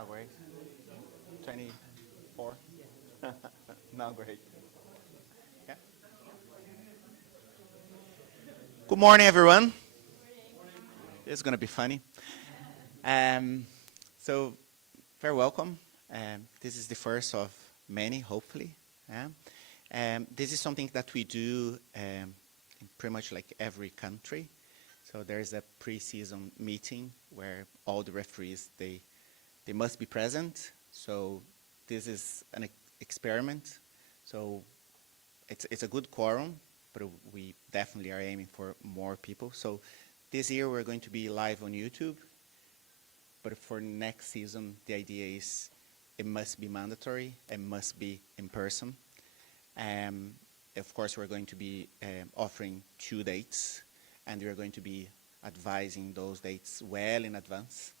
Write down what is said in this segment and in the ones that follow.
Oh, great. 24? No, great. Yeah. Good morning, everyone. It's going to be funny. Um, so, very welcome. This is the first of many, hopefully. Yeah. This is something that we do in pretty much like every country. So there's a pre-season meeting where all the referees, they must be present. So this is an experiment. So it's a good quorum, but we definitely are aiming for more people. So this year we're going to be live on YouTube, but for next season, the idea is it must be mandatory, it must be in person. Of course, we're going to be offering 2 dates, and we're going to be advising those dates well in advance.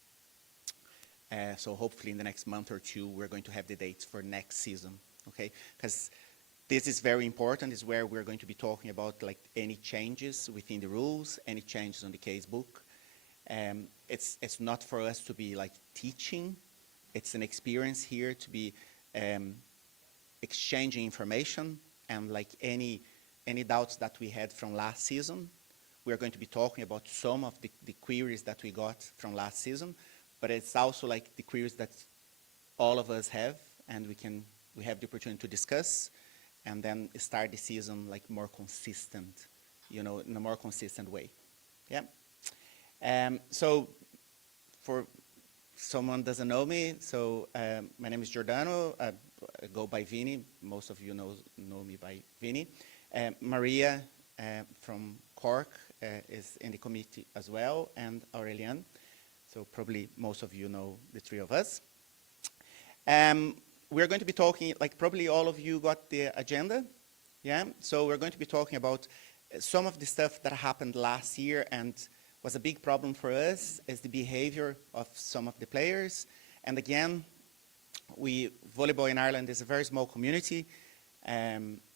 So hopefully in the next month or 2, we're going to have the dates for next season, okay? Because this is very important, is where we're going to be talking about like any changes within the rules, any changes on the casebook. It's not for us to be like teaching, it's an experience here to be exchanging information, and like any doubts that we had from last season, we're going to be talking about some of the queries that we got from last season, but it's also like the queries that all of us have, and we have the opportunity to discuss, and then start the season like more consistent, in a more consistent way. Yeah. So for someone doesn't know me, so my name is Giordano. I go by Vini. Most of you know me by Vini. Maria from Cork is in the committee as well, and Aurelian. So probably most of you know the 3 of us. We're going to be talking, like probably all of you got the agenda. Yeah. So we're going to be talking about some of the stuff that happened last year and was a big problem for us, is the behavior of some of the players. And again, volleyball in Ireland is a very small community,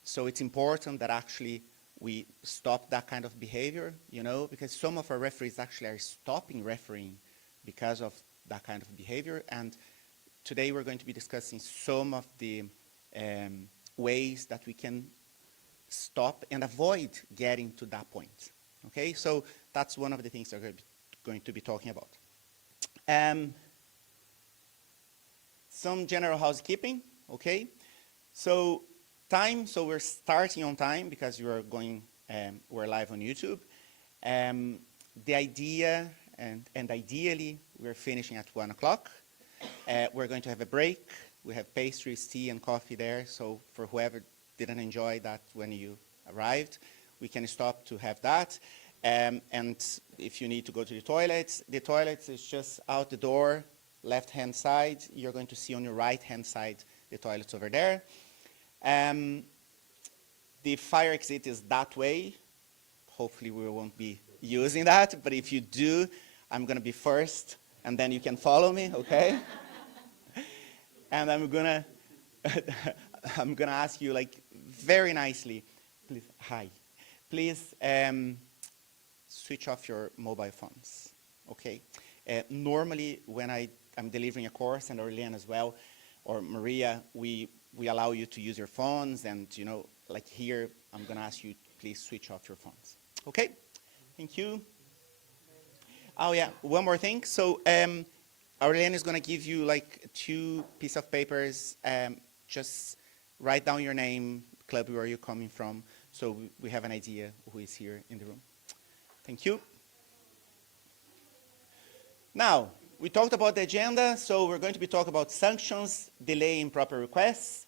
so it's important that actually we stop that kind of behavior, because some of our referees actually are stopping refereeing because of that kind of behavior. And today we're going to be discussing some of the ways that we can stop and avoid getting to that point. Okay, so that's one of the things that we're going to be talking about. Some general housekeeping, okay? So time, so we're starting on time because we're live on YouTube. The idea, and ideally, we're finishing at 1 o'clock. We're going to have a break. We have pastries, tea, and coffee there. So for whoever didn't enjoy that when you arrived, we can stop to have that. And if you need to go to the toilets is just out the door, left-hand side. You're going to see on your right-hand side the toilets over there. The fire exit is that way. Hopefully we won't be using that, but if you do, I'm going to be first, and then you can follow me, okay? And I'm gonna ask you like very nicely, please, hi, please switch off your mobile phones, okay? Normally when I'm delivering a course, and Aurelian as well, or Maria, we allow you to use your phones, and like here, I'm gonna ask you, please switch off your phones. Okay, thank you. Oh yeah, one more thing. So Aurelian is gonna give you like 2 pieces of papers. Just write down your name, club where you're coming from, so we have an idea who is here in the room. Thank you. Now, we talked about the agenda, so we're going to be talking about sanctions, delay improper requests.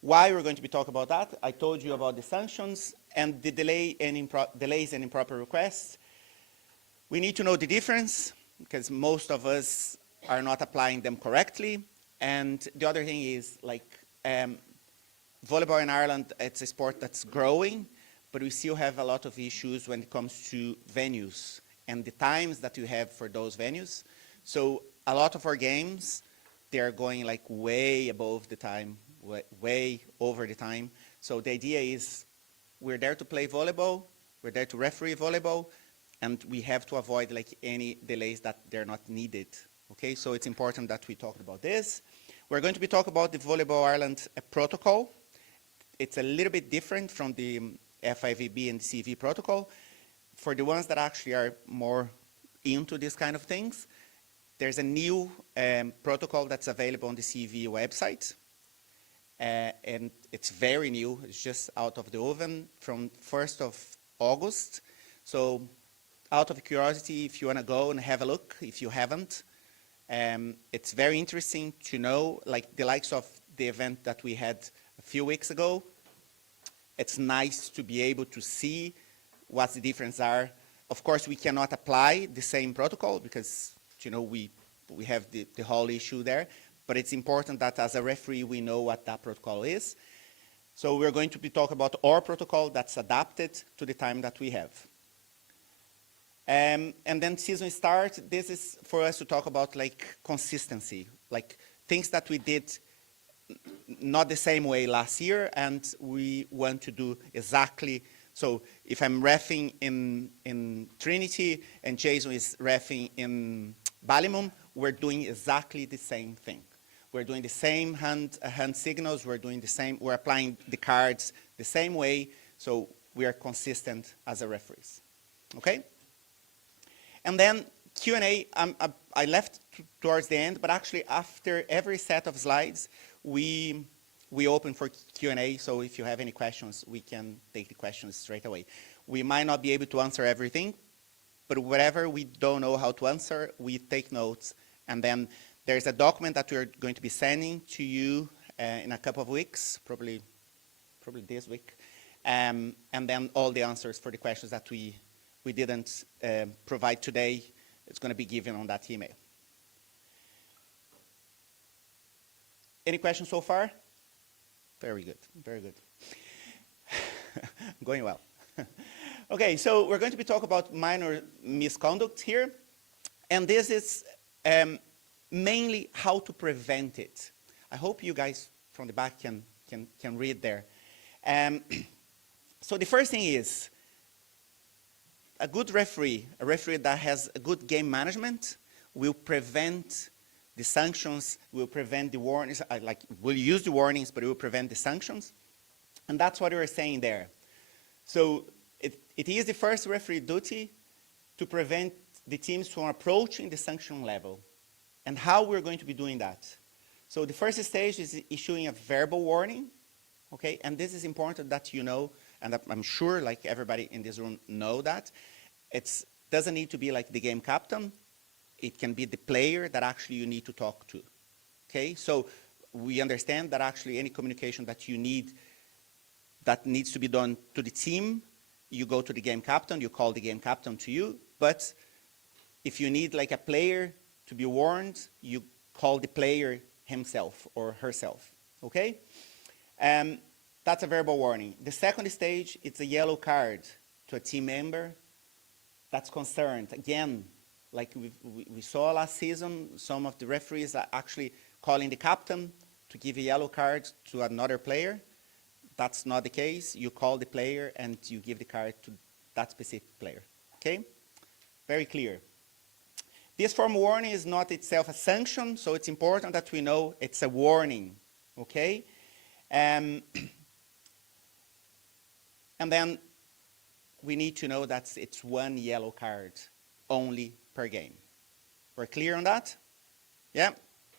Why we're going to be talking about that? I told you about the sanctions and the delays and improper requests. We need to know the difference, because most of us are not applying them correctly. And the other thing is, like, volleyball in Ireland, it's a sport that's growing, but we still have a lot of issues when it comes to venues and the times that you have for those venues. So a lot of our games, they are going like way above the time, way over the time. So the idea is we're there to play volleyball, we're there to referee volleyball, and we have to avoid like any delays that they're not needed, Okay, so it's important that we talk about this. We're going to be talking about the Volleyball Ireland protocol. It's a little bit different from the FIVB and CV protocol. For the ones that actually are more into these kind of things, there's a new protocol that's available on the CV website. And it's very new. It's just out of the oven from 1st of August. So out of curiosity, if you want to go and have a look, if you haven't, it's very interesting to know, like the likes of the event that we had a few weeks ago. It's nice to be able to see what the differences are. Of course, we cannot apply the same protocol because, you know, we have the whole issue there. But it's important that as a referee, we know what that protocol is. So we're going to be talking about our protocol that's adapted to the time that we have. And then season start, this is for us to talk about like consistency, like things that we did not the same way last year, and we want to do exactly. So if I'm reffing in Trinity and Jason is reffing in Ballymun, we're doing exactly the same thing. We're doing the same hand signals, we're applying the cards the same way, so we are consistent as a referees, okay? And then Q&A, I left towards the end, but actually after every set of slides, we open for Q&A, so if you have any questions, we can take the questions straight away. We might not be able to answer everything, but whatever we don't know how to answer, we take notes, and then there's a document that we're going to be sending to you in a couple of weeks, probably this week, and then all the answers for the questions that we didn't provide today, it's going to be given on that email. Any questions so far? Very good, very good. Going well. Okay, so we're going to be talking about minor misconduct here, and this is mainly how to prevent it. I hope you guys from the back can read there. So the first thing is, a good referee, a referee that has a good game management, will prevent the sanctions, will prevent the warnings, will use the warnings, but it will prevent the sanctions. And that's what we were saying there. So it is the first referee duty to prevent the teams from approaching the sanction level. And how we're going to be doing that. So the first stage is issuing a verbal warning, okay? And this is important that you know, and I'm sure like everybody in this room know that. It doesn't need to be like the game captain. It can be the player that actually you need to talk to, okay? So we understand that actually any communication that you need, that needs to be done to the team, you go to the game captain, you call the game captain to you, but if you need like a player to be warned, you call the player himself or herself, okay? That's a verbal warning. The second stage, it's a yellow card to a team member that's concerned. Again, like we saw last season, some of the referees are actually calling the captain to give a yellow card to another player. That's not the case. You call the player and you give the card to that specific player, okay? Very clear. This form warning is not itself a sanction, so it's important that we know it's a warning, okay? And then we need to know that it's one yellow card only per game. We're clear on that? Yeah?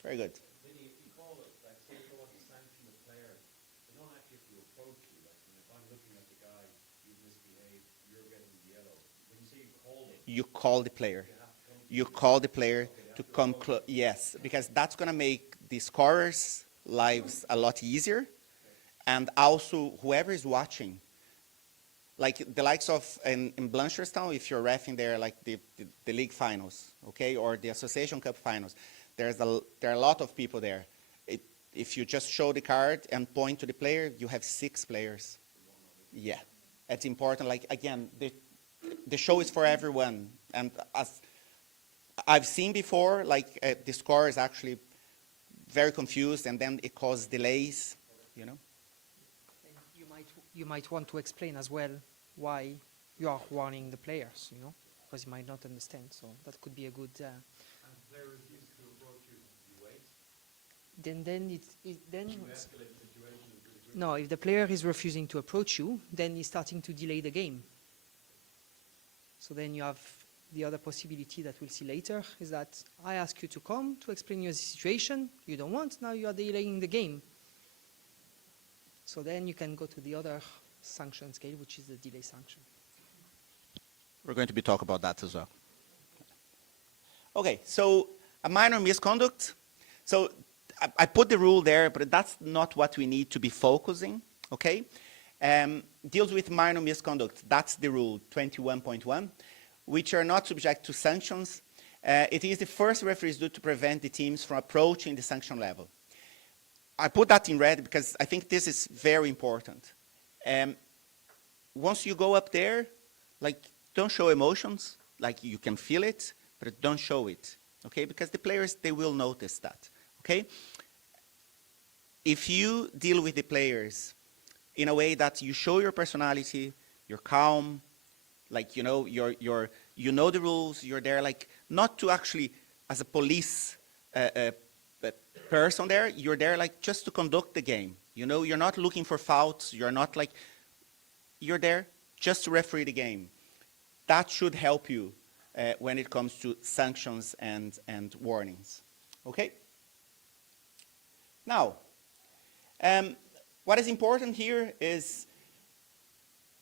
Very good. Vinny, if you call it, like say if I want to sanction a player, they don't actually have to approach you. Like if I'm looking at the guy, you've misbehaved, you're getting the yellow. When you say you call it, you call the player. You call the player to come close. Yes, because that's going to make the scorers' lives a lot easier. And also, whoever is watching, like the likes of in Blanchardstown, if you're reffing there, like the league finals, okay, or the Association Cup finals, there are a lot of people there. If you just show the card and point to the player, you have 6 players. Yeah, it's important. Like again, the show is for everyone, and as I've seen before, like the score is actually very confused, and then it causes delays, you know. And you might want to explain as well why you are warning the players, you know, because you might not understand. So that could be a good. and players used to then then You escalate the situation into the group. no, if the player is refusing to approach you, then he's starting to delay the game. So then you have the other possibility that we'll see later is that I ask you to come to explain your situation. You don't want, now you are delaying the game. So then you can go to the other sanction scale, which is the delay sanction. We're going to be talking about that as well. Okay, so a minor misconduct. So I put the rule there, but that's not what we need to be focusing, okay? Deals with minor misconduct. That's the rule, 21.1, which are not subject to sanctions. It is the first referees do to prevent the teams from approaching the sanction level. I put that in red because I think this is very important. Once you go up there, like, don't show emotions, like you can feel it, but don't show it, okay? Because the players, they will notice that, okay? If you deal with the players in a way that you show your personality, you're calm, like, you know, you know the rules, you're there, like, not to actually, as a police person there, you're there, like, just to conduct the game. You know, you're not looking for fouls, you're not, like, you're there just to referee the game. That should help you when it comes to sanctions and warnings, okay? Now, what is important here is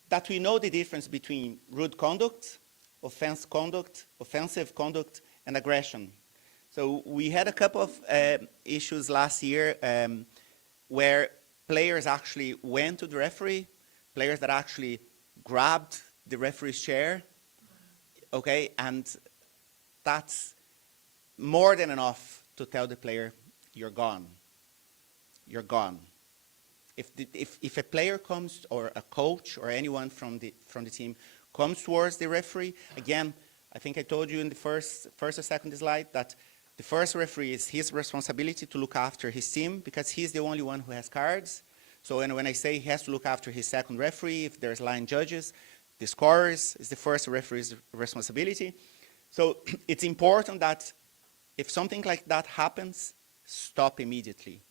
that we know the difference between rude conduct, offensive conduct, and aggression. So we had a couple of issues last year where players actually went to the referee, players that actually grabbed the referee's chair, okay, and that's more than enough to tell the player, you're gone. You're gone. If a player comes, or a coach, or anyone from the team comes towards the referee, again, I think I told you in the first or second slide that the first referee is his responsibility to look after his team because he's the only one who has cards. So when I say he has to look after his second referee, if there's line judges, the scorers is the first referee's responsibility. So it's important that if something like that happens, stop immediately.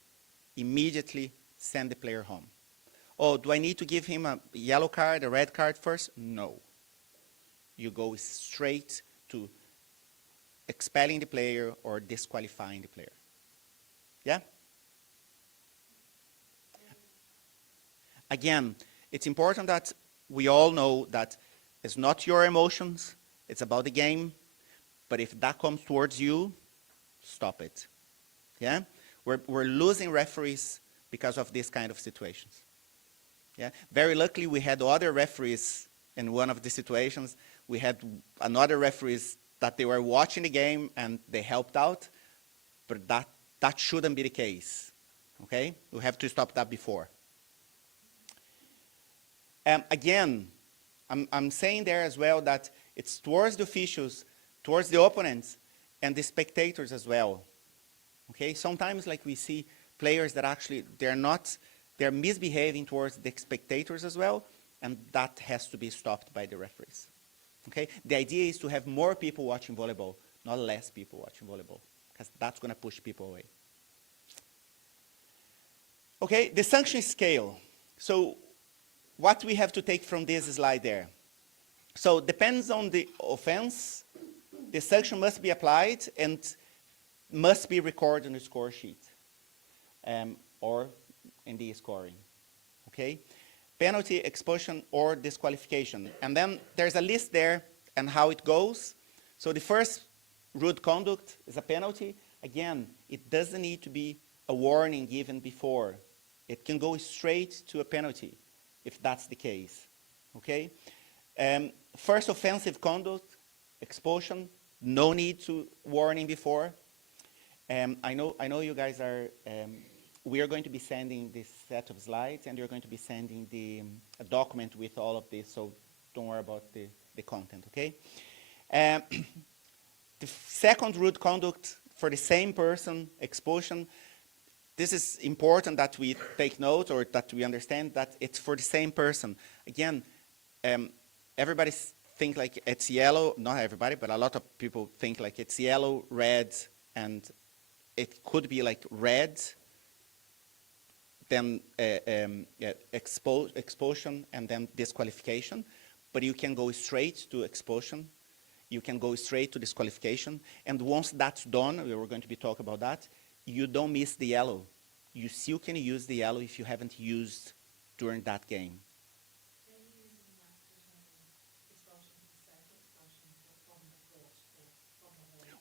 Immediately send the player home. Oh, do I need to give him a yellow card, a red card first? No. You go straight to expelling the player or disqualifying the player. Yeah? Again, it's important that we all know that it's not your emotions, it's about the game, but if that comes towards you, stop it. Yeah? We're losing referees because of these kind of situations. Yeah? Very luckily, we had other referees in one of the situations. We had another referees that they were watching the game and they helped out, but that shouldn't be the case. Okay? We have to stop that before. Again, I'm saying there as well that it's towards the officials, towards the opponents, and the spectators as well. Okay? Sometimes, like, we see players that actually, they're misbehaving towards the spectators as well, and that has to be stopped by the referees. Okay? The idea is to have more people watching volleyball, not less people watching volleyball, because that's going to push people away. Okay, the sanction scale. So what we have to take from this slide there. So depends on the offense, the sanction must be applied and must be recorded on the score sheet or in the scoring. Okay? Penalty, expulsion, or disqualification. And then there's a list there and how it goes. So the first, rude conduct, is a penalty. Again, it doesn't need to be a warning given before. It can go straight to a penalty if that's the case. Okay? First, offensive conduct, expulsion, no need to warning before. I know you guys are, we are going to be sending this set of slides, and you're going to be sending a document with all of this, so don't worry about the content, okay? The second, rude conduct, for the same person, expulsion. This is important that we take note, or that we understand that it's for the same person. Again, everybody think like it's yellow, not everybody, but a lot of people think like it's yellow, red, and it could be like red, then expulsion, and then disqualification. But you can go straight to expulsion. You can go straight to disqualification. And once that's done, we were going to be talking about that, you don't miss the yellow. You still can use the yellow if you haven't used during that game.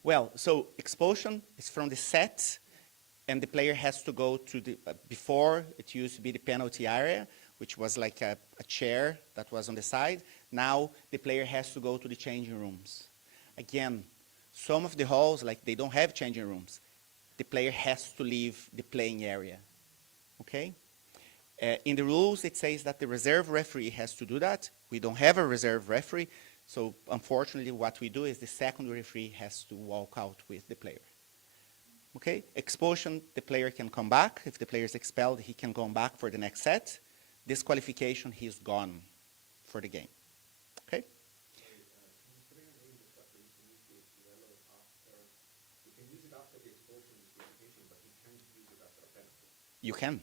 Well, so expulsion is from the set, and the player has to go to the, before it used to be the penalty area, which was like a chair that was on the side. Now the player has to go to the changing rooms. Again, some of the halls, like they don't have changing rooms. The player has to leave the playing area, okay? In the rules, it says that the reserve referee has to do that. We don't have a reserve referee, so unfortunately what we do is the second referee has to walk out with the player. Okay, expulsion, the player can come back. If the player is expelled, he can go back for the next set. Disqualification, he's gone for the game. Okay? Can the player name the shot that he can use the yellow after? He can use it after the expulsion and disqualification, but he can't use it after a penalty. You can.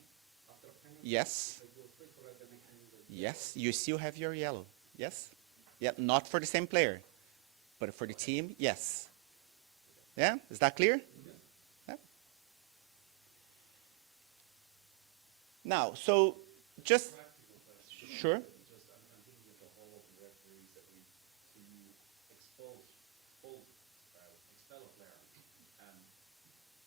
After a penalty? Yes. If I go straight for red, then I can use it. Yes, you still have your yellow. Yes. Yeah, not for the same player, but for the team, yes. Yeah, is that clear? Yeah. Now, so just, Practical question. sure. Just, I'm thinking of the halls and referees that we expel a player.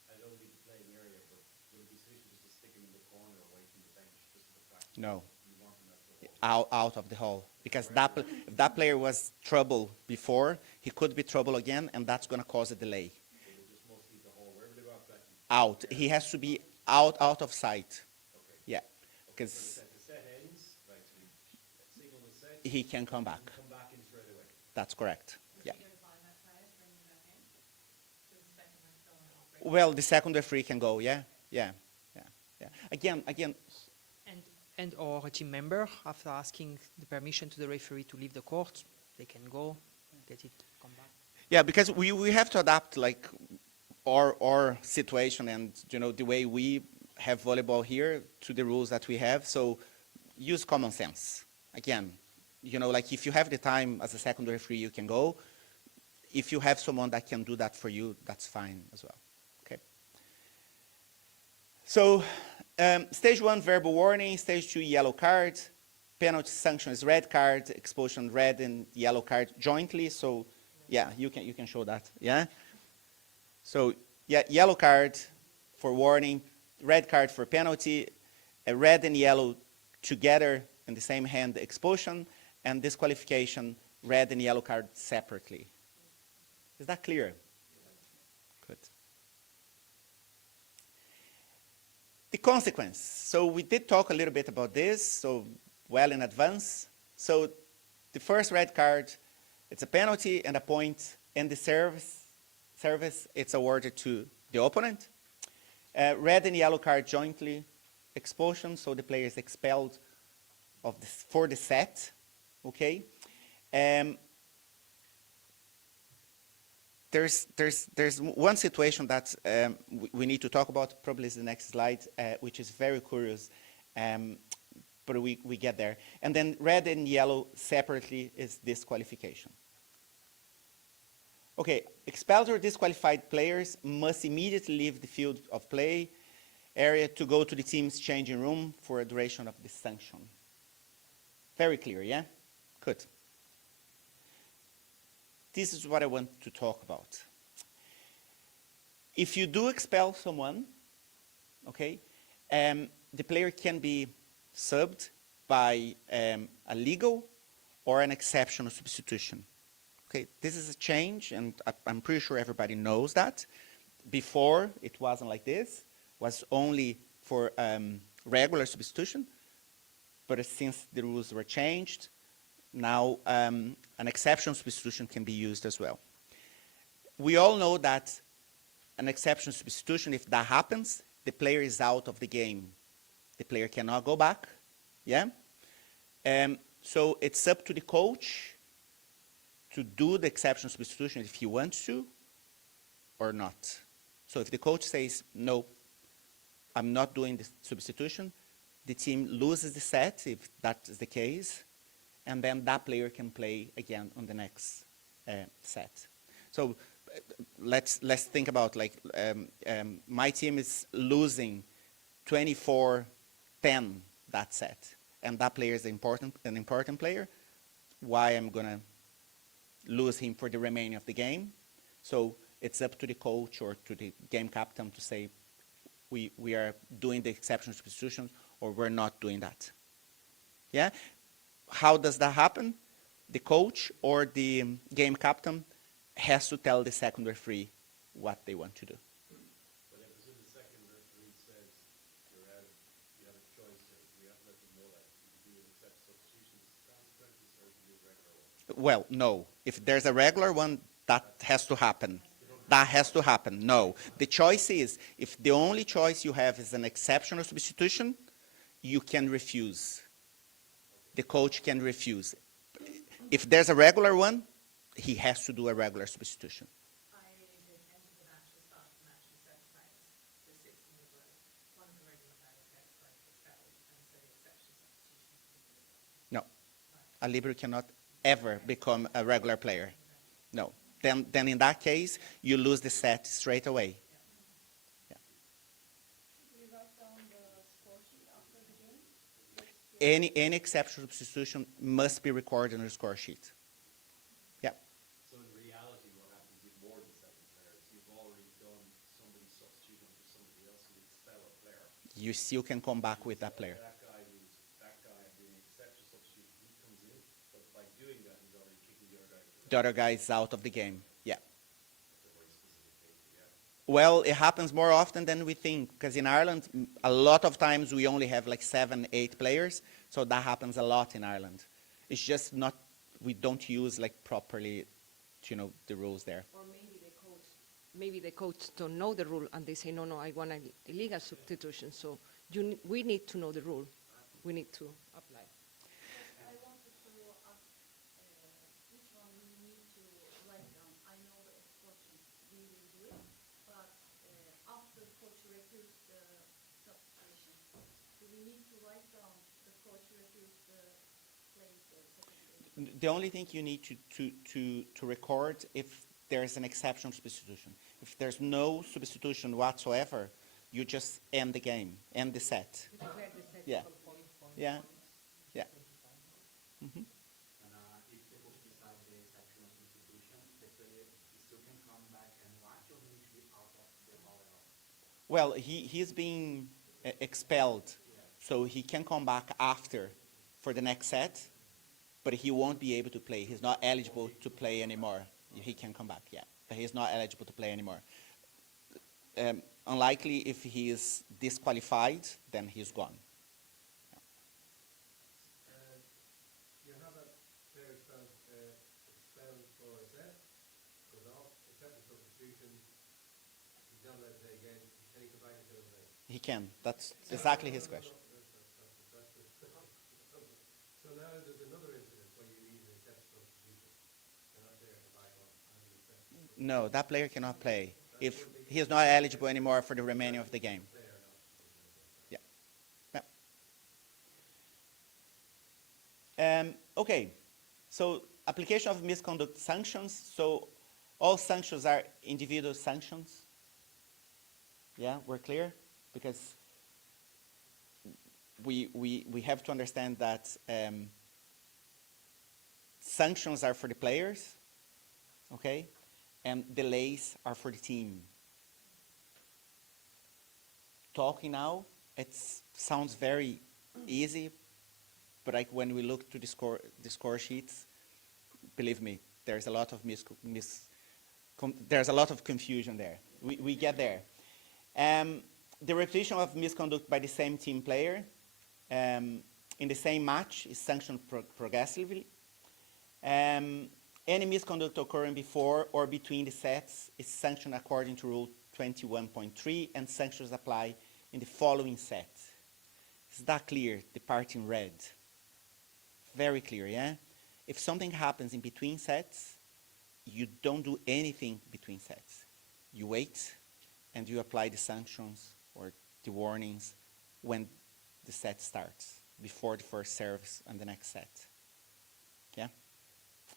I don't need the playing area, but would it be sufficient just to stick him in the corner away from the bench, just as a practice? No. You want him at the hall. Out of the hall. Because if that player was trouble before, he could be trouble again, and that's going to cause a delay. So they just must leave the hall. Wherever they go after that, Out. He has to be out of sight. okay. Yeah. When Because the set ends, right, so we signal the set, he can come back. come back in straight away. That's correct. Yeah. You're gonna find that player to bring them back in? So the second one still an outbreak. Well, the second referee can go. Yeah. Yeah. Yeah. Yeah. Again. And or a team member, after asking the permission to the referee to leave the court, they can go, get it, come back. Yeah, because we have to adapt like our situation and the way we have volleyball here to the rules that we have. So use common sense. Again, like if you have the time as a second referee, you can go. If you have someone that can do that for you, that's fine as well. Okay. So stage 1, verbal warning. Stage 2, yellow card. Penalty sanction is red card. Expulsion, red and yellow card jointly. So yeah, you can show that. Yeah. So yeah, yellow card for warning, red card for penalty, a red and yellow together in the same hand expulsion, and disqualification, red and yellow card separately. Is that clear? Good. The consequence. So we did talk a little bit about this, so well in advance. So the first red card, it's a penalty and a point, and the service it's awarded to the opponent. Red and yellow card jointly, expulsion, so the player is expelled for the set, okay? There's one situation that we need to talk about, probably is the next slide, which is very curious, but we get there. And then red and yellow separately is disqualification. Okay, expelled or disqualified players must immediately leave the field of play area to go to the team's changing room for a duration of the sanction. Very clear, yeah? Good. This is what I want to talk about. If you do expel someone, okay, the player can be subbed by a legal or an exceptional substitution. Okay, this is a change, and I'm pretty sure everybody knows that. Before, it wasn't like this. It was only for regular substitution. But since the rules were changed, now an exceptional substitution can be used as well. We all know that an exceptional substitution, if that happens, the player is out of the game. The player cannot go back. Yeah? So it's up to the coach to do the exceptional substitution if he wants to or not. So if the coach says, no, I'm not doing the substitution, the team loses the set, if that is the case, and then that player can play again on the next set. So let's think about, like, my team is losing 24-10 that set, and that player is an important player. Why I'm gonna lose him for the remaining of the game? So it's up to the coach or to the game captain to say, we are doing the exception substitution, or we're not doing that. Yeah? How does that happen? The coach or the game captain has to tell the second referee what they want to do. But if it's in the second referee says you're out, you have a choice here, we have to let them know that you can do an except substitution consequences, or you can do a regular one. Well, no. If there's a regular one, that has to happen. That has to happen. No. The choice is, if the only choice you have is an exceptional substitution, you can refuse. The coach can refuse. If there's a regular one, he has to do a regular substitution. I did enter the match to start the match with 7 players. The 6 in the row. One of the regular players gets like expelled, and so the exception substitution. No. A libero cannot ever become a regular player. No. Then in that case, you lose the set straight away. Yeah. Do you write down the score sheet after the game? Any exceptional substitution must be recorded on the score sheet. Yeah. So in reality, what happens, you've more than 7 players. You've already done somebody substituting for somebody else, so you expel a player. You still can come back with that player. That guy doing exception substitution, he comes in, but by doing that, he's already kicking the other guy. The other guy is out of the game. Yeah. That's a very specific case, yeah. Well, it happens more often than we think, because in Ireland, a lot of times we only have like 7, 8 players, so that happens a lot in Ireland. It's just not, we don't use like properly, the rules there. Or maybe the coach don't know the rule and they say, no, I want an illegal substitution. So we need to know the rule. We need to apply. I wanted to ask which one we need to write down. I know the exceptions, we will do it, but after coach refused the substitution, do we need to write down the coach refused the place the substitution? The only thing you need to record if there's an exceptional substitution. If there's no substitution whatsoever, you just end the game, end the set. Yeah. Yeah. Yeah. Mm-hmm. And if the coach decides the exceptional substitution, the player still can come back and watch, or he needs to be out of the hall at all? Well, he's being expelled, so he can come back after for the next set, but he won't be able to play. He's not eligible to play anymore. He can come back, yeah, but he's not eligible to play anymore. Unlikely if he is disqualified, then he's gone. You have a player expelled for a set, goes off, except the substitution, he's not allowed to play again, can he come back and still play? He can. That's exactly his question. So now there's another incident where you need an exceptional substitution, and that player can back on and an exceptional. No, that player cannot play if he is not eligible anymore for the remaining of the game. Yeah. Okay, so application of misconduct sanctions. So all sanctions are individual sanctions. Yeah, we're clear? Because we have to understand that sanctions are for the players, okay? And delays are for the team. Talking now, it sounds very easy, but like when we look to the score sheets, believe me, there's a lot of there's a lot of confusion there. We get there. The repetition of misconduct by the same team player in the same match is sanctioned progressively. Any misconduct occurring before or between the sets is sanctioned according to Rule 21.3, and sanctions apply in the following set. Is that clear, the part in red? Very clear, yeah? If something happens in between sets, you don't do anything between sets. You wait, and you apply the sanctions or the warnings when the set starts, before the first service and the next set. Yeah?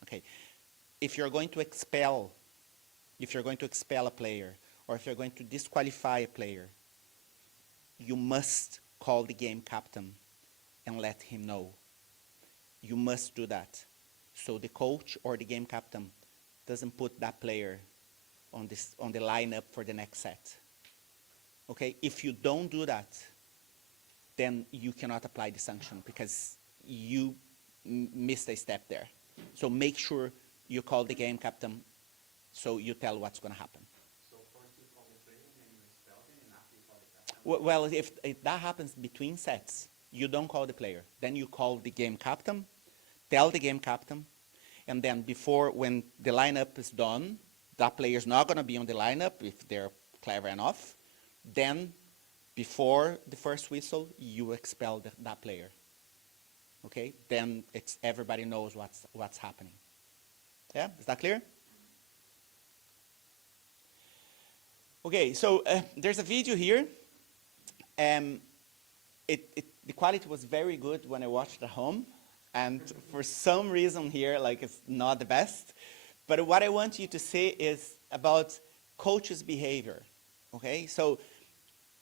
Okay. If you're going to expel a player, or if you're going to disqualify a player, you must call the game captain and let him know. You must do that. So the coach or the game captain doesn't put that player on the lineup for the next set. Okay? If you don't do that, then you cannot apply the sanction because you missed a step there. So make sure you call the game captain so you tell what's going to happen. So first you call the player, then you expel him, and after you call the captain? Well, if that happens between sets, you don't call the player. Then you call the game captain, tell the game captain, and then when the lineup is done, that player is not going to be on the lineup if they're clever enough. Then, before the first whistle, you expel that player. Okay? Then everybody knows what's happening. Yeah? Is that clear? Okay, so there's a video here. The quality was very good when I watched at home, and for some reason here, it's not the best. But what I want you to see is about coaches' behavior. Okay, so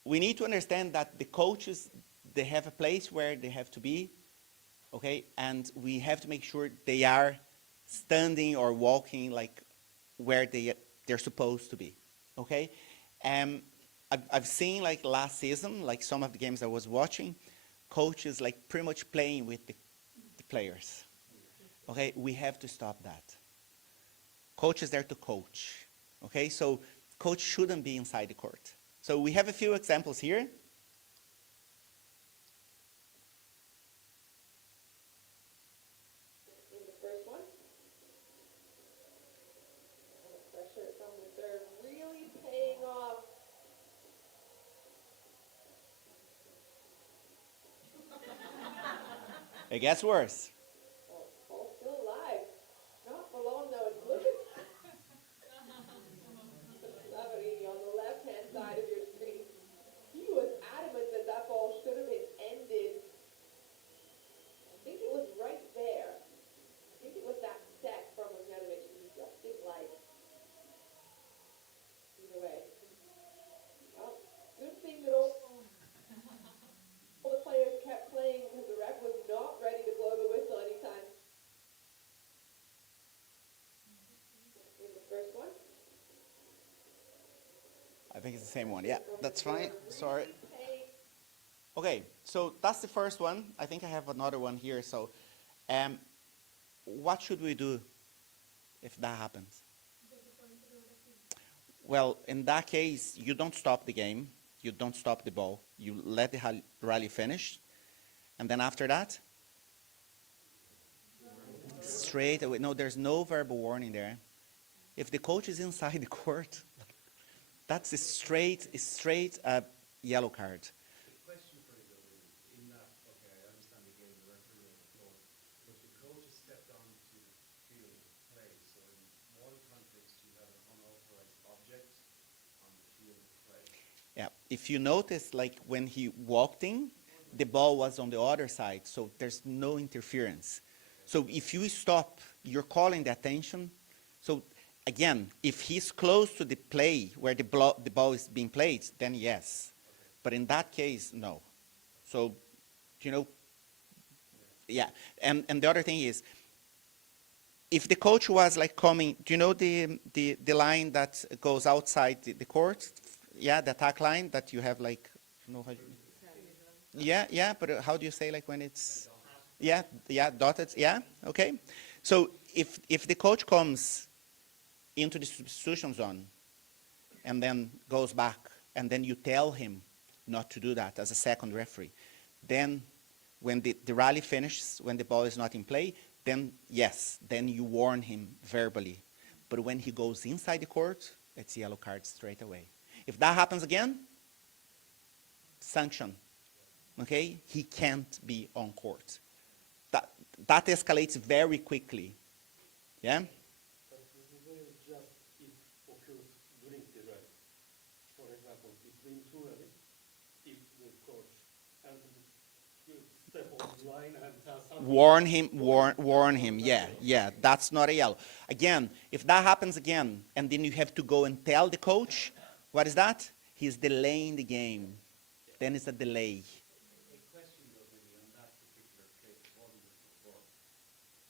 we need to understand that the coaches, they have a place where they have to be. Okay, and we have to make sure they are standing or walking where they're supposed to be. Okay. I've seen last season, some of the games I was watching, coaches pretty much playing with the players. Okay, we have to stop that. Coach is there to coach. Okay, so coach shouldn't be inside the court. So we have a few examples here. In the first one, the pressure from the serve really paying off. It gets worse. Oh, Paul's still alive. Not for long though. It's looking. Somebody on the left-hand side of your screen. He was adamant that that ball should have been ended. I think it was right there. I think it was that set from Misconduct. He just didn't like. Either way. Well, good thing that all the players kept playing because the ref was not ready to blow the whistle anytime. In the first one. I think it's the same one. Yeah, that's fine. Sorry. Okay, so that's the first one. I think I have another one here. So what should we do if that happens? Well, in that case, you don't stop the game. You don't stop the ball. You let the rally finish. And then after that, straight away. No, there's no verbal warning there. If the coach is inside the court, that's a straight yellow card. The question for you though is, in that, okay, I understand the game, the referee on the floor, but the coach has stepped onto the field to play. So in one context, you have an unauthorized object on the field of play. Yeah, if you notice, when he walked in, the ball was on the other side, so there's no interference. So if you stop, you're calling the attention. So again, if he's close to the play where the ball is being played, then yes. But in that case, no. So, yeah. And the other thing is, if the coach was coming, do you know the line that goes outside the court? Yeah, the attack line that you have yeah, but how do you say when it's, yeah, dotted, yeah, okay. So if the coach comes into the substitution zone and then goes back and then you tell him not to do that as a second referee, then when the rally finishes, when the ball is not in play, then yes, then you warn him verbally. But when he goes inside the court, it's yellow card straight away. If that happens again, sanction. Okay? He can't be on court. That escalates very quickly. Yeah? But this is just it occurs during the rally. For for example, it win too early if the coach and you step on the line and tell something. Warn him. Yeah, that's not a yellow. Again, if that happens again, and then you have to go and tell the coach, what is that? He's delaying the game. Then it's a delay. A question though, maybe on that particular case, it wasn't just before.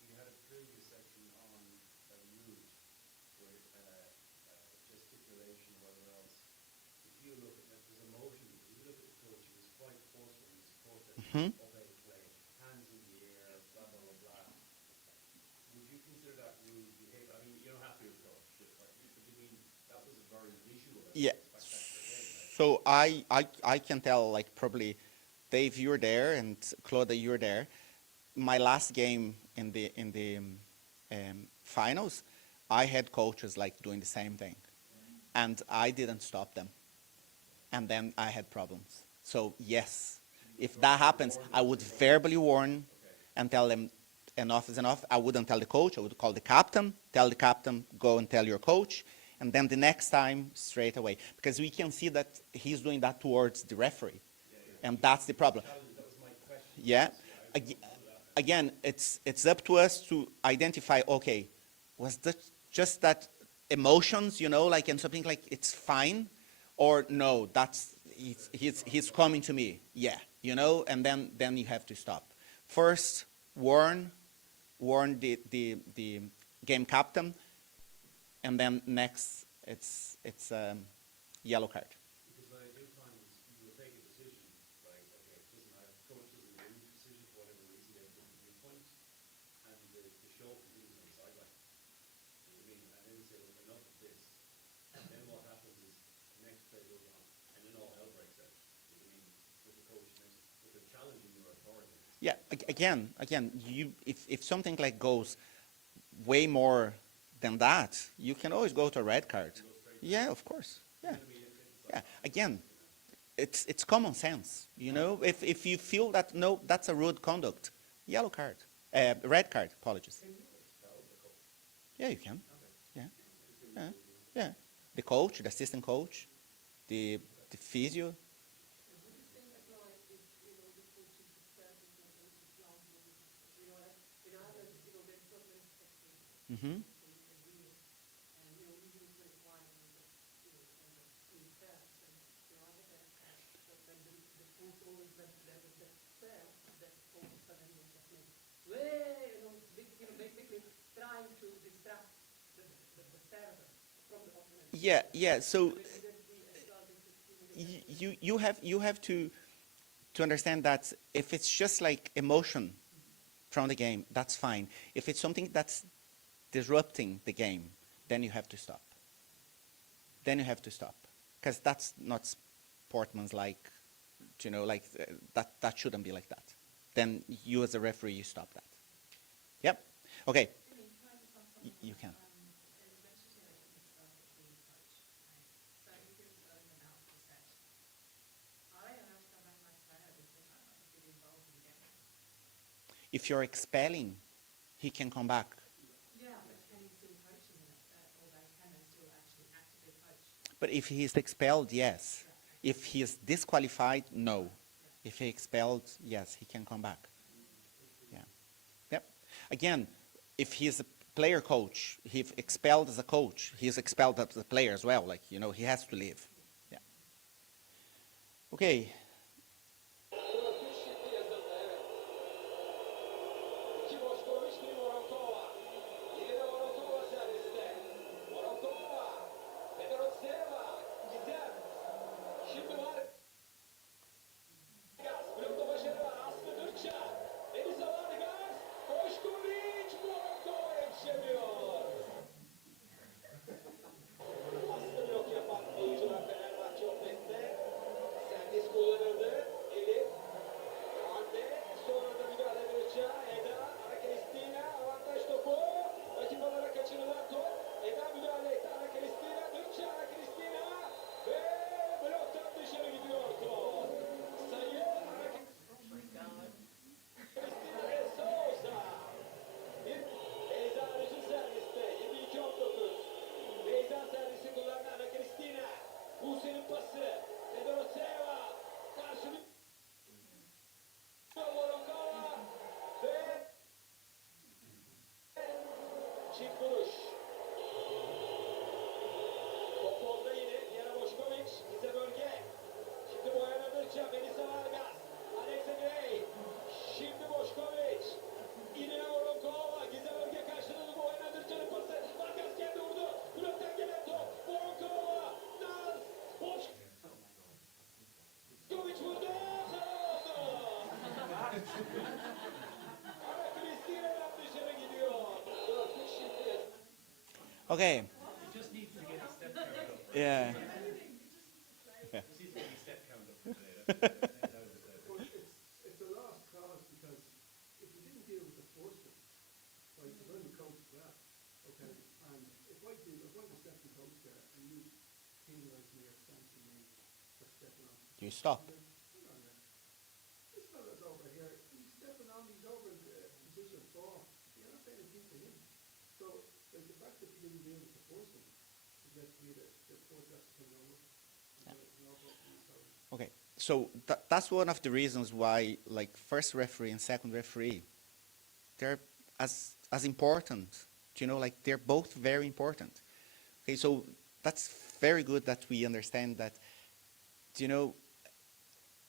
We had a previous section on rude, where gesticulation, whatever else. If you look at there's emotion, if you look at the coach, he was quite forceful in his support that obey play, hands in the air, blah blah blah blah. Would you consider that rude behavior? I mean, you don't have to be a coach, but you mean that was a very visual and Yeah. spectacular game, right? So I can tell, like, probably Dave, you're there, and Claudia, you're there. My last game in the finals, I had coaches like doing the same thing, and I didn't stop them, and then I had problems. So yes, if that happens, I would verbally warn and tell them enough is enough. I wouldn't tell the coach. I would call the captain, tell the captain, go and tell your coach, and then the next time straight away, because we can see that he's doing that towards the referee, and that's the problem. That was my question. Yeah. Again, it's up to us to identify, okay, was that just that emotions, like, and something like it's fine, or no, that's he's coming to me, yeah, and then you have to stop. First, warn the game captain, and then next it's yellow card. Because what I do find is you will take a decision, right? Okay, it doesn't matter. Coach doesn't agree with the decision for whatever reason, they have different viewpoints, and the show continues on the sideline. You know what I mean? And then you say, look, enough of this. And then what happens is the next play goes on, and then all hell breaks out. You know what I mean? With the coach next, but they're challenging your authority. Yeah, again, if something like goes way more than that, you can always go to a red card. Yeah, of course. Yeah, yeah. Again, it's common sense. If you feel that no, that's a rude conduct, yellow card, red card. Apologies. Yeah, you can. Yeah. The coach, the assistant coach, the physio. Mm-hmm. Trying to distract the server from the opponent. Yeah. So you have to understand that if it's just like emotion from the game, that's fine. If it's something that's disrupting the game, then you have to stop. Because that's not sportsmanlike, that shouldn't be like that. Then you as a referee, you stop that. Yep. Okay. You can. If you're expelling, he can come back. Yeah, but can he still coach him or can they still actually actively coach? But if he's expelled, yes. If he is disqualified, no. If he expelled, yes, he can come back. Yeah. Yep. Again, if he's a player coach, he's expelled as a coach, he's expelled as a player as well. Like, he has to leave. Yeah. Okay. Okay. It just needs to get a step count up. Yeah. Just needs to get a step count up today. That was it. But it's a lost cause because if you didn't deal with the first one, right, because I'm a coach as well, okay, and if I was assistant coach there and you penalise me or sanction me for stepping on. You stop. Hang on a minute. This fella's over here, he's stepping on, he's over in position 4. You're not saying anything to him. So, like, the fact that you didn't deal with the first one suggests to me that the coach has to come over. Okay. So that's one of the reasons why, like, first referee and second referee, they're as important. You know, like, they're both very important. Okay, so that's very good that we understand that, you know,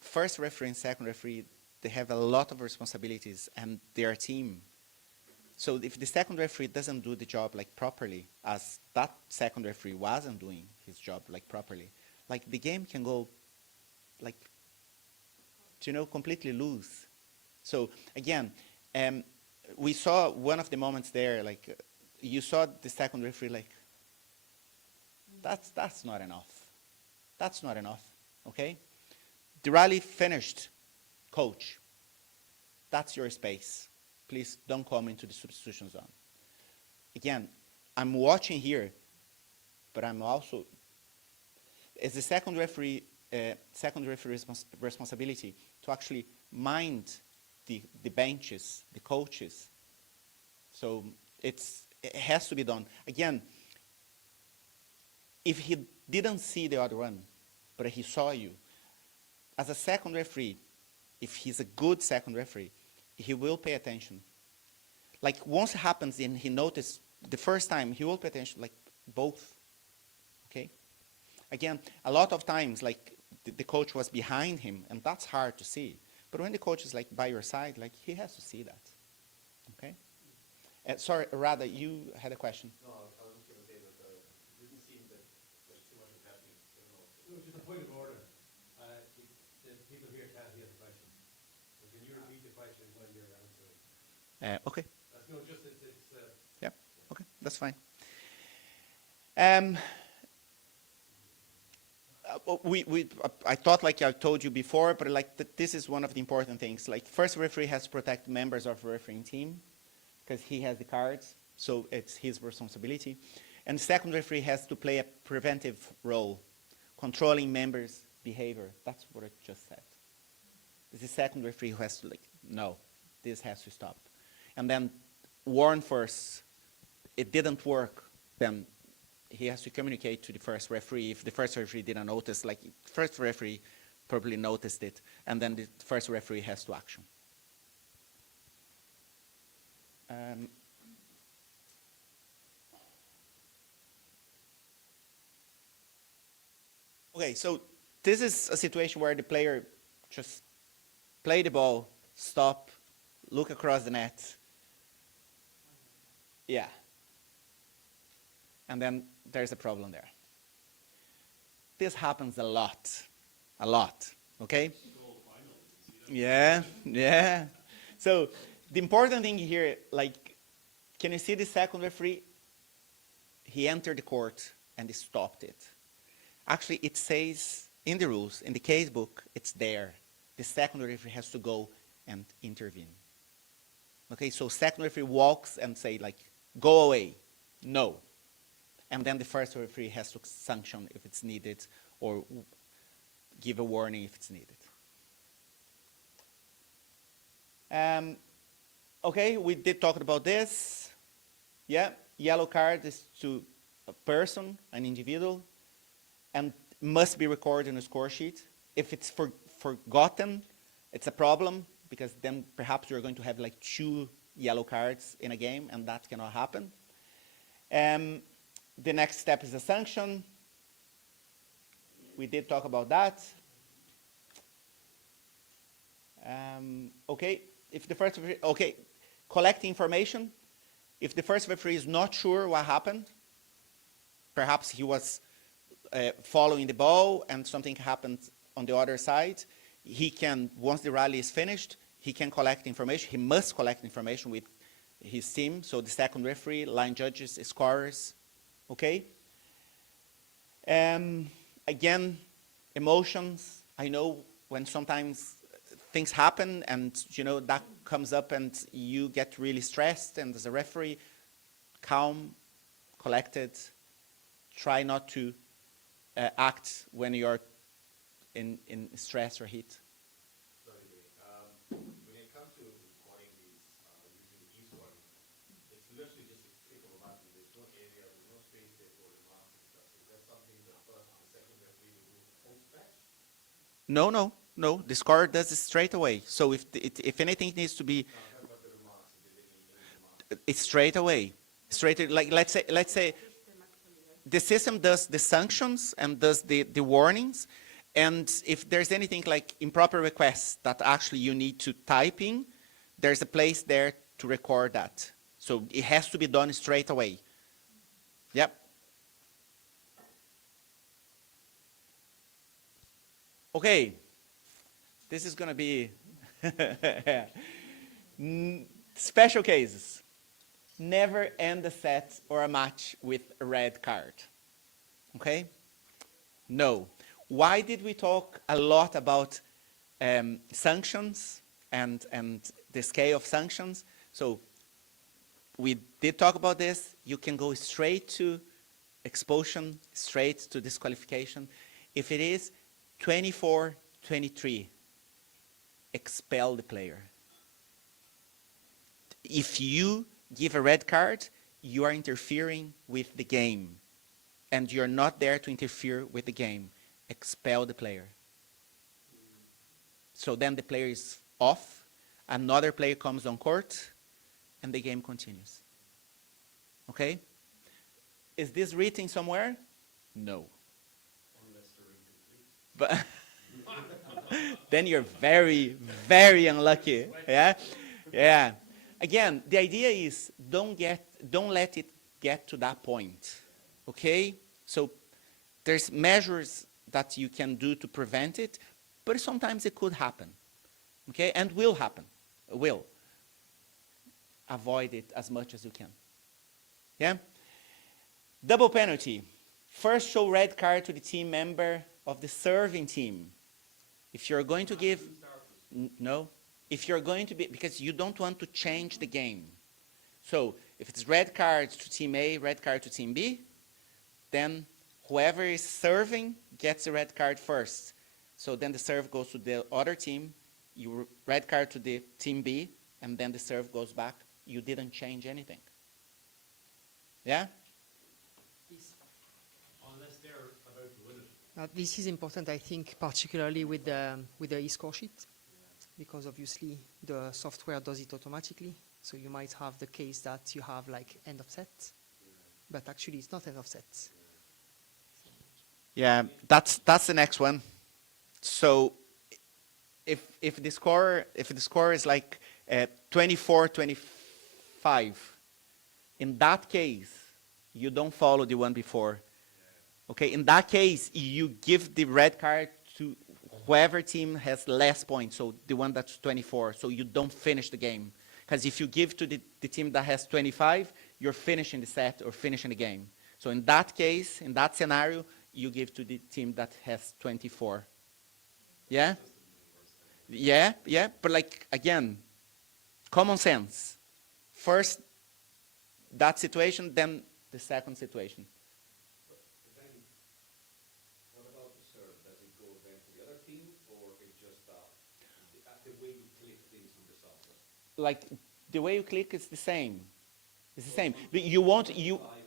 first referee and second referee, they have a lot of responsibilities and they're a team. So if the second referee doesn't do the job like properly, as that second referee wasn't doing his job like properly, like the game can go like, you know, completely loose. So again, we saw one of the moments there, like you saw the second referee like, that's not enough. That's not enough, okay? The rally finished, coach. That's your space. Please don't come into the substitution zone. Again, I'm watching here, but I'm also, it's the second referee responsibility to actually mind the benches, the coaches. So it has to be done. Again, if he didn't see the other one, but he saw you, as a second referee, if he's a good second referee, he will pay attention. Like once it happens and he noticed the first time, he will pay attention, like both, okay? Again, a lot of times, like the coach was behind him, and that's hard to see. But when the coach is like by your side, like he has to see that, okay? Sorry, Radha, you had a question. No, I was just going to say that it didn't seem that there's too much was happening. I don't know. No, just a point of order. The people here can't hear the question. So can you repeat the question when you're answering? Okay. No, just it's Yeah, okay, that's fine. I thought, like I told you before, but like this is one of the important things. Like first referee has to protect members of the refereeing team because he has the cards, so it's his responsibility. And the second referee has to play a preventive role, controlling members' behavior. That's what I just said. It's the second referee who has to like, no, this has to stop. And then warn first, it didn't work, then he has to communicate to the first referee. If the first referee didn't notice, like first referee probably noticed it, and then the first referee has to action. Okay, so this is a situation where the player just play the ball, stop, look across the net. Yeah. And then there's a problem there. This happens a lot, okay? Yeah, yeah. So the important thing here, like, can you see the second referee? He entered the court and he stopped it. Actually, it says in the rules, in the casebook, it's there. The second referee has to go and intervene. Okay, so second referee walks and say, like, go away, no. And then the first referee has to sanction if it's needed or give a warning if it's needed. Okay, we did talk about this. Yeah, yellow card is to a person, an individual, and must be recorded in a score sheet. If it's forgotten, it's a problem because then perhaps you're going to have like 2 yellow cards in a game, and that cannot happen. The next step is a sanction. We did talk about that. Okay, if the first referee, okay, collect information. If the first referee is not sure what happened, perhaps he was following the ball and something happened on the other side, he can, once the rally is finished, he can collect information. He must collect information with his team, so the second referee, line judges, scorers, Okay? Again, emotions. I know when sometimes things happen and, that comes up and you get really stressed, and as a referee, calm, collected, try not to act when you're in stress or heat. Sorry, Dave. When it comes to recording these, using the e-scoring, it's literally just a click of a button. There's no area, there's no space there for the marks and stuff. Is that something the first and the second referee will do post-match? No. The scorer does it straight away. So if anything needs to be, No, I'm talking about the remarks. If there's any remarks. it's straight away. Like let's say the system does the sanctions and does the warnings, and if there's anything like improper requests that actually you need to type in, there's a place there to record that. So it has to be done straight away. Yep. Okay. This is going to be special cases. Never end a set or a match with a red card. Okay? No. Why did we talk a lot about sanctions and the scale of sanctions? So we did talk about this. You can go straight to expulsion, straight to disqualification. If it is 24-23, expel the player. If you give a red card, you are interfering with the game. And you're not there to interfere with the game. Expel the player. So then the player is off, another player comes on court, and the game continues. Okay? Is this written somewhere? No. Unless they're incomplete. But then you're very, very unlucky. Yeah? Yeah. Again, the idea is don't let it get to that point. Okay? So there's measures that you can do to prevent it, but sometimes it could happen. Okay? And will happen. Will. Avoid it as much as you can. Yeah? Double penalty. First show red card to the team member of the serving team. If you're going to give... No. If you're going to be... Because you don't want to change the game. So if it's red card to team A, red card to team B, then whoever is serving gets the red card first. So then the serve goes to the other team, you red card to the team B, and then the serve goes back. You didn't change anything. Yeah? Unless they're about to win it. This is important, I think, particularly with the e-score sheet, because obviously the software does it automatically. So you might have the case that you have like end of set, but actually it's not end of set. Yeah, that's the next one. So if the score is like 24-25, in that case you don't follow the one before. Okay, in that case you give the red card to whoever team has less points, so the one that's 24, so you don't finish the game. Because if you give to the team that has 25, you're finishing the set or finishing the game. So in that case, in that scenario, you give to the team that has 24. Yeah? Yeah, but like, again, common sense. First, that situation, then the second situation. But then, what about the serve? Does it go then to the other team, or it just the way you click things on the software? Like, the way you click is the same. It's the same. But you want,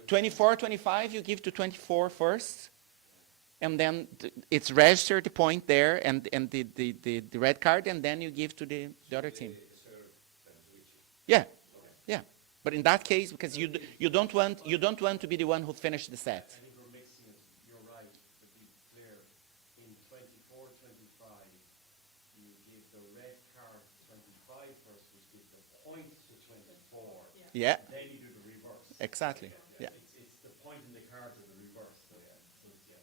24, 25, you give to 24 first, and then it's registered the point there and the red card, and then you give to the other team. The serve then switches. Yeah, yeah. But in that case, because you don't want to be the one who finished the set. I think we're mixing it. You're right, to be clear. In 24-25, you give the red card to 25 first, which gives the point to 24. Yeah, Then you do the reverse. exactly. Yeah. It's the point in the card to the reverse. So yeah.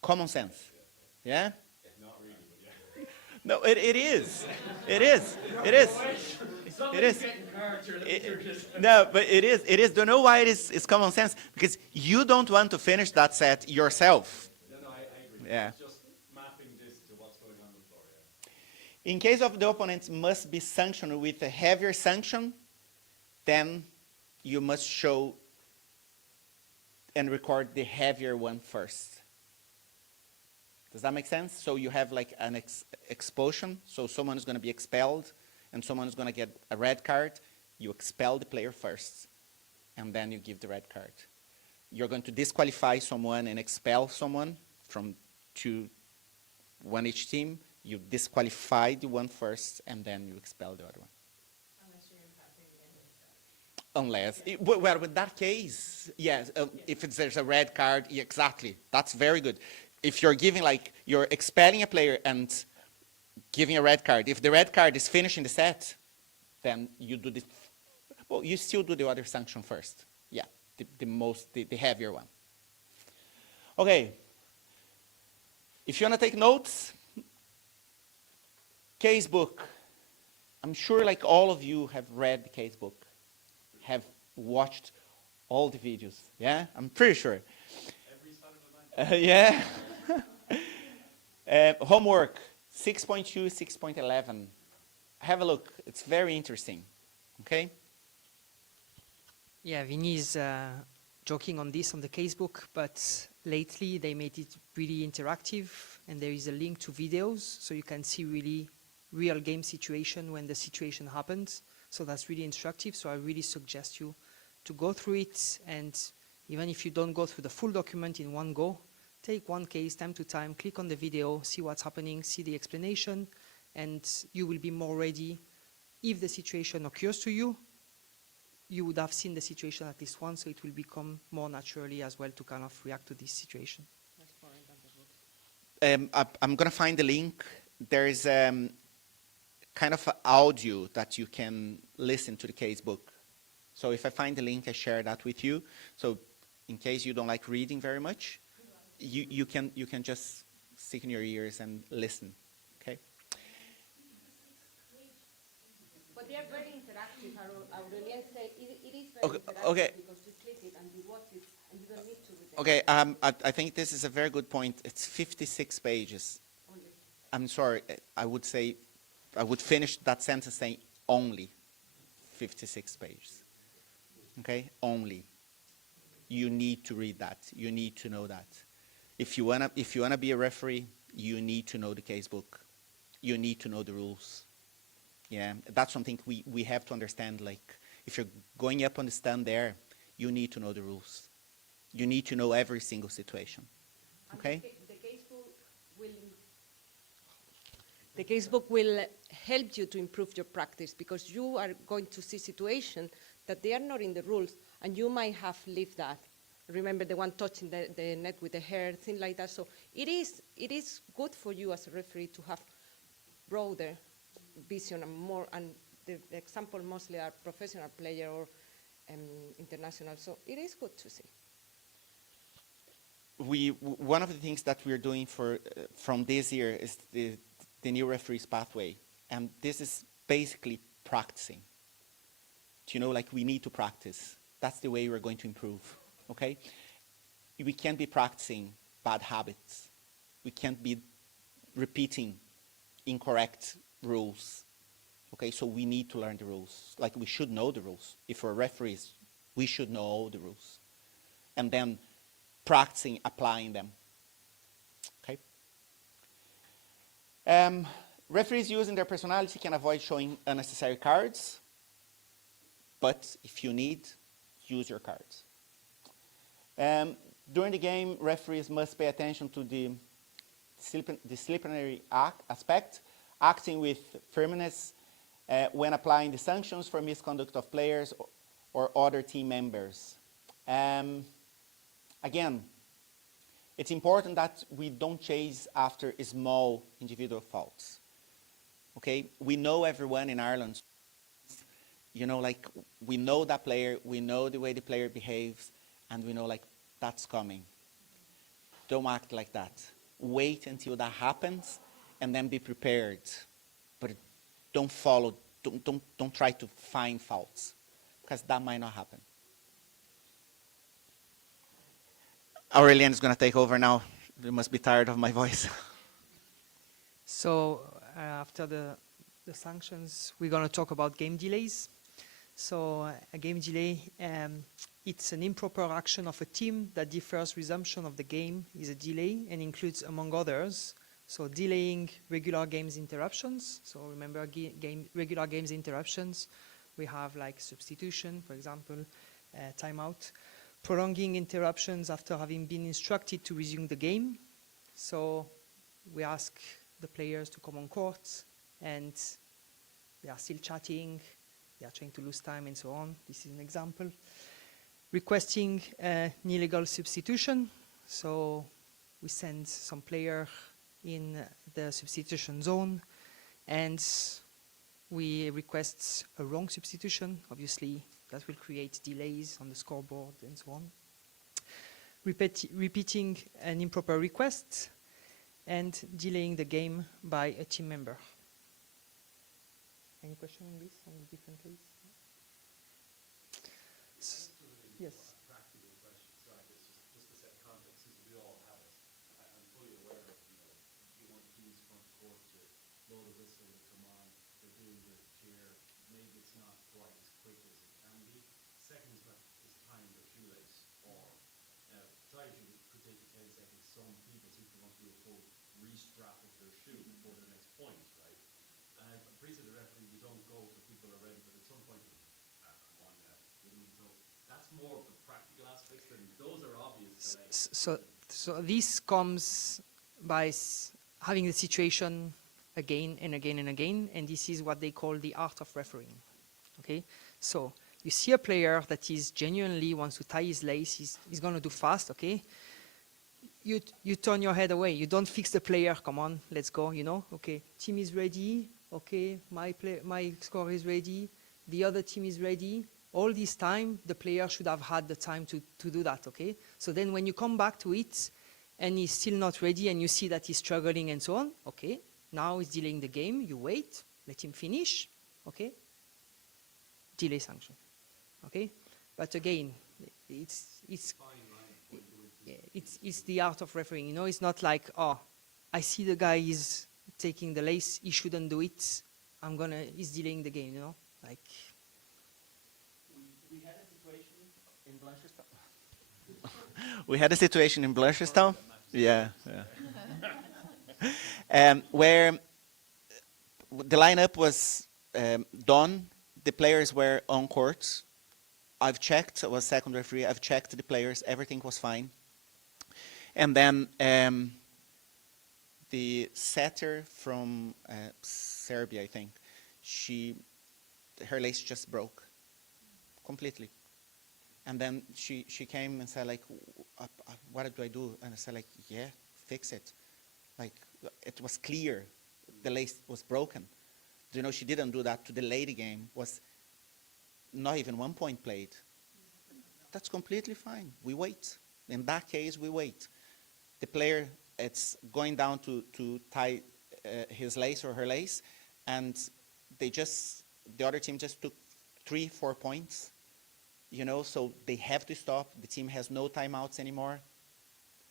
Common sense. Yeah? Not really, but yeah. No, it is. It is. It is. It is. No, but it is. It is. Don't know why it is. It's common sense because you don't want to finish that set yourself. No, I agree. Yeah. It's just mapping this to what's going on the floor, yeah. In case of the opponent must be sanctioned with a heavier sanction, then you must show and record the heavier one first. Does that make sense? So you have like an expulsion. So someone is going to be expelled and someone is going to get a red card. You expel the player first and then you give the red card. You're going to disqualify someone and expel someone from one each team. You disqualify the one first and then you expel the other one. Unless you're impacting the end of the set. Unless, well, in that case, yes, if there's a red card, yeah, exactly. That's very good. If you're giving, like, you're expelling a player and giving a red card, if the red card is finishing the set, then you do this. Well, you still do the other sanction first. Yeah, the heavier one. Okay. If you want to take notes, Casebook. I'm sure like all of you have read the Casebook, have watched all the videos. Yeah, I'm pretty sure. Every Saturday night. Yeah. Homework 6.2, 6.11. Have a look. It's very interesting. Okay. Yeah, Vinny is joking on this on the Casebook, but lately they made it really interactive, and there is a link to videos, so you can see really real game situation when the situation happens. So that's really instructive. So I really suggest you to go through it, and even if you don't go through the full document in one go, take one case time to time, click on the video, see what's happening, see the explanation, and you will be more ready. If the situation occurs to you, you would have seen the situation at least once, so it will become more naturally as well to kind of react to this situation. I'm going to find the link. There is kind of an audio that you can listen to the Casebook. So if I find the link, I share that with you. So in case you don't like reading very much, you can just stick in your ears and listen. Okay. But they are very interactive. Aurelien said it is very interactive Okay. because you click it and you watch it and you don't need to read it. Okay. I think this is a very good point. It's 56 pages. Only. I'm sorry. I would finish that sentence saying only 56 pages. Okay? Only. You need to read that. You need to know that. If you wanna be a referee, you need to know the Casebook. You need to know the rules. Yeah, that's something we have to understand. Like, if you're going up on the stand there, you need to know the rules. You need to know every single situation. Okay? The Casebook will help you to improve your practice because you are going to see situations that they are not in the rules and you might have lived that. Remember the one touching the net with the hair, things like that. So it is good for you as a referee to have broader vision and more, and the example mostly are professional player or international. So it is good to see. One of the things that we're doing from this year is the new referees pathway, and this is basically practicing. You know, like we need to practice. That's the way we're going to improve. Okay? We can't be practicing bad habits. We can't be repeating incorrect rules. Okay, so we need to learn the rules. Like we should know the rules. If we're referees, we should know all the rules. And then practicing applying them. Okay? Referees using their personality can avoid showing unnecessary cards. But if you need, use your cards. During the game, referees must pay attention to the disciplinary aspect, acting with firmness when applying the sanctions for misconduct of players or other team members. Again, it's important that we don't chase after small individual faults. Okay, we know everyone in Ireland. You know, like we know that player, we know the way the player behaves, and we know like that's coming. Don't act like that. Wait until that happens and then be prepared. But don't don't try to find faults, because that might not happen. Aurelian is going to take over now. You must be tired of my voice. So after the sanctions, we're going to talk about game delays. So a game delay, it's an improper action of a team that defers resumption of the game is a delay and includes, among others, so delaying regular games interruptions. So remember regular games interruptions. We have like substitution, for example, timeout. Prolonging interruptions after having been instructed to resume the game. So we ask the players to come on court and they are still chatting, they are trying to lose time and so on. This is an example. Requesting an illegal substitution. So we send some player in the substitution zone and we request a wrong substitution. Obviously, that will create delays on the scoreboard and so on. Repeating an improper request and delaying the game by a team member. Any question on this, on the different case? Yes. Practical question, sorry, just to set context, since we all have it. I'm fully aware of, you want teams front court to blow the whistle, to come on, they're doing their cheer. Maybe it's not quite as quick as it can be. Second is tying their shoelace. Or try to could take you 10 seconds. Some people seem to want to do a full restrap of their shoe before the next point, right? And I appreciate the referee, you don't go till people are ready, but at some point, come on now. So that's more of the practical aspects, and those are obvious. So this comes by having the situation again and again and again, and this is what they call the art of refereeing. Okay, so you see a player that is genuinely wants to tie his lace, he's going to do fast. Okay, you turn your head away. You don't fix the player. Come on, let's go. Okay, team is ready. Okay, my score is ready. The other team is ready. All this time, the player should have had the time to do that, okay? So then when you come back to it, and he's still not ready, and you see that he's struggling and so on, okay, now he's delaying the game, you wait, let him finish, okay? Delay sanction, okay? But again, it's the art of refereeing, It's not like, oh, I see the guy is taking the lace, he shouldn't do it, he's delaying the game, Like... We had a situation in Blanchardstown. We had a situation in Blanchardstown. Yeah. Where the lineup was done, the players were on court. I've checked, I was second referee, I've checked the players, everything was fine. And then the setter from Serbia, I think, her lace just broke. Completely. And then she came and said, like, what do I do? And I said, like, yeah, fix it. Like, it was clear the lace was broken. She didn't do that to delay the game. Was not even 1 point played. That's completely fine. We wait. In that case, we wait. The player, it's going down to tie his lace or her lace, and the other team just took 3-4 points. So they have to stop. The team has no timeouts anymore.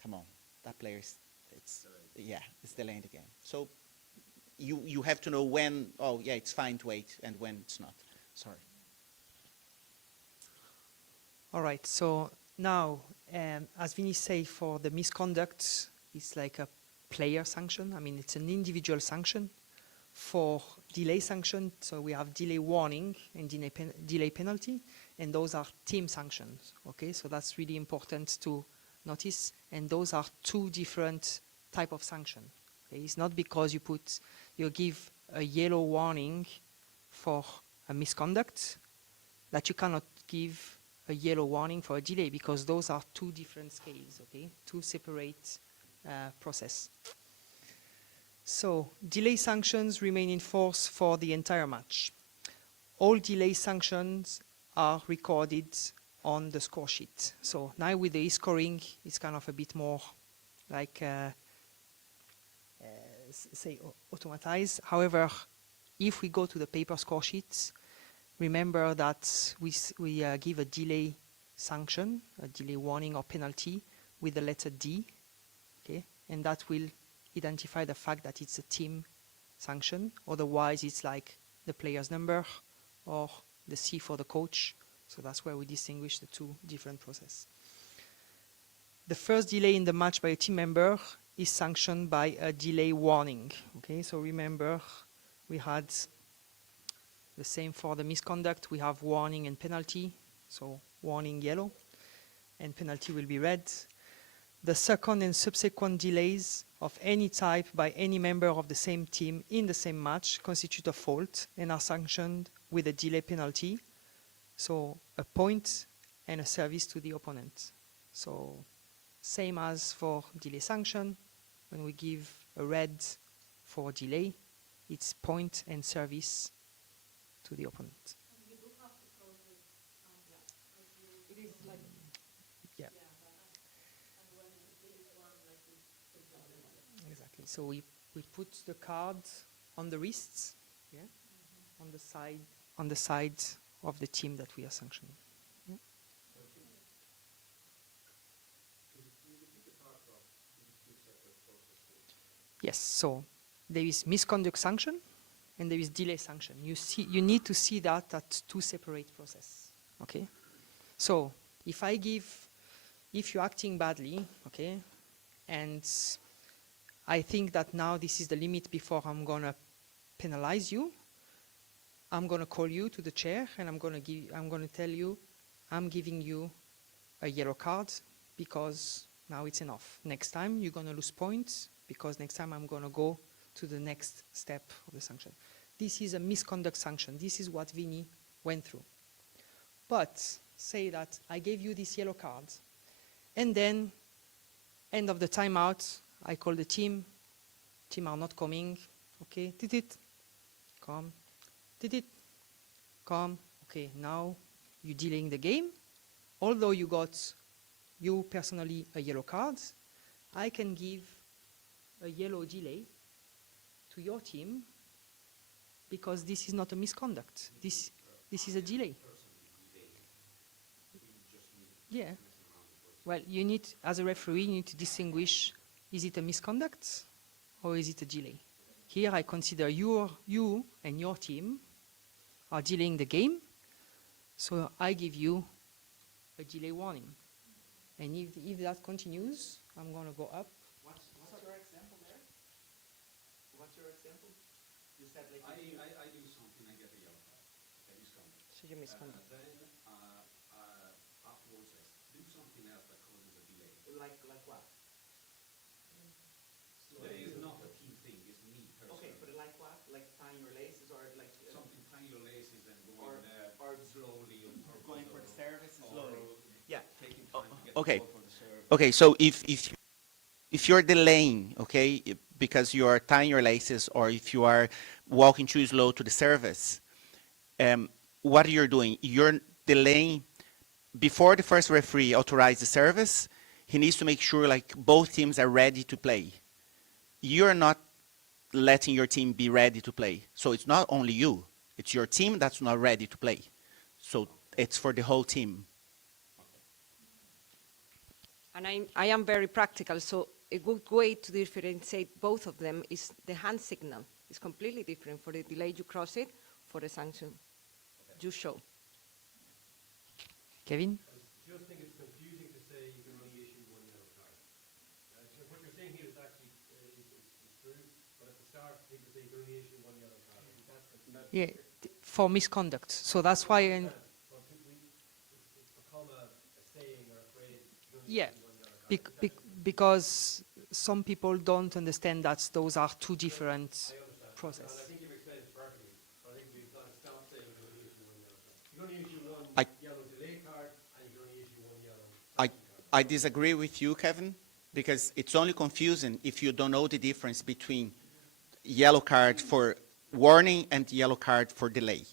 Come on, that player it's delaying the game. So you have to know when, oh yeah, it's fine to wait, and when it's not. Sorry. All right, so now, as Vinny said, for the misconduct, it's like a player sanction. I mean, it's an individual sanction. For delay sanction, so we have delay warning and delay penalty, and those are team sanctions, okay? So that's really important to notice, and those are two different type of sanction. Okay? It's not because you give a yellow warning for a misconduct that you cannot give a yellow warning for a delay, because those are two different scales, okay? Two separate process. So delay sanctions remain in force for the entire match. All delay sanctions are recorded on the score sheet. So now with the e-scoring, it's kind of a bit more like, say, automatized. However, if we go to the paper score sheets, remember that we give a delay sanction, a delay warning or penalty with the letter D, okay? And that will identify the fact that it's a team sanction. Otherwise, it's like the player's number or the C for the coach. So that's where we distinguish the two different processes. The first delay in the match by a team member is sanctioned by a delay warning. Okay, so remember, we had the same for the misconduct. We have warning and penalty. So warning yellow, and penalty will be red. The second and subsequent delays of any type by any member of the same team in the same match constitute a fault and are sanctioned with a delay penalty. So a point and a service to the opponent. So same as for delay sanction, when we give a red for delay, it's point and service to the opponent. And you do have to process, as you. It is like Yeah, And when it is one like this. exactly. So we put the card on the wrists, yeah, on the side of the team that we are sanctioning. Can you repeat the part of these two separate processes? Yes, so there is misconduct sanction and there is delay sanction. You need to see that as two separate processes. Okay? So if you're acting badly, okay, and I think that now this is the limit before I'm gonna penalize you, I'm gonna call you to the chair and I'm gonna tell you I'm giving you a yellow card because now it's enough. Next time you're gonna lose points because next time I'm gonna go to the next step of the sanction. This is a misconduct sanction. This is what Vinny went through. But say that I gave you this yellow card and then end of the timeout, I call the team are not coming, okay, come, come, okay, now you're delaying the game. Although you got, you personally, a yellow card, I can give a yellow delay to your team because this is not a misconduct. This is a delay. Yeah. Well, you need, as a referee, you need to distinguish, is it a misconduct or is it a delay? Here I consider you and your team are delaying the game, so I give you a delay warning. And if that continues, I'm going to go up. What's your example there? What's your example? You said like I do something, I get a yellow card. Okay, misconduct. so you misconduct. Then afterwards I do something else that causes a delay. like what? Delay is not a team thing, it's me personally. Okay, but like what? Like tying your laces or like Something tying your laces and Or- going slowly or Going for the service or slowly. Yeah. taking time to get Okay. the ball for the serve. Okay, so if you're delaying, okay, because you are tying your laces or if you are walking too slow to the service, what you're doing, you're delaying before the first referee authorizes the service. He needs to make sure like both teams are ready to play. You're not letting your team be ready to play. So it's not only you, it's your team that's not ready to play. So it's for the whole team. And I am very practical, so a good way to differentiate both of them is the hand signal. It's completely different. For the delay, you cross it. For the sanction, you show. Kevin? I just think it's confusing to say you can only issue one yellow card. So what you're saying here is actually is true, but at the start people say you can only issue one yellow card. I think that's confusing. Yeah, for misconduct. So that's why, But it's become a saying or a phrase. You can only yeah, issue one yellow card. because some people don't understand that those are two different I understand. processes. And I think you've explained it perfectly. But I think we've got to stop saying you can only issue one yellow card. You can only issue one yellow delay card, and you can only issue one yellow sanction card. I disagree with you, Kevin, because it's only confusing if you don't know the difference between yellow card for warning and yellow card for delay.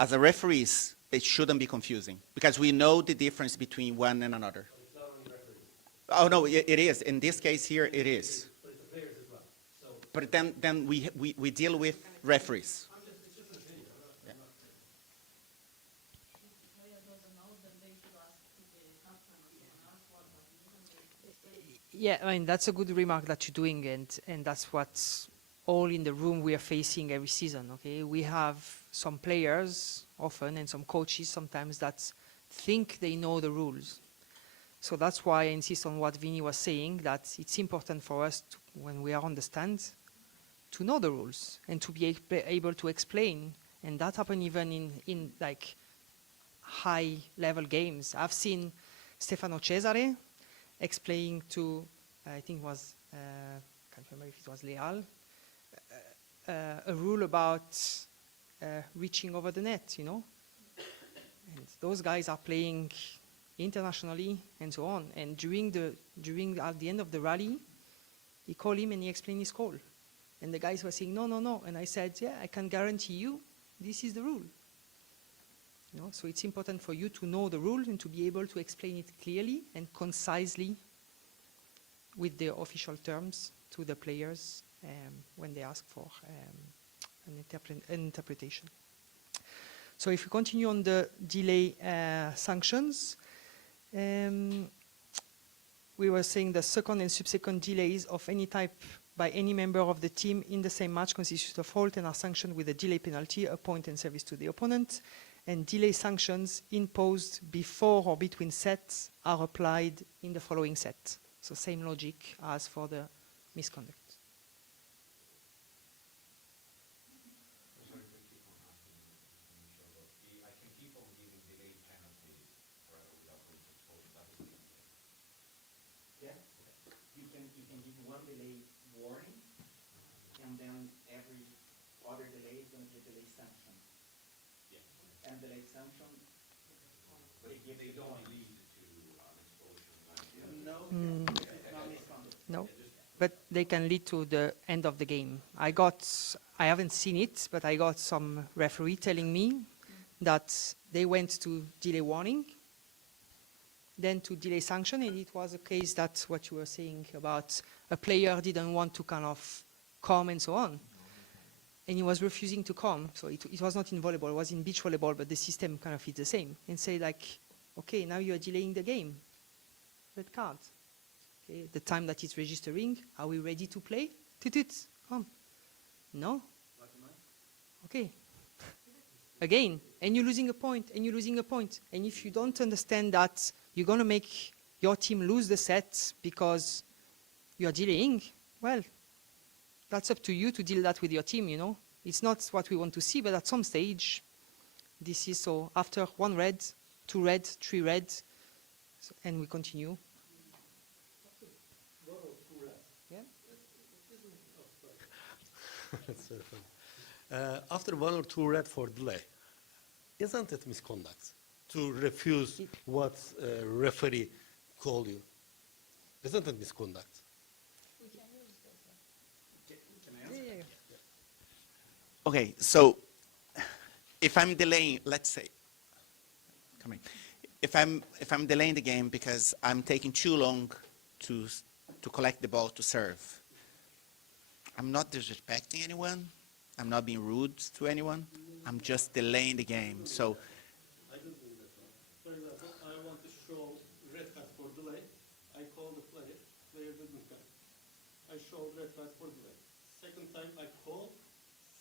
As a referees, it shouldn't be confusing because we know the difference between one and another. But it's not only referees. Oh, no, it is. In this case here, it is. But it's the players as well. So But then we deal with referees. I'm just Yeah, I mean, that's a good remark that you're doing, and that's what all in the room we are facing every season, okay? We have some players often and some coaches sometimes that think they know the rules. So that's why I insist on what Vinny was saying, that it's important for us, to, when we are on the stand, to know the rules and to be able to explain. And that happens even in like high-level games. I've seen Stefano Cesare explaining to, I think it was, can't remember if it was Leal, a rule about reaching over the net, you know? And those guys are playing internationally and so on. And at the end of the rally, he called him and he explained his call. And the guys were saying, no, no, no. And I said, yeah, I can guarantee you, this is the rule. You know? So it's important for you to know the rule and to be able to explain it clearly and concisely with the official terms to the players when they ask for an interpretation. So if we continue on the delay sanctions, we were saying the second and subsequent delays of any type by any member of the team in the same match constitute a fault and are sanctioned with a delay penalty, a point and service to the opponent. And delay sanctions imposed before or between sets are applied in the following set. So same logic as for the misconduct. Sorry to keep on asking you, Michelle, but I can keep on giving delay penalties forever without going to exposure. That is the idea. Yeah, you can give one delay warning, and then every other delay is going to be delay sanction. Yeah. And delay sanction. But if they don't lead to an expulsion, like No, Mm. it's not misconduct. No, but they can lead to the end of the game. I haven't seen it, but I got some referee telling me that they went to delay warning, then to delay sanction, and it was a case that's what you were saying about a player didn't want to kind of come and so on. And he was refusing to come, so it was not in volleyball, it was in beach volleyball, but the system kind of is the same. And say like, okay, now you are delaying the game. Red card. Okay, the time that it's registering, are we ready to play? Tut, come. No? Okay. Again, and you're losing a point, and you're losing a point. And if you don't understand that you're going to make your team lose the set because you're delaying, well, that's up to you to deal that with your team, you know. It's not what we want to see, but at some stage, this is so. After 1 red, 2 red, 3 red, so, and we continue. That's so funny. After 1 or 2 red for delay, isn't it misconduct to refuse what referee called you? Isn't it misconduct? Okay, so if I'm delaying, let's say, come in. If I'm delaying the game because I'm taking too long to collect the ball to serve, I'm not disrespecting anyone. I'm not being rude to anyone. I'm just delaying the game. So I don't do that. For example, I want to show red card for delay. I call the player didn't come. I show red card for delay. Second time I call,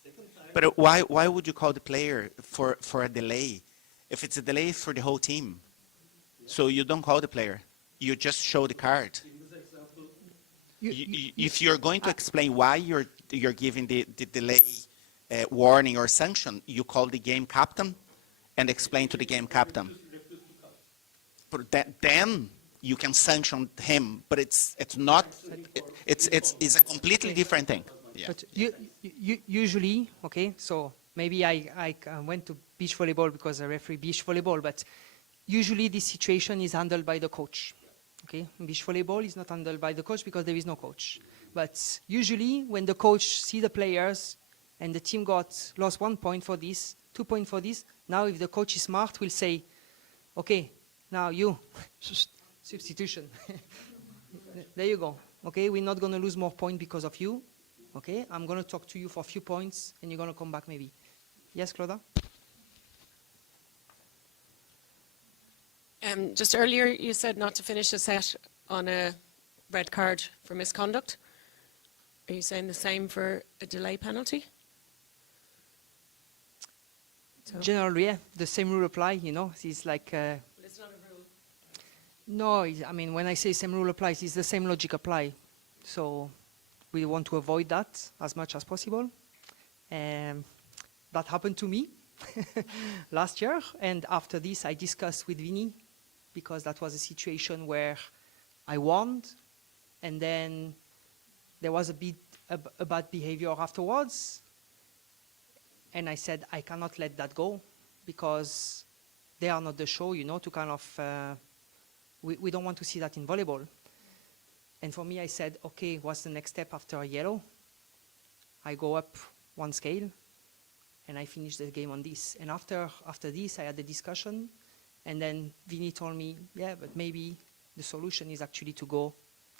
second time. but why would you call the player for a delay? If it's a delay for the whole team, so you don't call the player. You just show the card. In this example, If you're going to explain why you're giving the delay warning or sanction, you call the game captain and explain to the game captain. refuse to come. But then you can sanction him. But it's not. It's a completely different thing. Yeah. But usually, okay, so maybe I went to beach volleyball because I referee beach volleyball, but usually this situation is handled by the coach. Okay, beach volleyball is not handled by the coach because there is no coach. But usually when the coach see the players and the team lost 1 point for this, 2 points for this, now if the coach is smart, will say, okay, now you, substitution. There you go. Okay, we're not going to lose more points because of you. Okay, I'm going to talk to you for a few points and you're going to come back maybe. Yes, Claudia? Just earlier, you said not to finish a set on a red card for misconduct. Are you saying the same for a delay penalty? So Generally, yeah, the same rule apply, you know, it's like, But it's not a rule. no, I mean, when I say same rule applies, it's the same logic apply. So we want to avoid that as much as possible. That happened to me last year, and after this I discussed with Vinny, because that was a situation where I won, and then there was a bad behavior afterwards, and I said I cannot let that go, because they are not the show, you know, to kind of, we don't want to see that in volleyball. And for me, I said, okay, what's the next step after a yellow? I go up one scale, and I finish the game on this. And after this, I had the discussion, and then Vinny told me, yeah, but maybe the solution is actually to go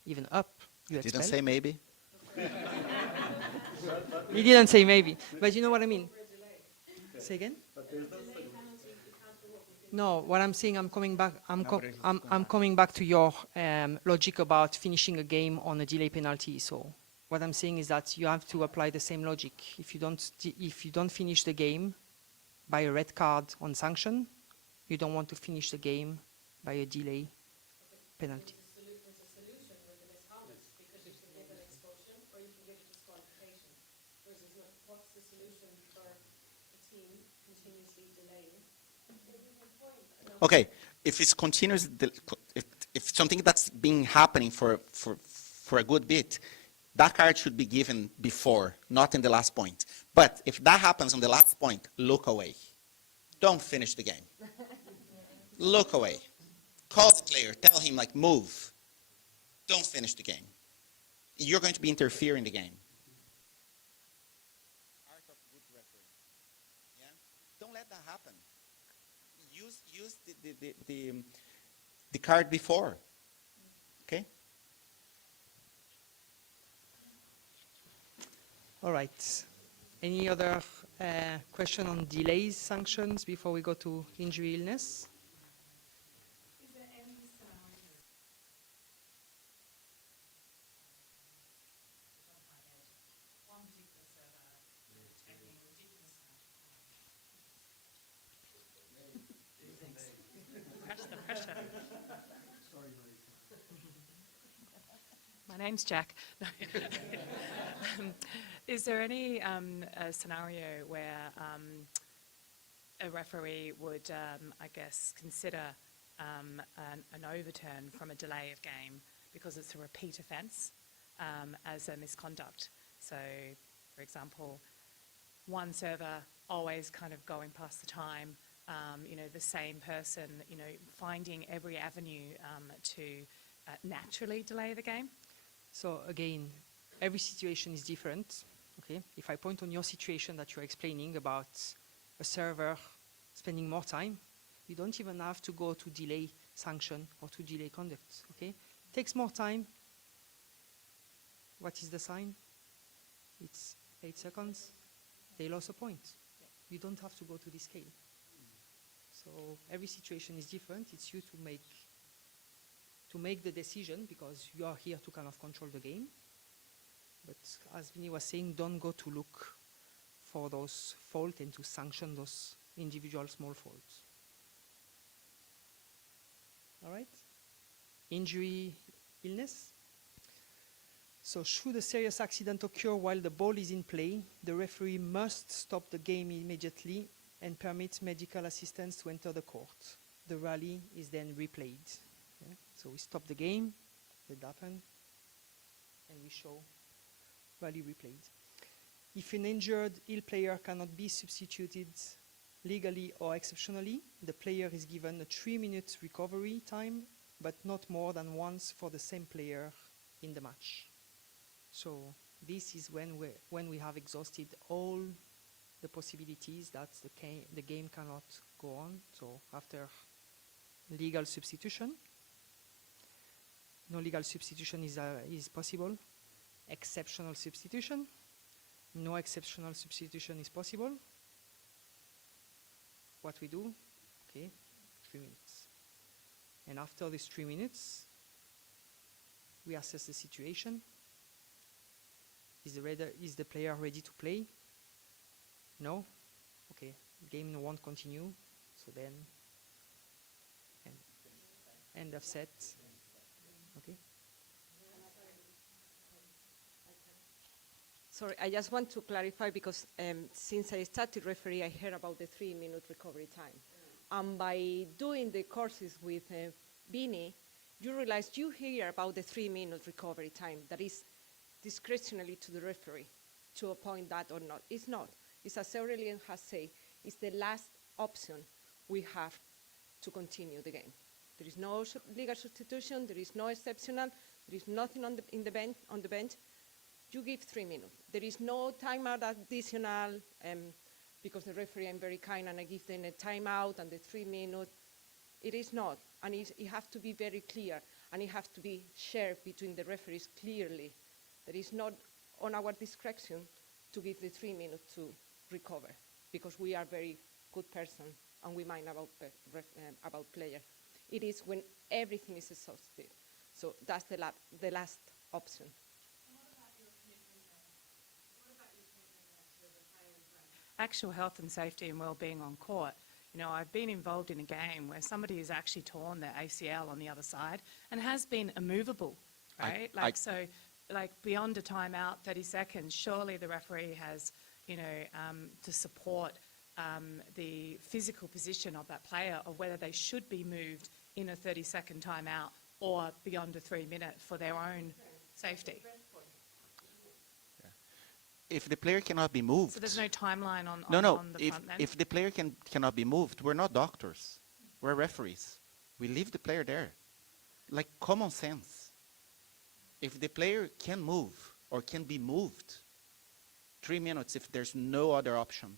even up. You Didn't expel. say maybe. He didn't say maybe, but you know what I mean. Say again? No, what I'm saying, I'm coming back. I'm coming back to your logic about finishing a game on a delay penalty. So what I'm saying is that you have to apply the same logic. If you don't finish the game by a red card on sanction, you don't want to finish the game by a delay penalty. There's a solution with the misconduct, because you can give an expulsion or you can give a disqualification. Whereas there's not, what's the solution for a team continuously delaying? Okay, if it's continuous, if something that's been happening for a good bit, that card should be given before, not in the last point. But if that happens on the last point, look away. Don't finish the game. Look away. Call the player, tell him, like, move. Don't finish the game. You're going to be interfering in the game. Art of good referee. Yeah? Don't let that happen. Use the card before. Okay? All right. Any other question on delays, sanctions before we go to injury illness? Is there any scenario? One particular server taking a ridiculous amount of time. Press the pressure. Sorry, Mary. My name's Jack. Is there any scenario where a referee would, I guess, consider an overturn from a delay of game because it's a repeat offence as a misconduct? So, for example, one server always kind of going past the time, the same person, finding every avenue to naturally delay the game? So again, every situation is different. Okay, if I point on your situation that you're explaining about a server spending more time, you don't even have to go to delay sanction or to delay conduct. Okay, takes more time. What is the sign? It's 8 seconds. They lost a point. You don't have to go to this scale. So every situation is different. It's you to make the decision, because you are here to kind of control the game. But as Vinny was saying, don't go to look for those faults and to sanction those individual small faults. All right? Injury, illness. So should a serious accident occur while the ball is in play, the referee must stop the game immediately and permit medical assistance to enter the court. The rally is then replayed. Yeah? So we stop the game, that happened, and we show rally replayed. If an injured ill player cannot be substituted legally or exceptionally, the player is given a 3-minute recovery time, but not more than once for the same player in the match. So this is when we have exhausted all the possibilities that the game cannot go on. So after legal substitution, no legal substitution is possible. Exceptional substitution, no exceptional substitution is possible. What we do, okay, 3 minutes. And after these 3 minutes, we assess the situation. Is the player ready to play? No? Okay, game won't continue. So then, end of set. Okay. Sorry, I just want to clarify because since I started referee, I heard about the 3-minute recovery time. And by doing the courses with Bini, you realize you hear about the 3-minute recovery time that is discretionary to the referee to appoint that or not. It's not. It's as Aurelien has said, it's the last option we have to continue the game. There is no legal substitution, there is no exceptional, there is nothing on the bench. You give 3 minutes. There is no timeout additional because the referee, I'm very kind and I give them a timeout and the 3 minutes. It is not. And it has to be very clear and it has to be shared between the referees clearly. There is not on our discretion to give the 3 minutes to recover because we are very good person and we mind about player. It is when everything is exhausted. So that's the last option. Actual health and safety and well-being on court. You know, I've been involved in a game where somebody has actually torn their ACL on the other side and has been immovable, right? Like beyond a timeout, 30 seconds, surely the referee has, you know, to support the physical position of that player of whether they should be moved in a 30-second timeout or beyond a 3-minute for their own safety. If the player cannot be moved... So there's no timeline on No, on the front then? if the player cannot be moved, we're not doctors. We're referees. We leave the player there. Like common sense. If the player can move or can be moved, 3 minutes if there's no other option.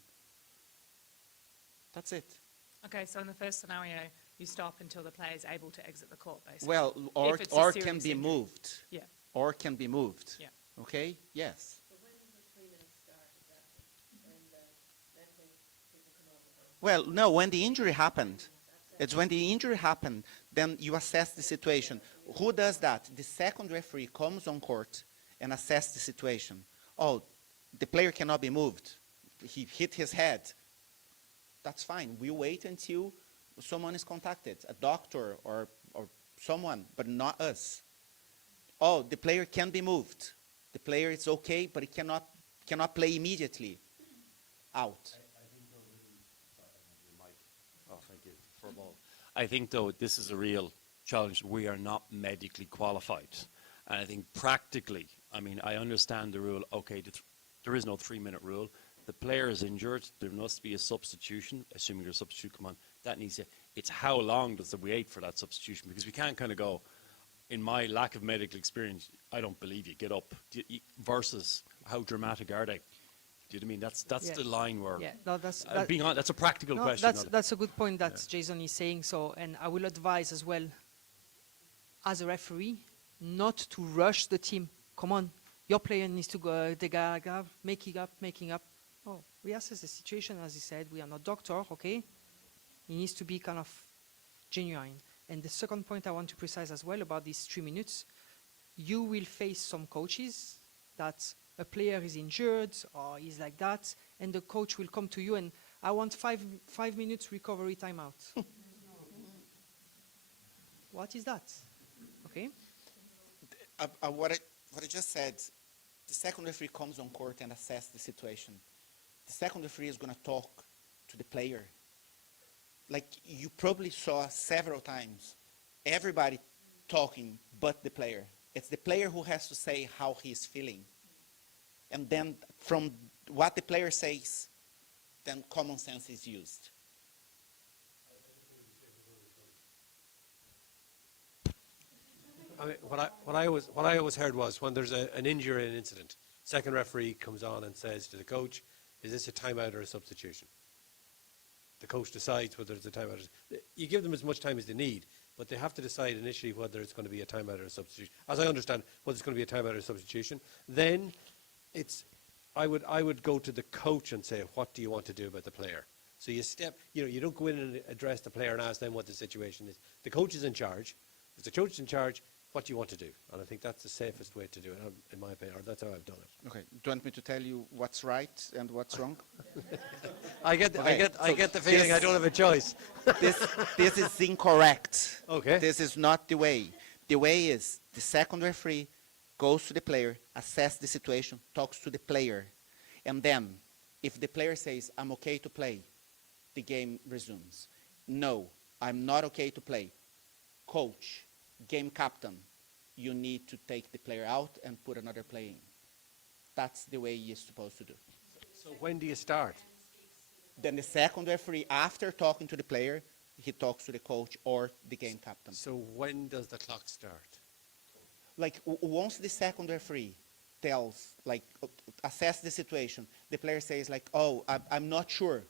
That's it. Okay, so in the first scenario, you stop until the player is able to exit the court, basically. Well, If it's a or can serious be injury. moved. Yeah. Or can be moved. Yeah. Okay? Yes. So when does the 3 minutes start exactly? When the medical people come over? Well, no, when the injury happened, it's when the injury happened, then you assess the situation. Who does that? The second referee comes on court and assesses the situation. Oh, the player cannot be moved. He hit his head. That's fine. We wait until someone is contacted, a doctor or someone, but not us. Oh, the player can be moved. The player is okay, but he cannot play immediately. Out. I think though, sorry, I have your mic. Oh, thank you for a ball. I think though this is a real challenge. We are not medically qualified, and I think practically, I mean, I understand the rule. Okay, there is no 3-minute rule. The player is injured. There must be a substitution, assuming there's a substitute come on. That needs to. It's how long does we wait for that substitution? Because we can't kind of go. In my lack of medical experience, I don't believe you. Get up. Versus how dramatic are they? Do you know what I mean? That's the line where. Yeah, no, that's being honest, that's a practical no, question. that's a good point that Jason is saying. So, and I will advise as well, as a referee, not to rush the team. Come on, your player needs to go. They got making up. Oh, we assess the situation, as he said. We are not doctor, okay? It needs to be kind of genuine. And the second point I want to precise as well about these 3 minutes, you will face some coaches that a player is injured or is like that, and the coach will come to you and I want 5 minutes recovery timeout. What is that? Okay. What I just said, the second referee comes on court and assesses the situation. The second referee is going to talk to the player. Like you probably saw several times, everybody talking but the player. It's the player who has to say how he's feeling. And then from what the player says, then common sense is used. I mean, what I always heard was when there's an injury, an incident, second referee comes on and says to the coach, is this a timeout or a substitution? The coach decides whether it's a timeout. You give them as much time as they need, but they have to decide initially whether it's going to be a timeout or a substitution. As I understand, whether it's going to be a timeout or a substitution. Then I would go to the coach and say, what do you want to do about the player? So you don't go in and address the player and ask them what the situation is. The coach is in charge. If the coach is in charge, what you want to do. And I think that's the safest way to do it, in my opinion, or that's how I've done it. Okay. Do you want me to tell you what's right and what's wrong? I get the feeling I this- don't have a choice. this is incorrect. Okay. This is not the way. The way is the second referee goes to the player, assess the situation, talks to the player, and then if the player says, I'm okay to play, the game resumes. No, I'm not okay to play. Coach, game captain, you need to take the player out and put another player in. That's the way you're supposed to do. So when do you start? Then the second referee, after talking to the player, he talks to the coach or the game captain. So when does the clock start? Like once the second referee tells, like assess the situation, the player says like, oh, I'm not sure,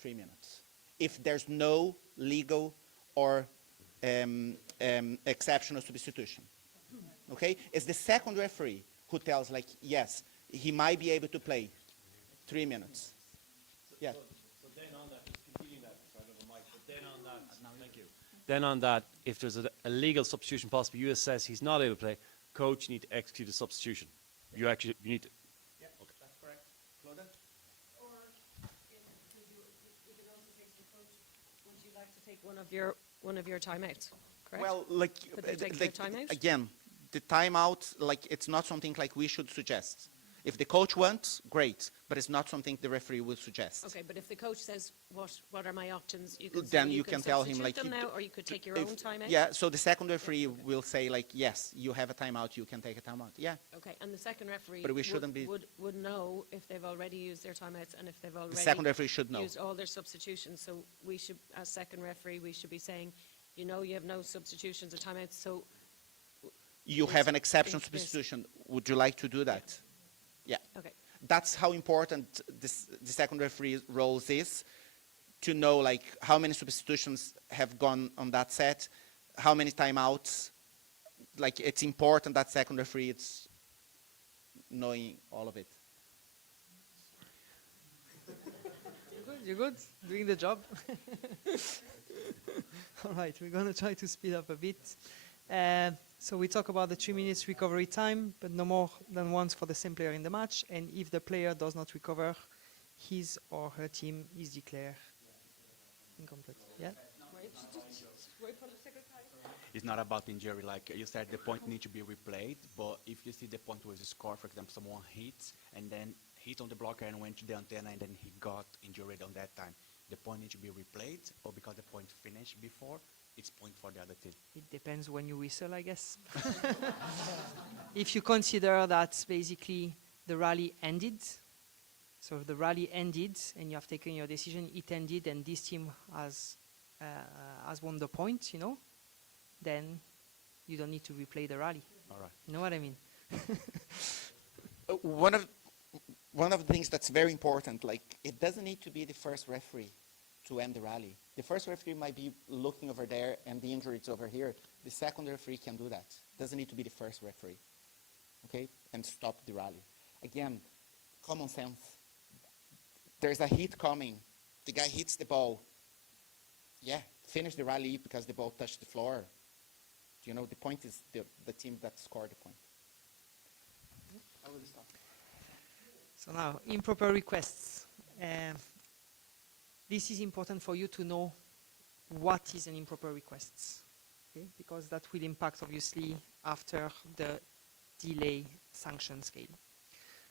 3 minutes. If there's no legal or exceptional substitution, okay? It's the second referee who tells like, yes, he might be able to play 3 minutes. Yeah. So then on that, just continuing that, sorry, I don't have a mic, but then on that, thank you. Then on that, if there's a legal substitution possible, you assess he's not able to play, coach, you need to execute a substitution. You need to. Yeah, okay. That's correct. Claudia? Or if it also takes the coach, would you like to take one of your timeouts? Correct. Well, like, Could they take their timeout? again, the timeout, like, it's not something like we should suggest. If the coach wants, great, but it's not something the referee will suggest. Okay, but if the coach says, what are my options? You can Then say you can tell him, substitute like, them you now, d- or you could take your If- own timeout. Yeah, so the second referee will say, like, yes, you have a timeout, you can take a timeout. Yeah, Okay, and the second referee But we shouldn't be- would know if they've already used their timeouts and if they've already the second referee should know. used all their substitutions. So we should, as second referee, we should be saying, you know, you have no substitutions or timeouts, so You have an exception Yes. substitution. Would you like to do that? Yeah. okay. That's how important the second referee roles is, to know like how many substitutions have gone on that set, how many timeouts. Like it's important that second referee is knowing all of it. You're good? Doing the job? All right, we're going to try to speed up a bit. So we talk about the 3 minutes recovery time, but no more than once for the same player in the match. And if the player does not recover, his or her team is declared incomplete. Yeah? It's not about injury. Like you said, the point needs to be replayed. But if you see the point was scored, for example, someone hits and then hit on the blocker and went to the antenna and then he got injured on that time, the point needs to be replayed, or because the point finished before, it's point for the other team. It depends when you whistle, I guess. If you consider that basically the rally ended, so if the rally ended and you have taken your decision, it ended and this team has won the point, you know, then you don't need to replay the rally. All right. You know what I mean? One of the things that's very important, like it doesn't need to be the first referee to end the rally. The first referee might be looking over there and the injury is over here. The second referee can do that. Doesn't need to be the first referee, okay? And stop the rally. Again, common sense. There's a hit coming. The guy hits the ball. Yeah, finish the rally because the ball touched the floor. You know, the point is the team that scored the point. I will stop. So now, improper requests. This is important for you to know what is an improper request, okay? Because that will impact, obviously, after the delay sanction scale.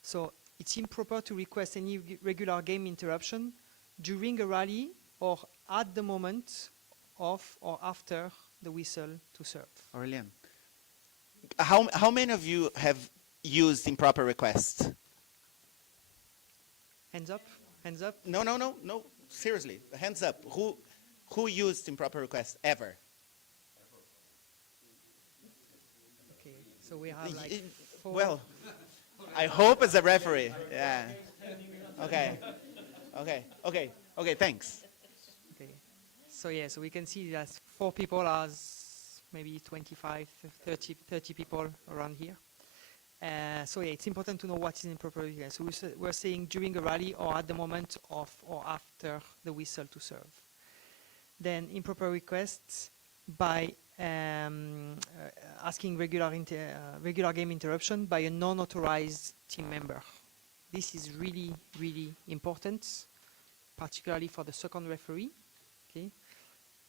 So it's improper to request any regular game interruption during a rally or at the moment of or after the whistle to serve. Aurelian, how many of you have used improper requests? Hands up, hands up. No. Seriously, hands up. Who used improper requests ever? Okay, so we have like four. Well, I hope as a referee. Yeah. Okay. Thanks. Okay. So yeah, so we can see that 4 people as maybe 25, 30 people around here. So yeah, it's important to know what is improper request. So we're saying during a rally or at the moment of or after the whistle to serve. Then improper requests by asking regular game interruption by a non-authorized team member. This is really, really important, particularly for the second referee. Okay,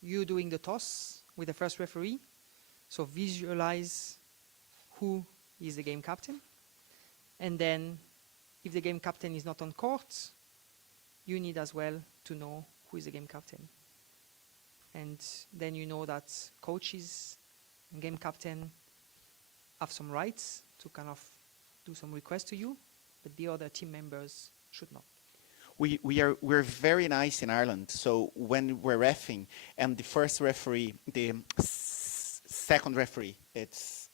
you doing the toss with the first referee, so visualize who is the game captain, and then if the game captain is not on court, you need as well to know who is the game captain. And then you know that coaches and game captain have some rights to kind of do some requests to you, but the other team members should not. We're very nice in Ireland. So when we're reffing, and the first referee, the second referee, it's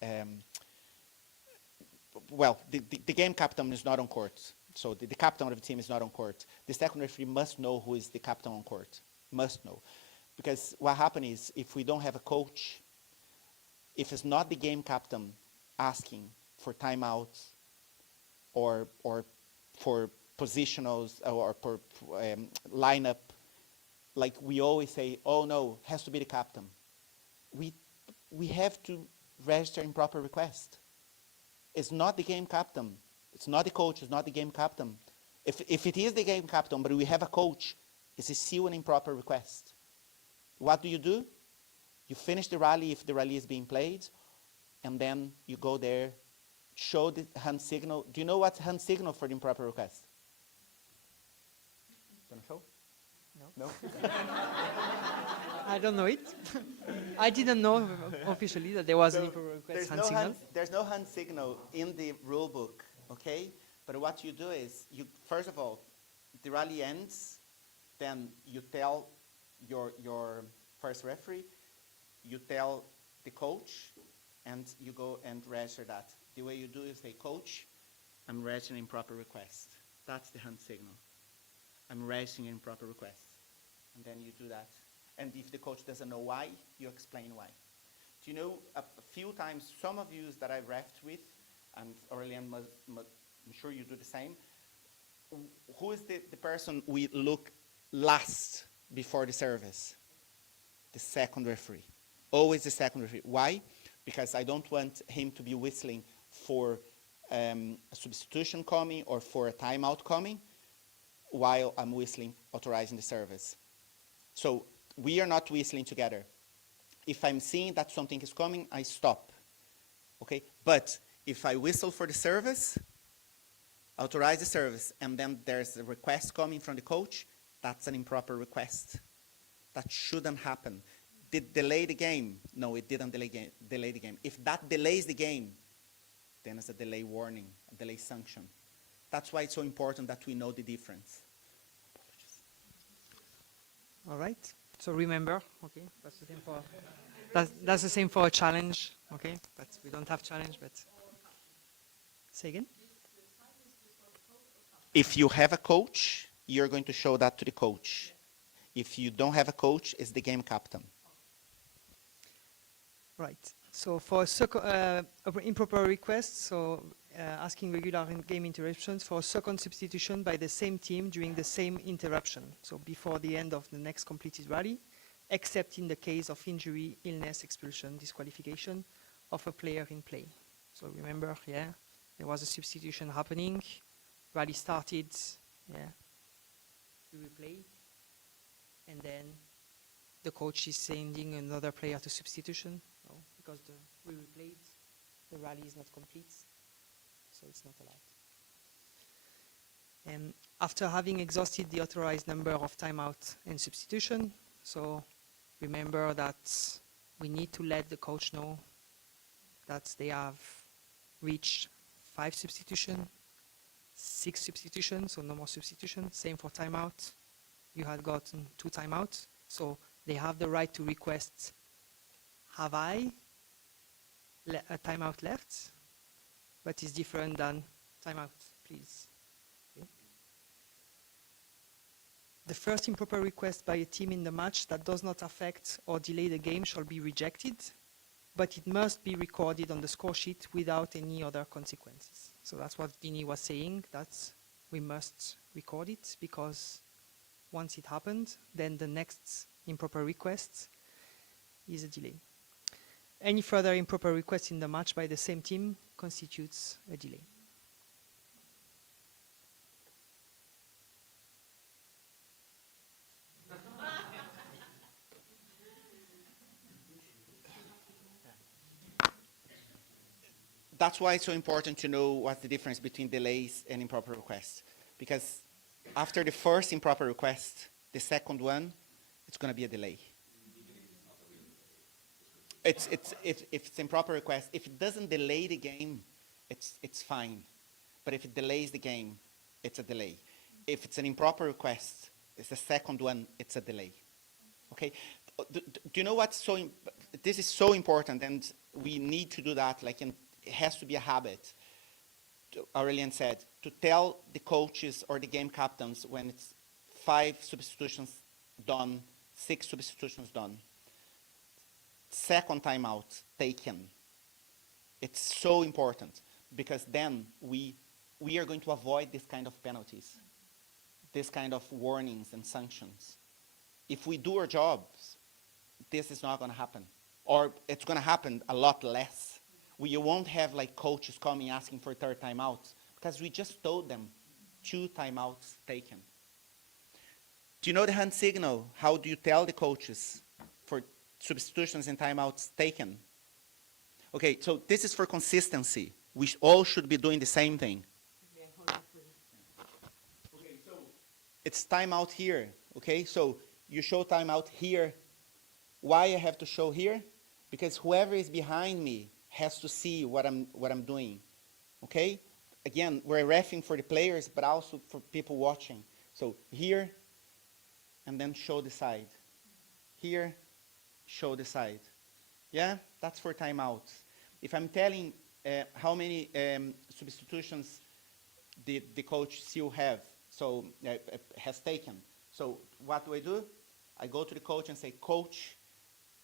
well, the game captain is not on court. So the captain of the team is not on court. The second referee must know who is the captain on court. Must know. Because what happens is, if we don't have a coach, if it's not the game captain asking for timeouts or for positionals or for lineup, like we always say, oh no, has to be the captain. We have to register improper request. It's not the game captain. It's not the coach. It's not the game captain. If it is the game captain, but we have a coach, it's still an improper request. What do? You finish the rally if the rally is being played, and then you go there, show the hand signal. Do you know what's hand signal for the improper request? Do you want to show? No? I don't know it. I didn't know officially that there was an improper request hand signal. There's no hand signal in the rule book, okay? But what you do is, first of all, the rally ends, then you tell your first referee, you tell the coach, and you go and register that. The way you do is say, coach, I'm registering improper request. That's the hand signal. I'm registering improper request. And then you do that. And if the coach doesn't know why, you explain why. Do you know, a few times, some of you that I've refed with, and Aurelian, I'm sure you do the same, who is the person we look last before the service? The second referee. Always the second referee. Why? Because I don't want him to be whistling for a substitution coming or for a timeout coming while I'm whistling, authorizing the service. So we are not whistling together. If I'm seeing that something is coming, I stop. Okay? But if I whistle for the service, authorize the service, and then there's a request coming from the coach, that's an improper request. That shouldn't happen. Did it delay the game? No, it didn't delay the game. If that delays the game, then it's a delay warning, a delay sanction. That's why it's so important that we know the difference. All right. So remember, okay, that's the same for that's the same for a challenge, okay? But we don't have challenge. But say again. If you have a coach, you're going to show that to the coach. If you don't have a coach, it's the game captain. Right. So for improper requests, so asking regular game interruptions for a second substitution by the same team during the same interruption, so before the end of the next completed rally, except in the case of injury, illness, expulsion, disqualification of a player in play. So remember, yeah, there was a substitution happening, rally started, yeah, we replay, and then the coach is sending another player to substitution, no, because we replayed, the rally is not complete, so it's not allowed. And after having exhausted the authorized number of timeout and substitution, so remember that we need to let the coach know that they have reached 5 substitution, 6 substitution, so no more substitution. Same for timeout. You had gotten 2 timeouts, so they have the right to request, have I a timeout left? But it's different than timeout, please. Okay. The first improper request by a team in the match that does not affect or delay the game shall be rejected, but it must be recorded on the score sheet without any other consequences. So that's what Dini was saying, that we must record it, because once it happened, then the next improper request is a delay. any further improper request in the match by the same team constitutes a delay. That's why it's so important to know what's the difference between delays and improper requests. Because after the first improper request, the second one, it's going to be a delay. If it's improper request, if it doesn't delay the game, it's fine. But if it delays the game, it's a delay. If it's an improper request, it's the second one, it's a delay. Okay? Do you know what's so, this is so important, and we need to do that, like, it has to be a habit. Aurelian said, to tell the coaches or the game captains when it's 5 substitutions done, 6 substitutions done, second timeout taken. It's so important, because then we are going to avoid this kind of penalties, this kind of warnings and sanctions. If we do our jobs, this is not going to happen, or it's going to happen a lot less. You won't have like coaches coming asking for third timeouts, because we just told them 2 timeouts taken. Do you know the hand signal? How do you tell the coaches for substitutions and timeouts taken? Okay, so this is for consistency. We all should be doing the same thing. Okay, so it's timeout here. Okay, so you show timeout here. Why I have to show here? Because whoever is behind me has to see what I'm doing. Okay? Again, we're reffing for the players, but also for people watching. So here, and then show the side. Here, show the side. Yeah? That's for timeouts. If I'm telling how many substitutions the coach still have, so has taken. So what do? I go to the coach and say, Coach,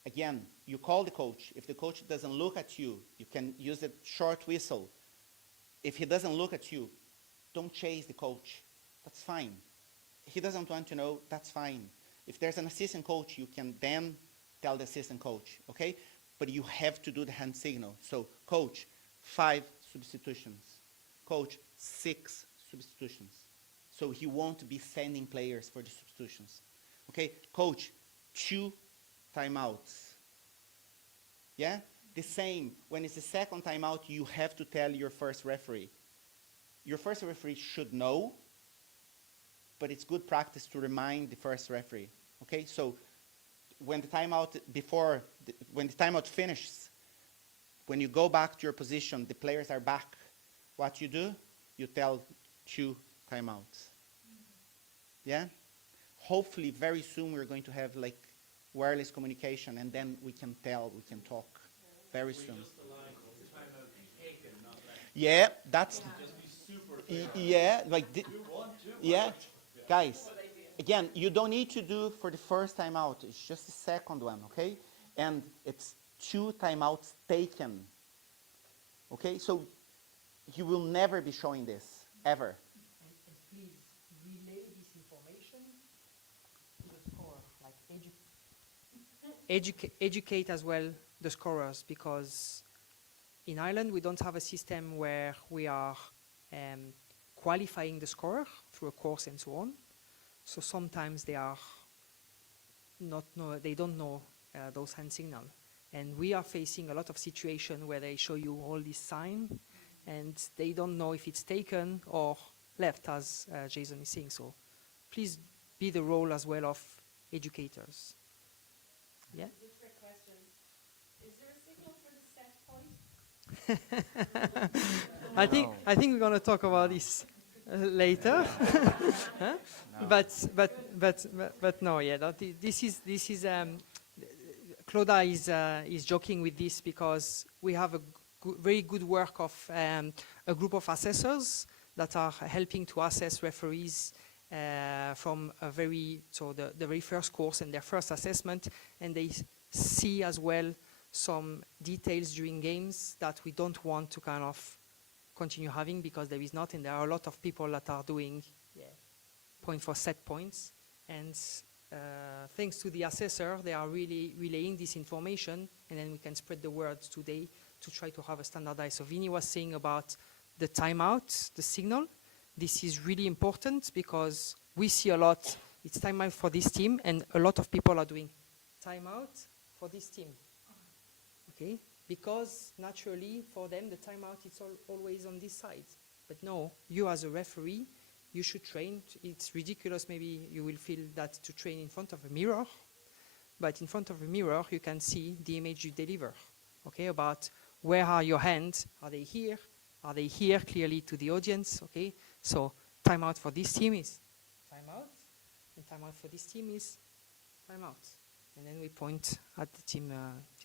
again, you call the coach. If the coach doesn't look at you, you can use a short whistle. If he doesn't look at you, don't chase the coach. That's fine. He doesn't want to know, that's fine. If there's an assistant coach, you can then tell the assistant coach, okay? But you have to do the hand signal. So, coach, 5 substitutions. Coach, 6 substitutions. So he won't be sending players for the substitutions. Okay, coach, 2 timeouts. Yeah? The same, when it's the second timeout, you have to tell your first referee. Your first referee should know, but it's good practice to remind the first referee. Okay, so when the timeout when the timeout finishes, when you go back to your position, the players are back. What you do? You tell 2 timeouts. Yeah? Hopefully very soon we're going to have like wireless communication, and then we can talk very soon. Yeah, that's, yeah, like, yeah, guys, again, you don't need to do for the first timeout, it's just the second one, okay? And it's 2 timeouts taken, okay? So you will never be showing this, ever. And please relay this information to the scorer, like educate as well the scorers, because in Ireland we don't have a system where we are qualifying the scorer through a course and so on. So sometimes they are they don't know those hand signals. And we are facing a lot of situations where they show you all this sign and they don't know if it's taken or left, as Jason is saying. So please be the role as well of educators. Yeah? Different question. Is there a signal for the set point? I think we're going to talk about this later. Huh? No. But no, yeah. This is Cloda is joking with this because we have a very good work of a group of assessors that are helping to assess referees from the very first course and their first assessment, and they see as well some details during games that we don't want to kind of continue having because there is not, and there are a lot of people that are doing point for set points, and thanks to the assessor, they are really relaying this information, and then we can spread the word today to try to have a standardized. So Vinny was saying about the timeout, the signal. This is really important because we see a lot, it's timeout for this team, and a lot of people are doing timeout for this team. Okay? Because naturally, for them, the timeout is always on this side. But no, you as a referee, you should train. It's ridiculous, maybe you will feel that to train in front of a mirror, but in front of a mirror, you can see the image you deliver, okay, about where are your hands, are they here? Are they here clearly to the audience, okay? So timeout for this team is timeout, and timeout for this team is timeout. And then we point at the team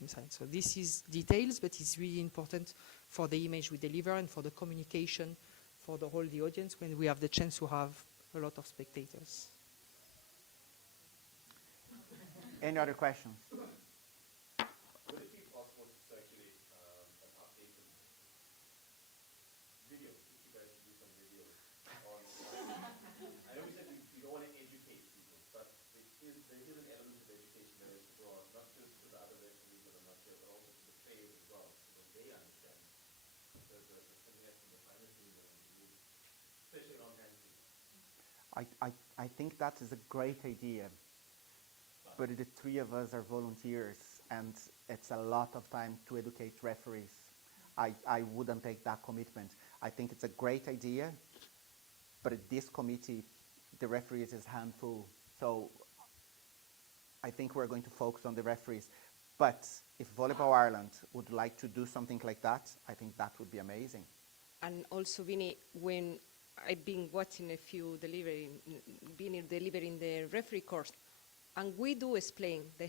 side. So this is details, but it's really important for the image we deliver and for the communication for the whole the audience when we have the chance to have a lot of spectators. Any other questions? Would it be possible to actually an update on videos, if you guys could do some videos on, I know you said you don't want to educate people, but there is an element of education that is brought, not just to the other referees that are not here, but also to the players as well, so that they understand the finesse and the finer things that are moved, especially around hand signals. I think that is a great idea, but the three of us are volunteers, and it's a lot of time to educate referees. I wouldn't take that commitment. I think it's a great idea, but at this committee, the referees is handful. So I think we're going to focus on the referees. But if Volleyball Ireland would like to do something like that, I think that would be amazing. And also, Vinny, when I've been watching a few delivering the referee course, and we do explain the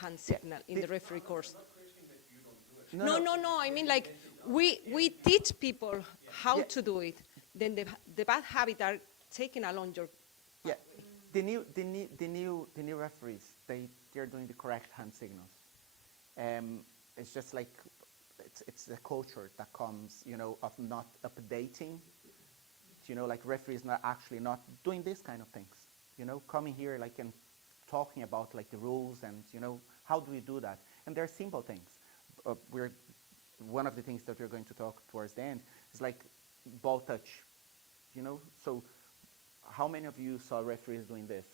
hand signal in the referee course. No, I mean, like, we teach people how to do it. Then the bad habits are taken along your... Yeah, the new referees, they're doing the correct hand signals. It's just like, it's the culture that comes, of not updating. Like referees not doing this kind of things. Coming here and talking about the rules and how do we do that? And there are simple things. One of the things that we're going to talk towards the end is ball touch. So how many of you saw referees doing this?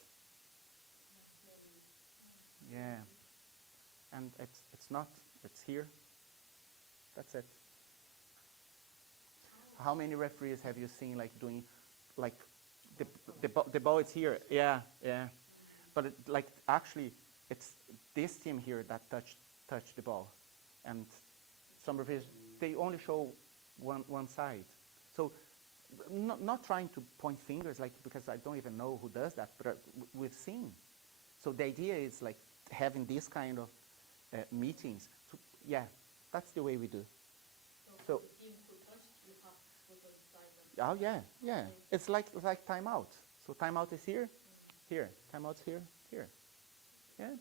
Yeah, and it's here. That's it. How many referees have you seen doing the ball is here? Yeah. But actually, it's this team here that touched the ball, and some referees they only show one side. So not trying to point fingers because I don't even know who does that, but we've seen. So the idea is having this kind of meetings. Yeah, that's the way we do. So. Oh yeah. It's like timeout. So timeout is here. Timeout's here. Yeah.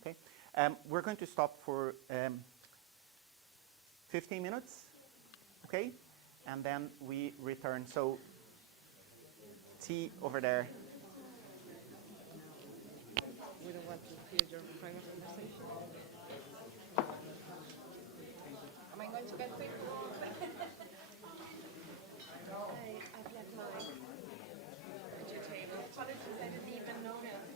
Okay. We're going to stop for 15 minutes. Okay, and then we return. So tea over there. We don't want to hear your final conversation. Am I going to get quick? I've left mine at your table. Apologies, I didn't even notice.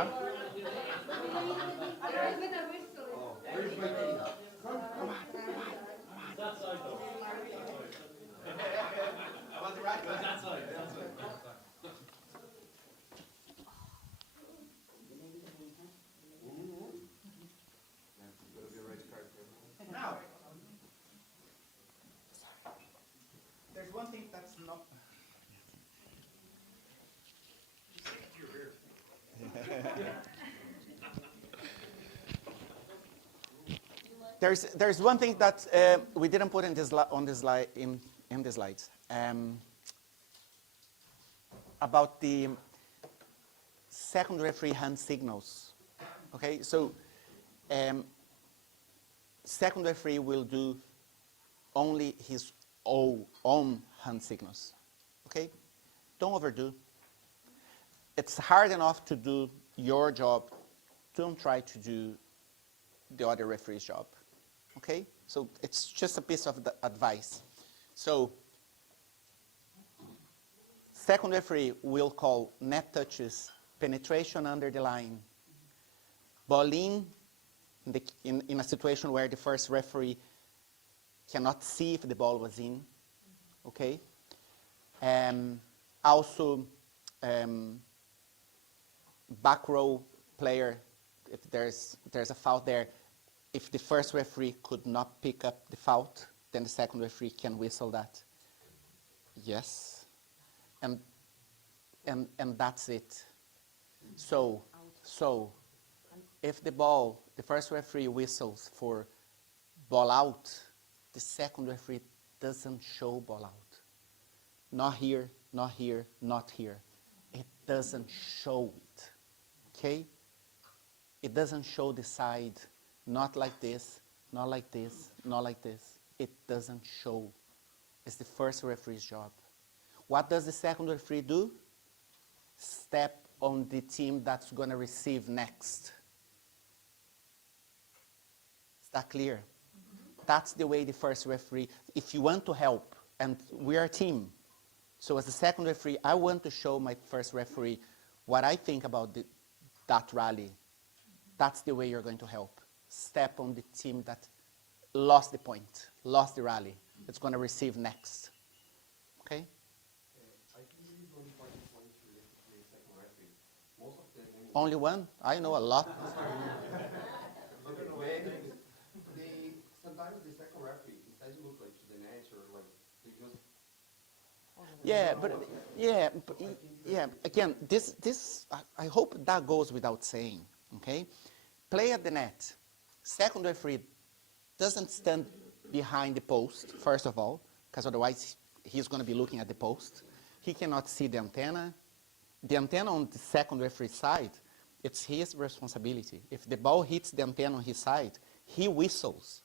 one? Where's my team? Now, there's one thing that's not. There's one thing that we didn't put in this on this slide in the slides about the second referee hand signals. Okay, so second referee will do only his own hand signals. Okay, don't overdo. It's hard enough to do your job. Don't try to do the other referee's job. Okay, so it's just a piece of the advice. So second referee will call net touches, penetration under the line, ball in a situation where the first referee cannot see if the ball was in. Okay, also back row player, if there's a foul there, if the first referee could not pick up the foul, then the second referee can whistle that. Yes, and that's it. So if the first referee whistles for ball out, the second referee doesn't show ball out. Not here, not here, not here. It doesn't show it. Okay? It doesn't show the side. Not like this, not like this, not like this. It doesn't show. It's the first referee's job. What does the second referee do? Step on the team that's going to receive next. Is that clear? Mm-hmm. That's the way the first referee, if you want to help, and we are a team. So as the second referee, I want to show my first referee what I think about that rally. That's the way you're going to help. Step on the team that lost the point, lost the rally. It's going to receive next. Okay? I think there is one important point related to the second referee. Most of the women... Only one? I know a lot. Sometimes the second referee, instead to look like to the net or like they just... Again, this I hope that goes without saying. Okay? Play at the net. Second referee doesn't stand behind the post, first of all, because otherwise he's going to be looking at the post. He cannot see the antenna. The antenna on the second referee's side, it's his responsibility. If the ball hits the antenna on his side, he whistles.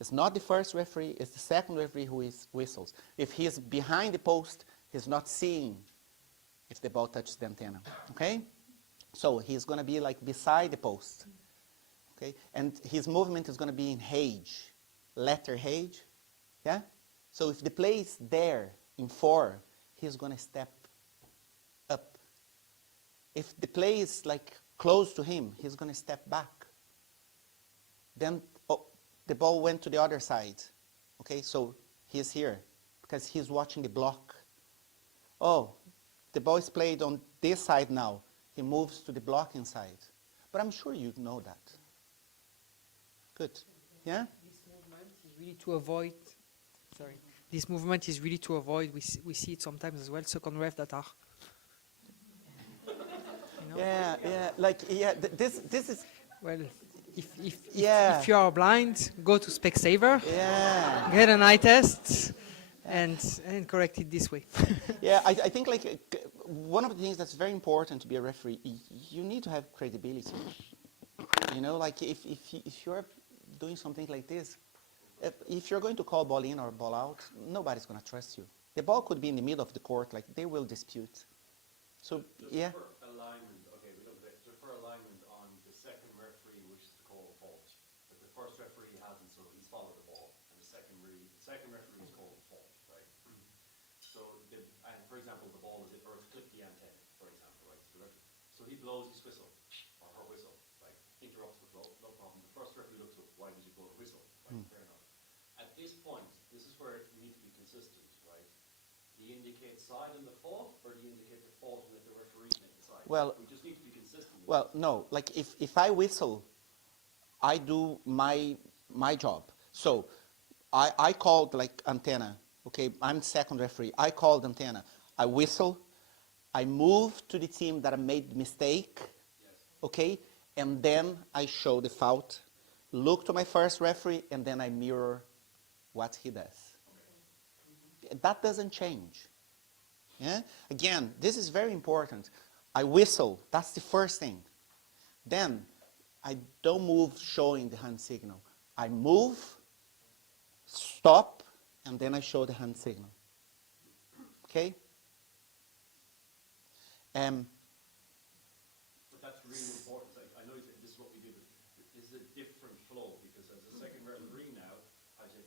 It's not the first referee, it's the second referee who whistles. If he's behind the post, he's not seeing if the ball touches the antenna. Okay? So he's going to be like beside the post. Okay? And his movement is going to be in H, letter H. Yeah? So if the play is there in 4, he's going to step up. If the play is like close to him, he's going to step back. Then the ball went to the other side. Okay? So he's here because he's watching the block. Oh, the ball is played on this side now. He moves to the blocking side. But I'm sure you know that. Good. Yeah? This movement is really to avoid, this movement is really to avoid, we see it sometimes as well, second ref that are, this is... Well, if you are blind, go to Specsaver, get an eye test, and correct it this way. I think like one of the things that's very important to be a referee, you need to have credibility. You know, like if you're doing something like this, if you're going to call ball in or ball out, nobody's going to trust you. The ball could be in the middle of the court, like they will dispute. So, Just for alignment, okay, we look at it. Just for alignment on the second referee wishes to call a fault. But the first referee hasn't, so he's followed the ball. And the second referee is called a fault, right? So, and for example, the ball is, or it's clipped the antenna, for example, right? So So he blows his whistle, or her whistle, like, interrupts the flow, no problem. The first referee looks up, why did you blow the whistle? Right, fair enough. At this point, this is where you need to be consistent, right? Do you indicate side in the fault, or do you indicate the fault and let the referee make the side? Well, we just need to be consistent. With well, no. Like if I whistle, I do my job. So I called like antenna. Okay, I'm second referee. I called antenna. I whistle. I move to the team that I made mistake. Yes. Okay, and then I show the fault. Look to my first referee, and then I mirror what he does. That doesn't change. Yeah? Again, this is very important. I whistle. That's the first thing. Then I don't move showing the hand signal. I move, stop, and then I show the hand signal. Okay? But that's really important. I know this is what we do, but this is a different flow, because as a second referee now, I say,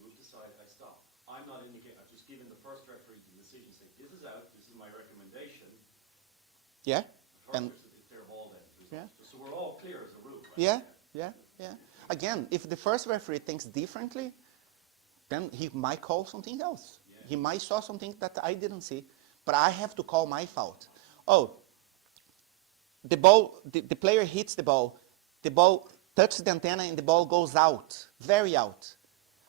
move to side, I stop. I'm not indicating, I've just given the first referee the decision, say, this is out, this is my recommendation. Yeah? The And first is a clear ball then. Yeah. So we're all clear as a rule, right? yeah. Again, if the first referee thinks differently, then he might call something else. Yeah. He might saw something that I didn't see, but I have to call my fault. Oh, the ball, the player hits the ball touches the antenna and the ball goes out, very out.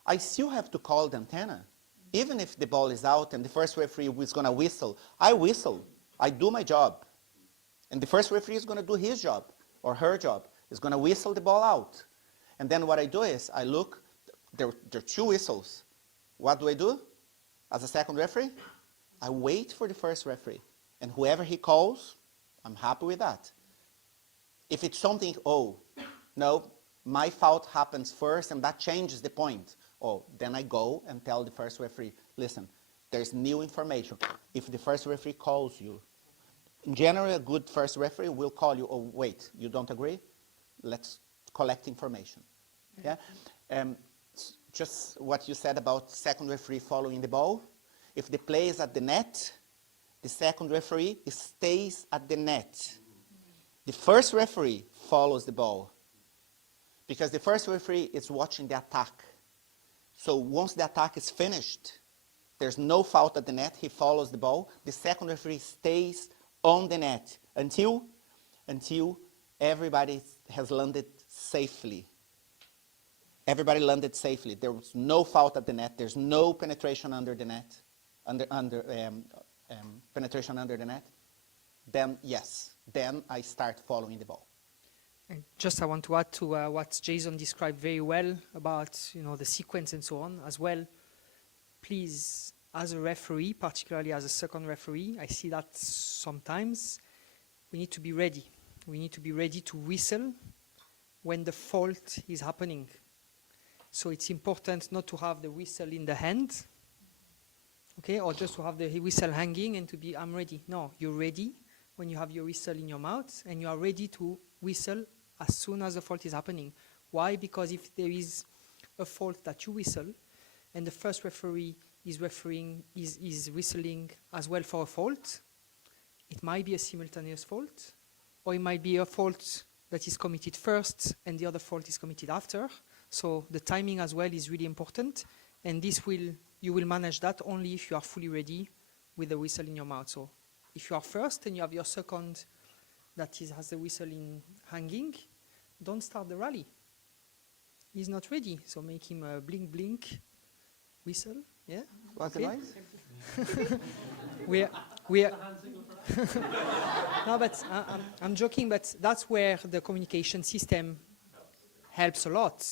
I still have to call the antenna. Even if the ball is out and the first referee is going to whistle, I whistle. I do my job. And the first referee is going to do his job or her job. Is going to whistle the ball out. And then what I do is I look, there are two whistles. What do? As a second referee, I wait for the first referee. And whoever he calls, I'm happy with that. If it's something, oh, no, my fault happens first and that changes the point. Oh, then I go and tell the first referee, listen, there's new information. If the first referee calls you, in general, a good first referee will call you, oh, wait, you don't agree? Let's collect information. Yeah? Just what you said about second referee following the ball. If the play is at the net, the second referee stays at the net. The first referee follows the ball because the first referee is watching the attack. So once the attack is finished, there's no foul at the net, he follows the ball. The second referee stays on the net until everybody has landed safely. Everybody landed safely. There was no foul at the net. There's no penetration under the net, penetration under the net. Then yes, then I start following the ball. And just I want to add to what Jason described very well about the sequence and so on as well. Please, as a referee, particularly as a second referee, I see that sometimes we need to be ready. We need to be ready to whistle when the fault is happening. So it's important not to have the whistle in the hand, okay, or just to have the whistle hanging and to be, I'm ready. No, you're ready when you have your whistle in your mouth and you are ready to whistle as soon as the fault is happening. Why? Because if there is a fault that you whistle and the first referee is whistling as well for a fault, it might be a simultaneous fault, or it might be a fault that is committed first and the other fault is committed after. So the timing as well is really important, and you will manage that only if you are fully ready with the whistle in your mouth. So if you are first and you have your second that has the whistle hanging, don't start the rally. He's not ready, so make him a blink blink whistle. Yeah. What's okay. the noise? we are no, but I'm joking. But that's where the communication system helps a lot,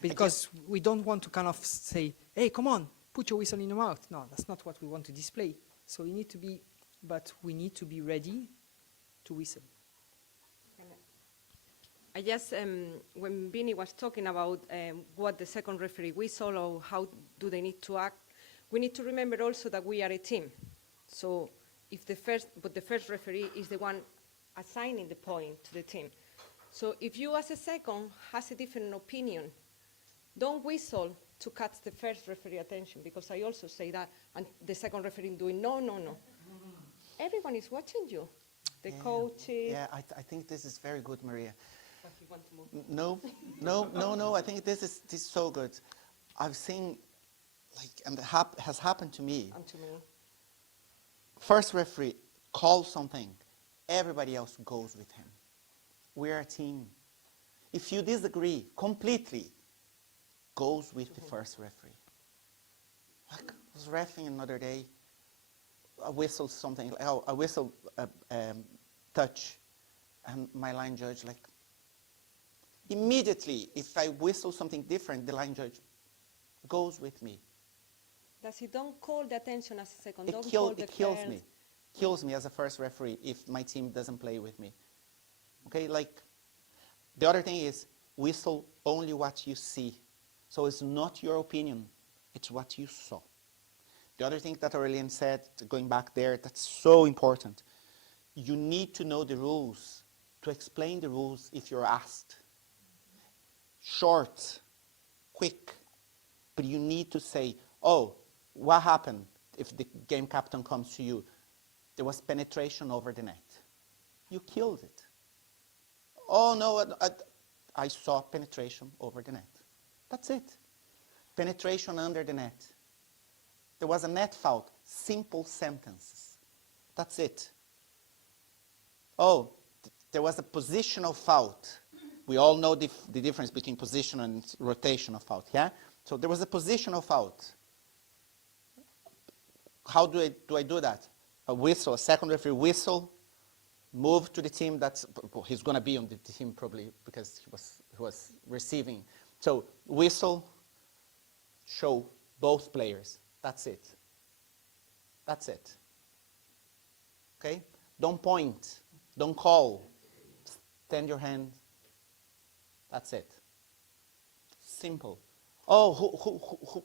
because we don't want to kind of say, "Hey, come on, put your whistle in your mouth." No, that's not what we want to display. So we need to be ready to whistle. I guess when Vinny was talking about what the second referee whistle or how do they need to act, we need to remember also that we are a team. So if the first referee is the one assigning the point to the team. So if you as a second has a different opinion, don't whistle to catch the first referee attention, because I also say that, and the second referee doing no. Everyone is watching you. The Yeah. coaches. Yeah, I think this is very good, Maria. Oh, you want to move? No. I think this is so good. I've seen, and it has happened to me. And to me. First referee calls something, everybody else goes with him. We're a team. If you disagree completely, goes with the first referee. Like, I was reffing another day, I whistled something, I whistled touch, and my line judge, immediately, if I whistle something different, the line judge goes with me. Does he don't call the attention as a second? It Don't call the kills clearance. me. Kills me as a first referee if my team doesn't play with me. Okay, the other thing is whistle only what you see. So it's not your opinion, it's what you saw. The other thing that Aurelian said, going back there, that's so important. You need to know the rules, to explain the rules if you're asked. Short, quick, but you need to say, oh, what happened if the game captain comes to you? There was penetration over the net. You killed it. Oh, no, I saw penetration over the net. That's it. Penetration under the net. There was a net foul. Simple sentences. That's it. Oh, there was a positional foul. We all know the difference between position and rotational foul, yeah? So there was a positional foul. How do I do that? A whistle, a second referee whistle, move to the team that's, well, he's going to be on the team probably because he was receiving. So whistle, show both players. That's it. That's it. Okay? Don't point. Don't call. Extend your hand. That's it. Simple. Oh, who,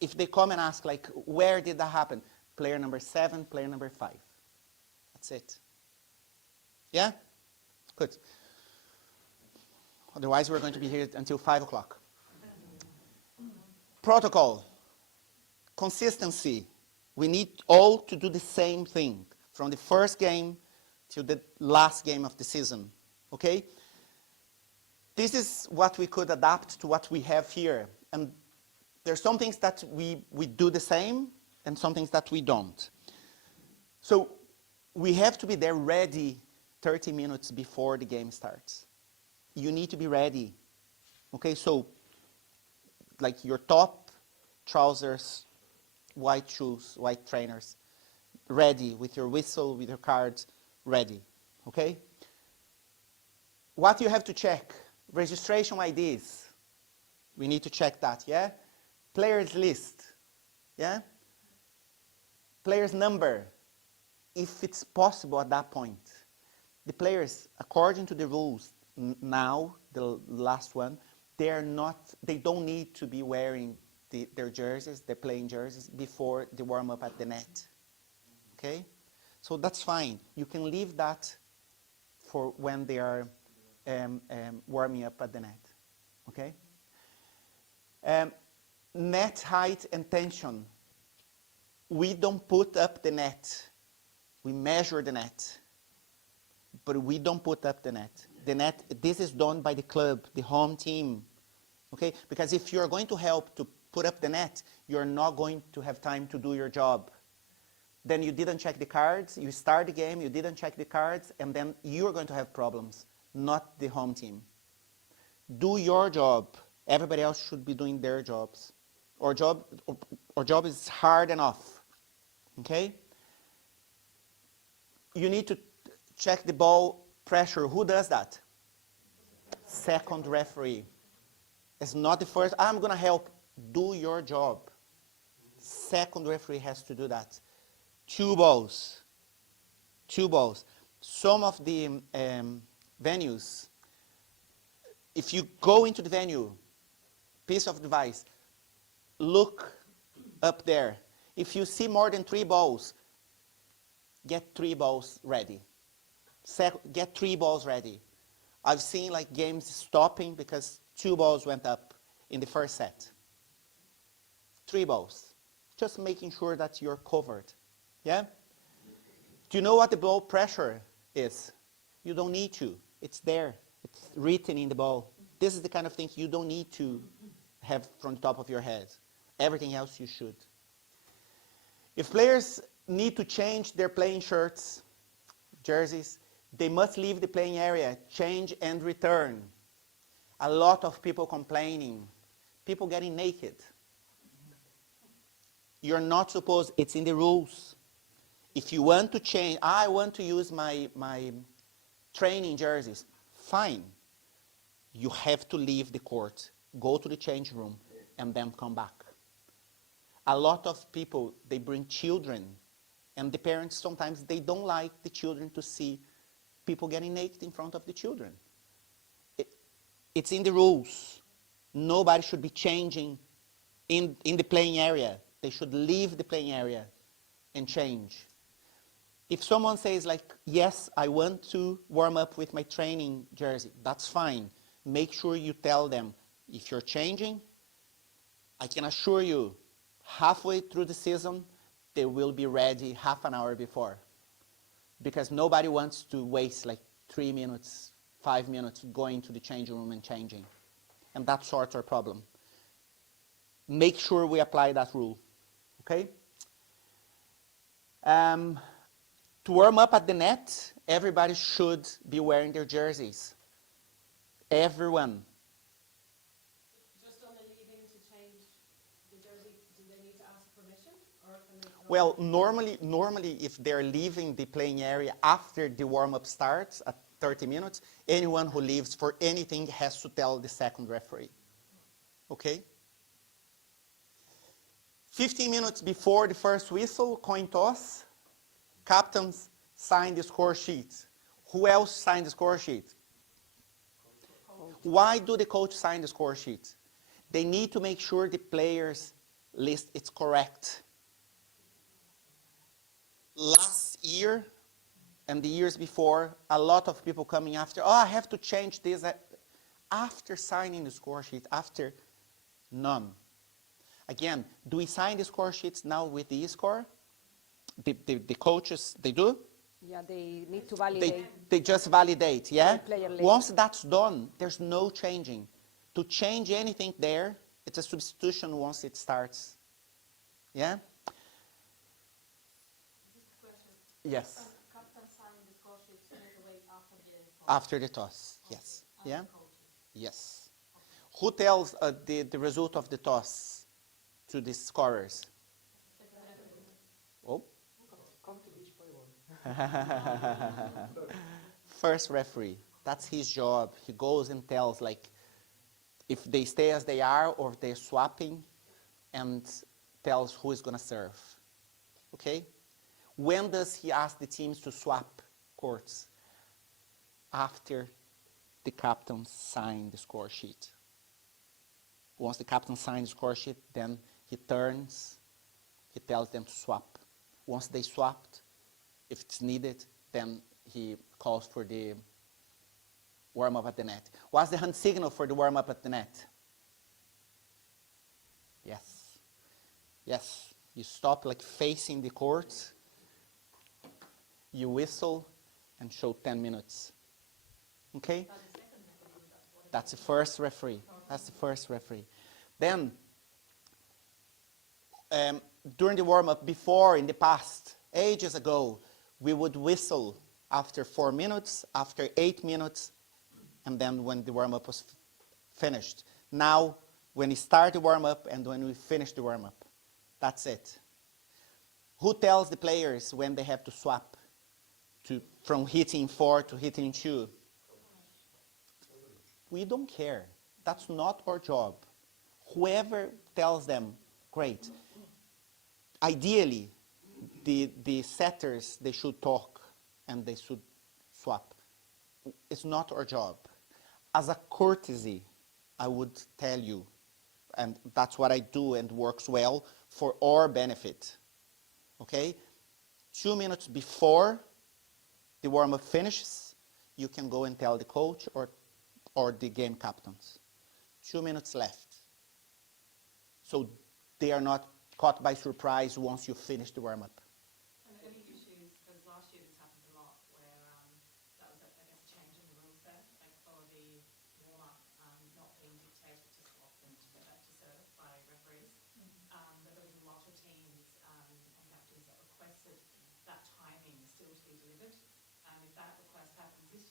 if they come and ask, where did that happen? Player number 7, player number 5. That's it. Yeah? Good. Otherwise, we're going to be here until 5 o'clock. Protocol. Consistency. We need all to do the same thing from the first game to the last game of the season. Okay? This is what we could adapt to what we have here. And there's some things that we do the same and some things that we don't. So we have to be there ready 30 minutes before the game starts. You need to be ready. Okay, so your top trousers, white shoes, white trainers, ready with your whistle, with your cards, ready. Okay? What you have to check? Registration IDs. We need to check that, yeah? Players list, yeah? Players number, if it's possible at that point. The players, according to the rules now, the last one, they don't need to be wearing their jerseys, their playing jerseys, before the warm-up at the net. Okay? So that's fine. You can leave that for when they are warming up at the net. Okay? Net height and tension. We don't put up the net. We measure the net. But we don't put up the net. The net, this is done by the club, the home team. Okay? Because if you're going to help to put up the net, you're not going to have time to do your job. Then you didn't check the cards, you start the game, you didn't check the cards, and then you're going to have problems, not the home team. Do your job. Everybody else should be doing their jobs. Our job is hard enough. Okay? You need to check the ball pressure. Who does that? Second referee. It's not the first. I'm going to help. Do your job. Second referee has to do that. 2 balls. 2 balls. Some of the venues, if you go into the venue, piece of device, look up there. If you see more than 3 balls, get 3 balls ready. Get 3 balls ready. I've seen games stopping because 2 balls went up in the first set. 3 balls. Just making sure that you're covered. Yeah? Do you know what the ball pressure is. You don't need to. It's there. It's written in the ball. This is the kind of thing you don't need to have from the top of your head. Everything else you should. If players need to change their playing shirts, jerseys, they must leave the playing area, change and return. A lot of people complaining, people getting naked. You're not supposed, it's in the rules. If you want to change, I want to use my training jerseys, fine. You have to leave the court, go to the change room, and then come back. A lot of people, they bring children, and the parents sometimes, they don't like the children to see people getting naked in front of the children. It's in the rules. Nobody should be changing in the playing area. They should leave the playing area and change. If someone says like, yes, I want to warm up with my training jersey, that's fine. Make sure you tell them, if you're changing, I can assure you, halfway through the season, they will be ready half an hour before. Because nobody wants to waste like 3 minutes, 5 minutes going to the changing room and changing. And that sorts our problem. Make sure we apply that rule, okay? To warm up at the net, everybody should be wearing their jerseys. Everyone. Just on the leaving to change the jersey, do they need to ask permission? Or can they Well, normally if they're leaving the playing area after the warm-up starts at 30 minutes, anyone who leaves for anything has to tell the second referee. Okay? 15 minutes before the first whistle, coin toss, captains sign the score sheet. Who else signed the score sheet? Why do the coach sign the score sheet? They need to make sure the players list is correct. Last year and the years before, a lot of people coming after, oh, I have to change this. After signing the score sheet, after, none. Again, do we sign the score sheets now with the e-score? The coaches, they do? Yeah, they need to validate. They just validate, yeah? The player list. Once that's done, there's no changing. To change anything there, it's a substitution once it starts. Yeah? Yes. Captain signed the score sheet straight away after the toss. After the toss, yes. Yeah? Yes. Who tells the result of the toss to the scorers? Oh. Come to each by one. First referee. That's his job. He goes and tells, like, if they stay as they are or if they're swapping, and tells who is going to serve. Okay? When does he ask the teams to swap courts? After the captain signed the score sheet. Once the captain signs the score sheet, then he turns, he tells them to swap. Once they swapped, if it's needed, then he calls for the warm-up at the net. What's the hand signal for the warm-up at the net? Yes. Yes. You stop like facing the court, you whistle, and show 10 minutes. Okay? That's the first referee. That's the first referee. Then, during the warm-up, before, in the past, ages ago, we would whistle after 4 minutes, after 8 minutes, and then when the warm-up was finished. Now, when we start the warm-up and when we finish the warm-up, that's it. Who tells the players when they have to swap from hitting 4 to hitting 2? We don't care. That's not our job. Whoever tells them, great. Ideally, the setters, they should talk and they should swap. It's not our job. As a courtesy, I would tell you, and that's what I do and works well for our benefit. Okay? 2 minutes before the warm-up finishes, you can go and tell the coach or the game captains. 2 minutes left. So they are not caught by surprise once you finish the warm-up. And any issues, because last year this happened a lot, where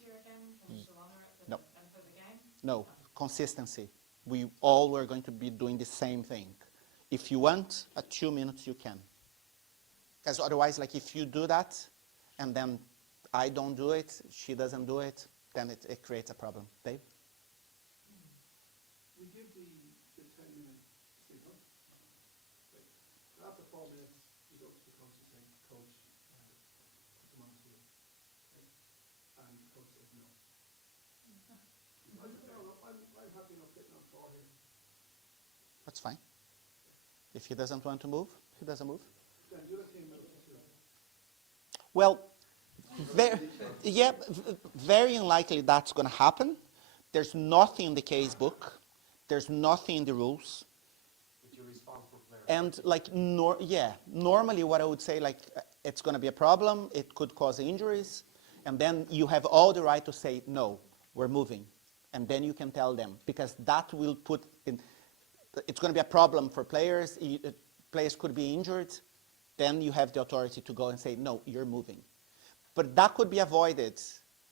year again? Can we still honour it for No. the benefit of the game? No, consistency. We all were going to be doing the same thing. If you want a 2 minutes, you can. Because otherwise, like if you do that, and then I don't do it, she doesn't do it, then it creates a problem. Dave? We give the 10-minute signal. Like, after 4 minutes, it's up to the coach to say, coach, put them on the field. Okay? And the coach says no. I'm happy enough getting on 4 here. That's fine. If he doesn't want to move, he doesn't move. Then the other team moves to Well, very unlikely that's going to happen. There's nothing in the case book. There's nothing in the rules. But you're responsible for player. And like, normally what I would say, like, it's going to be a problem. It could cause injuries. And then you have all the right to say, no, we're moving. And then you can tell them, because that will put in, it's going to be a problem for players. Players could be injured. Then you have the authority to go and say, no, you're moving. But that could be avoided.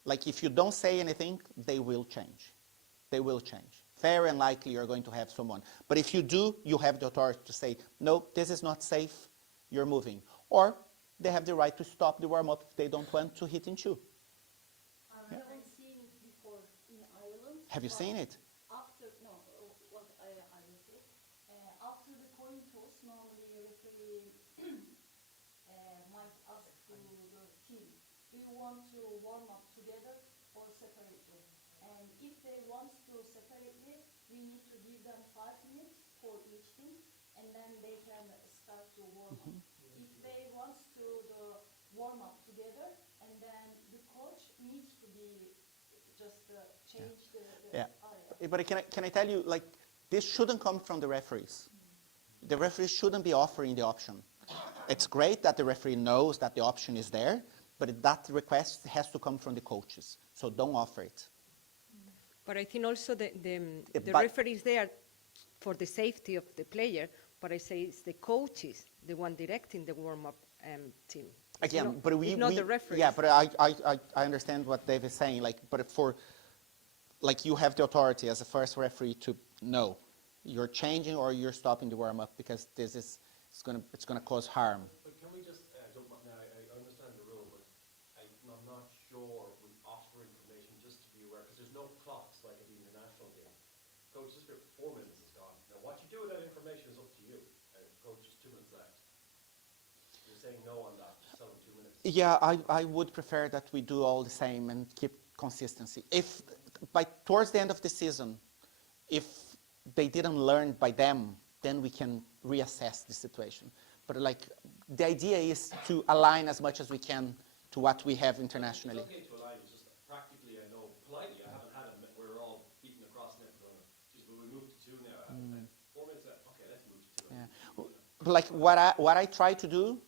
Like if you don't say anything, they will change. They will change. Very unlikely you're going to have someone. But if you do, you have the authority to say, no, this is not safe, you're moving. Or they have the right to stop the warm-up if they don't want to hit in two. I haven't seen it before in Ireland. Have you but seen it? After, no, what I will say. After the coin toss, normally referee might ask to the team, do you want to warm up together or separately? And if they want to separately, we need to give them 5 minutes for each team, and then they can start to warm up. If they want to warm up together, and then the coach needs to be just change the area. But can I tell you, like, this shouldn't come from the referees. The referees shouldn't be offering the option. It's great that the referee knows that the option is there, but that request has to come from the coaches. So don't offer it. But I think also the but- referee is there for the safety of the player, but I say it's the coaches, the one directing the warm-up team. It's Again, not, but it's not the referees. Yeah, but I understand what Dave is saying. Like, but you have the authority as a first referee to know you're changing or you're stopping the warm-up because it's gonna cause harm. But can we just jump on now? I understand the rule, but I'm not sure we offer information just to be aware, because there's no clocks like at the international game. Coach, just 4 minutes is gone. Now, what you do with that information is up to you. Coach, just 2 minutes left. You're saying no on that. Just tell them 2 minutes. Yeah, I would prefer that we do all the same and keep consistency. If towards the end of the season, if they didn't learn by them, then we can reassess the situation. But like, the idea is to align as much as we can to what we have internationally. It's okay to align. It's just practically, I know, politely, I haven't had it. We're all beating across net going, geez, will we move to 2 now? 4 minutes left. Okay, let's move to 2. Yeah. Like what I try to do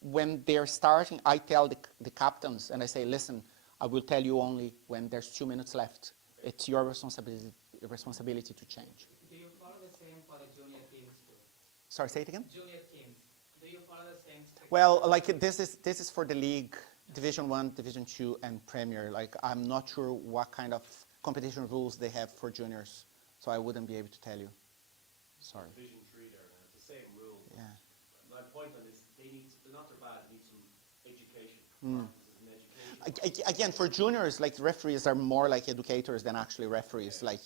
when they're starting, I tell the captains and I say, listen, I will tell you only when there's 2 minutes left. It's your responsibility to change. Do you follow the same for the junior teams too? Sorry, say it again? Junior teams. Do you follow the same? Well, like this is for the league, Division 1, Division 2, and Premier. Like I'm not sure what kind of competition rules they have for juniors, so I wouldn't be able to tell you. Sorry. Division 3 there, and it's the same rule. Yeah. My point on this, they're not their bad, need some education. Again, for juniors, like referees are more like educators than actually referees. Like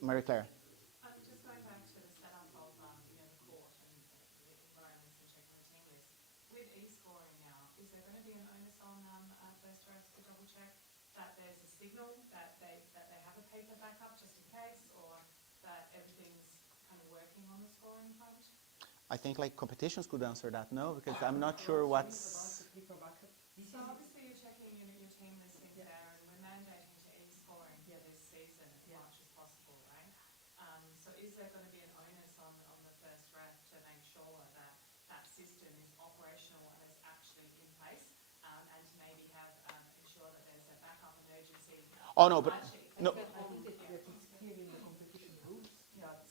Marie Claire. Just going back to the setup of the court and the environments and checking the team list. With e-scoring now, is there going to be an onus on first refs to double check that there's a signal that they have a paper backup just in case, or that everything's kind of working on the scoring front? I think like competitions could answer that, no? Because I'm not sure what's... So obviously you're checking your team listings there, and we're mandating to e-scoring for this season as much as possible, right? So is there going to be an onus on the first ref to make sure that that system is operational and is actually in place, and to maybe ensure that there's a backup emergency? Oh no, but no. I think that it's clear in the competition rules that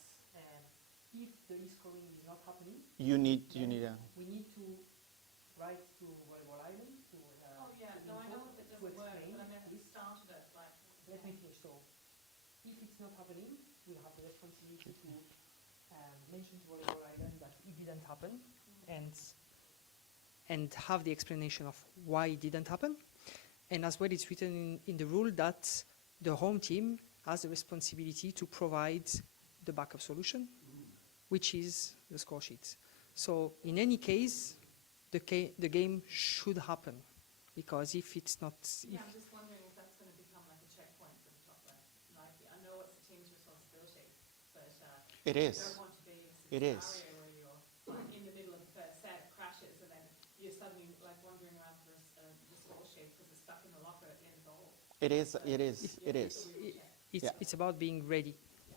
if the e-scoring is not happening, You need we need to write to Volleyball Island to I know if it doesn't work, explain but I mean, this. started it, like. Let me finish. So, if it's not happening, we have the responsibility to mention to Volleyball Island that it didn't happen, and have the explanation of why it didn't happen. And as well, it's written in the rule that the home team has the responsibility to provide the backup solution, which is the score sheet. So in any case, the game should happen, because if it's not, Yeah, I'm just wondering if that's going to become like a checkpoint for the top left. Like, I know it's the team's responsibility, but It you is. don't want to be in It a is. scenario where you're like in the middle of the first set, it crashes, and then you're suddenly like wandering around for the score sheet because it's stuck in the locker at the end of the hole. It is. It is. It is. it's about being ready,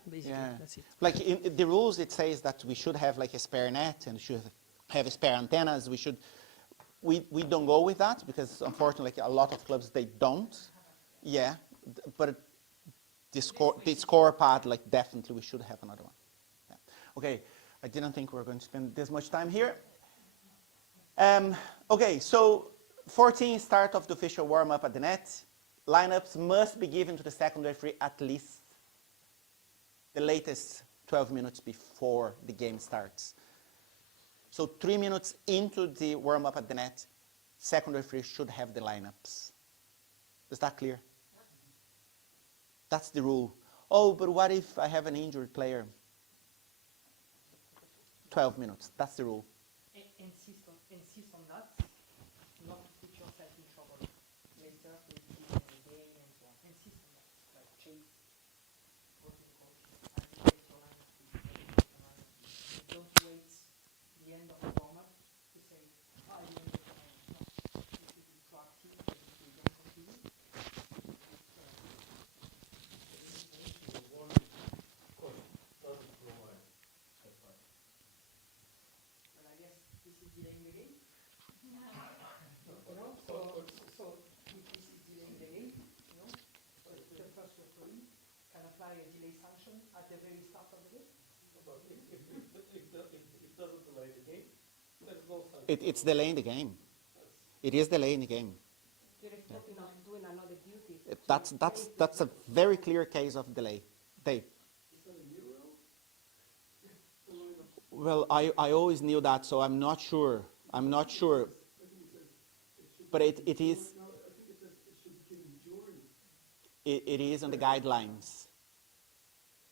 basically. Yeah. That's it. Like in the rules, it says that we should have like a spare net and should have spare antennas. We don't go with that because unfortunately, like, a lot of clubs they don't. Yeah, but the score part, like, definitely we should have another one. Yeah. Okay, I didn't think we were going to spend this much time here. Okay, so 14 start of the official warm up at the net. Lineups must be given to the second referee at least the latest 12 minutes before the game starts. So 3 minutes into the warm-up at the net, second referee should have the lineups. Is that clear? That's the rule. Oh, but what if I have an injured player? 12 minutes, that's the rule. Insist on that, not to put yourself in trouble later with the game and so on. Insist on that. Like, chase, go to the coach, activate your lineup, don't wait the end of the warm-up to say, I didn't get the lineup. No, you should be proactive and you don't continue. Well, I guess this is delaying the game. So if this is delaying the game, the first referee can apply a delay sanction at the very start of the game. It doesn't delay the game, there's no sanction. It's delaying the game. It is delaying the game. You're stopping us doing another duty. That's a very clear case of delay. Dave. Is that a new rule? The lineup. Well, I always knew that, so I'm not sure. I'm not sure. I think it says it should. But it is. No, I think it says it should be given during. It is on the guidelines.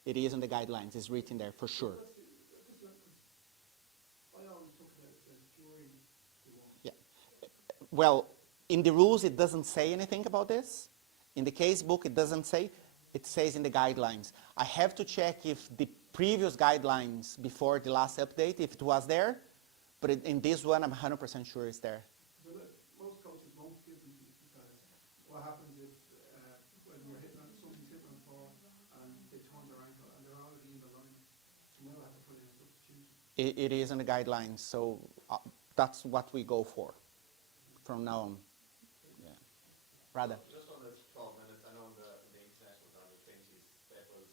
It is on the guidelines. It's written there for sure. I always took it as during the one. Yeah. Well, in the rules, it doesn't say anything about this. In the case book, it doesn't say. It says in the guidelines. I have to check if the previous guidelines before the last update, if it was there. But in this one, I'm 100% sure it's there. So most coaches won't give them to you because what happens is when you're hitting on somebody's hitting on four and they turn their ankle and they're already in the line, you will have to put in a substitution. It is in the guidelines, so that's what we go for from now on. Yeah. Rather. Just on this 12 minutes, I know in the international under-20s, that was,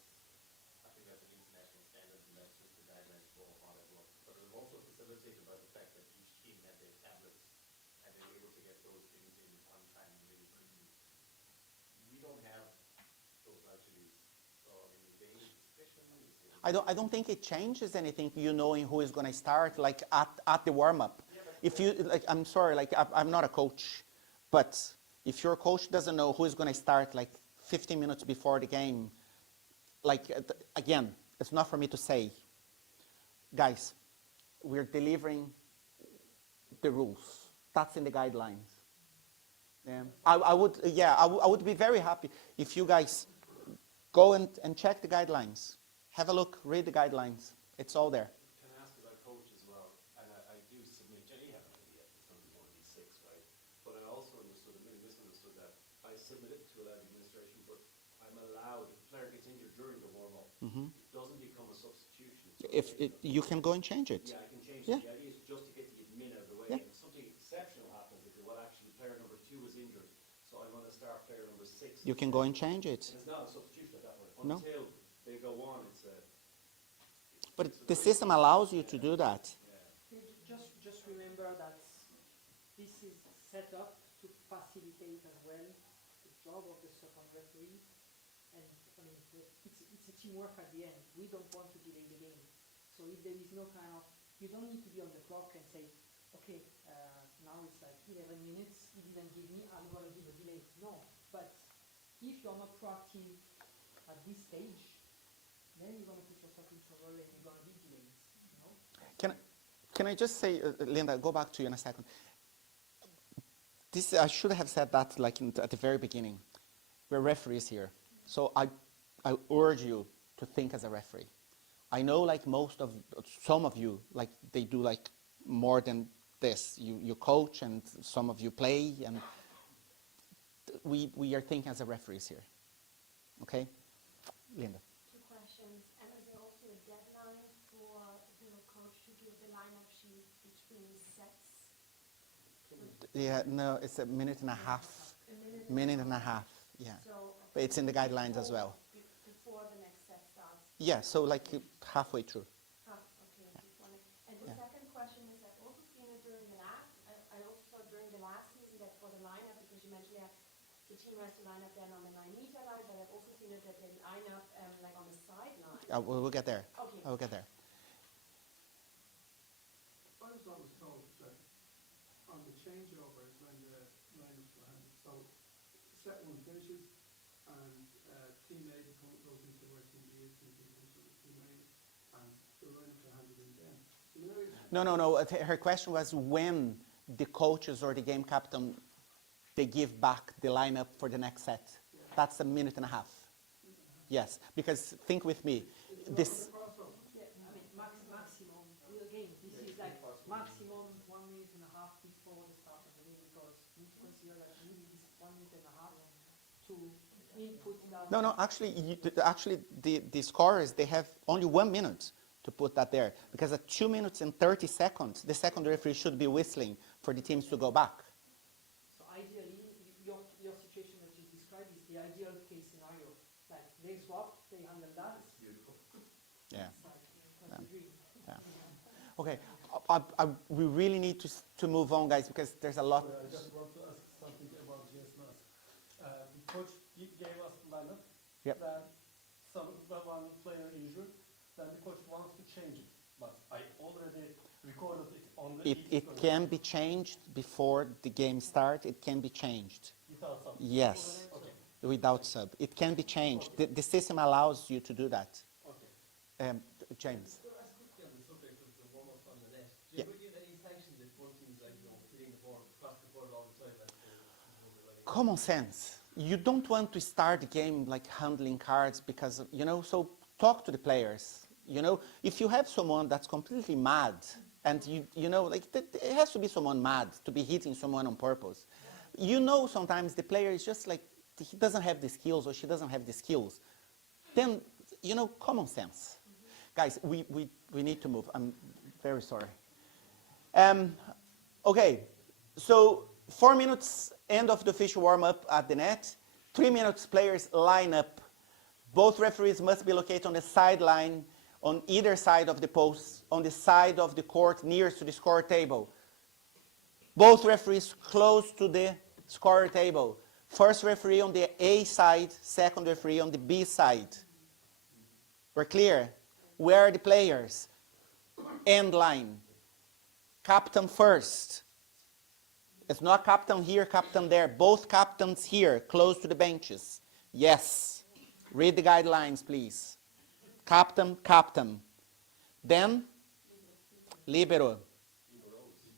I think that's an international standard, and that's just the guidelines for how that works. But it was also facilitated by the fact that each team had their tablets, and they were able to get those things in on time really quickly. We don't have those luxuries, so I mean, is there any discussion? I don't think it changes anything, knowing who is going to start, like at the warm-up. If you, like, I'm sorry, like, I'm not a coach, but if your coach doesn't know who is going to start, like, 15 minutes before the game, like, again, it's not for me to say, guys, we're delivering the rules. That's in the guidelines. Yeah. I would be very happy if you guys go and check the guidelines. Have a look, read the guidelines. It's all there. Can I ask about coach as well? And I do submit, Jenny, you have an idea, it's going to be one of these 6, right? But I also understood, maybe misunderstood that I submit it to allow the administration, but I'm allowed, if a player gets injured during the warm-up, it doesn't become a substitution. You can go and change it. Yeah, I can change Yeah. it. The idea is just to get the admin out of the way. Yeah. If something exceptional happens, because well, actually player number 2 is injured, so I'm going to start player number 6. You can go and change it. And it's not a substitution at that point. No. Until they go on, it's a... But the system allows you to do that. Just remember that this is set up to facilitate as well the job of the second referee. And I mean, it's a teamwork at the end. We don't want to delay the game. So if there is no kind of, you don't need to be on the clock and say, okay, now it's like 11 minutes, he didn't give me, I'm going to give a delay. No, but if you're not proactive at this stage, then you're going to put yourself in trouble and you're going to be delayed. You know? Can I just say, Linda, go back to you in a second. I should have said that like at the very beginning. We're referees here. So I urge you to think as a referee. I know like some of you, like they do like more than this. You coach and some of you play, and we are thinking as a referees here. Okay? Linda. Two questions. And is there also a deadline for the coach to give the lineup sheet between sets? Yeah, no, it's a minute and a half. Minute and a half, yeah. So But it's in the guidelines as well. before the next set starts? Yeah, so like halfway through. Okay. And the second question is, I've also seen it during the last, I also saw during the last season that for the lineup, because you mentioned that the team has to line up then on the 9-meter line, but I've also seen it that they line up like on the sideline. We'll get there. Okay. We'll get there. I was always told that on the changeovers when the lineups were handed, so set one finishes and team A goes into where team B is, team B goes to team A, and the lineups are handed in then. No. Her question was when the coaches or the game captain, they give back the lineup for the next set. That's a minute and a half. Yes, because think with me. This. Yeah, I mean, maximum, again, this is like maximum 1 minute and a half before the start of the game, because you need to consider that you need this 1 minute and a half to input that. No, actually, the scorers, they have only 1 minute to put that there, because at 2 minutes and 30 seconds, the second referee should be whistling for the teams to go back. So ideally, your situation that you described is the ideal case scenario. Like they swap, they handle that. Beautiful. Yeah. That's the dream. Yeah. Okay, we really need to move on, guys, because there's a lot. I just want to ask something about just last. The coach gave us the lineup. Yep. Then one player injured. Then the coach wants to change it. But I already recorded it on the It can be changed before the game starts. It can be changed. without sub. Yes, Okay. without sub. It can be changed. The system allows you to do that. Okay. James. So as quickly on the subject of the warm-ups on the net, do Yeah. you ever give any sanctions if one team's like, hitting the board, across the board all the time? Common sense. You don't want to start the game like handling cards because, so talk to the players. If you have someone that's completely mad and it has to be someone mad to be hitting someone on purpose. Sometimes the player is just like, he doesn't have the skills or she doesn't have the skills. Then, common sense. Guys, we need to move. I'm very sorry. Okay, so 4 minutes, end of the official warm-up at the net. 3 minutes, players line up. Both referees must be located on the sideline, on either side of the post, on the side of the court nearest to the score table. Both referees close to the score table. First referee on the A side, second referee on the B side. We're clear? Where are the players? End line. Captain first. It's not captain here, captain there. Both captains here, close to the benches. Yes. Read the guidelines, please. Captain, captain. Then, libero.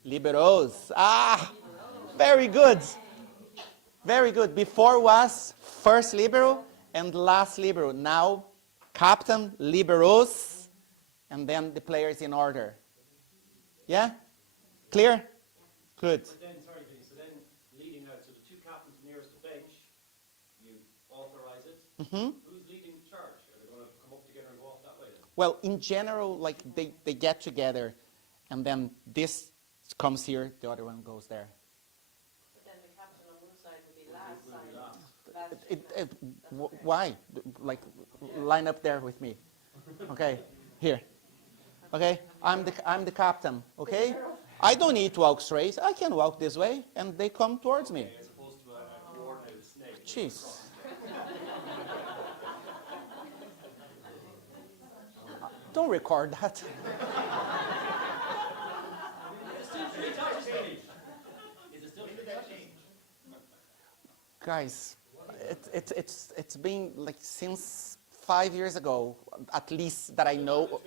Liberos. Ah, very good. Very good. Before was first libero and last libero. Now, captain, liberos, and then the players in order. Yeah? Clear? Good. But then, sorry, Vinny, so then leading out, so the two captains nearest the bench, you authorize it. Who's leading the charge? Are they going to come up together and go off that way then? Well, in general, like they get together, and then this comes here, the other one goes there. But then the captain on one side would be last side. Why? Like, line up there with me. Okay, here. Okay, I'm the captain. Okay, I don't need to walk straight. I can walk this way, and they come towards me. As opposed to a coordinated snake. Jeez. Don't record that. Guys, it's been like since 5 years ago, at least that I know.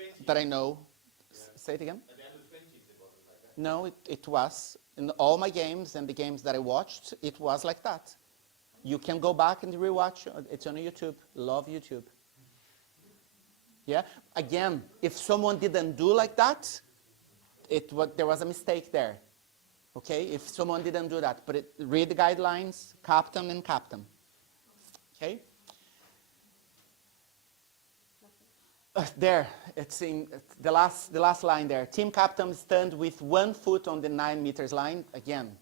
Say it again. At the end of the 20s, it wasn't like that. No, it was. In all my games and the games that I watched, it was like that. You can go back and rewatch. It's on YouTube. Love YouTube. Yeah. Again, if someone didn't do like that, there was a mistake there. Okay. If someone didn't do that, but read the guidelines, captain and captain. Okay. There, it's in the last line there. Team captain stand with 1 foot on the 9 meters line. Again,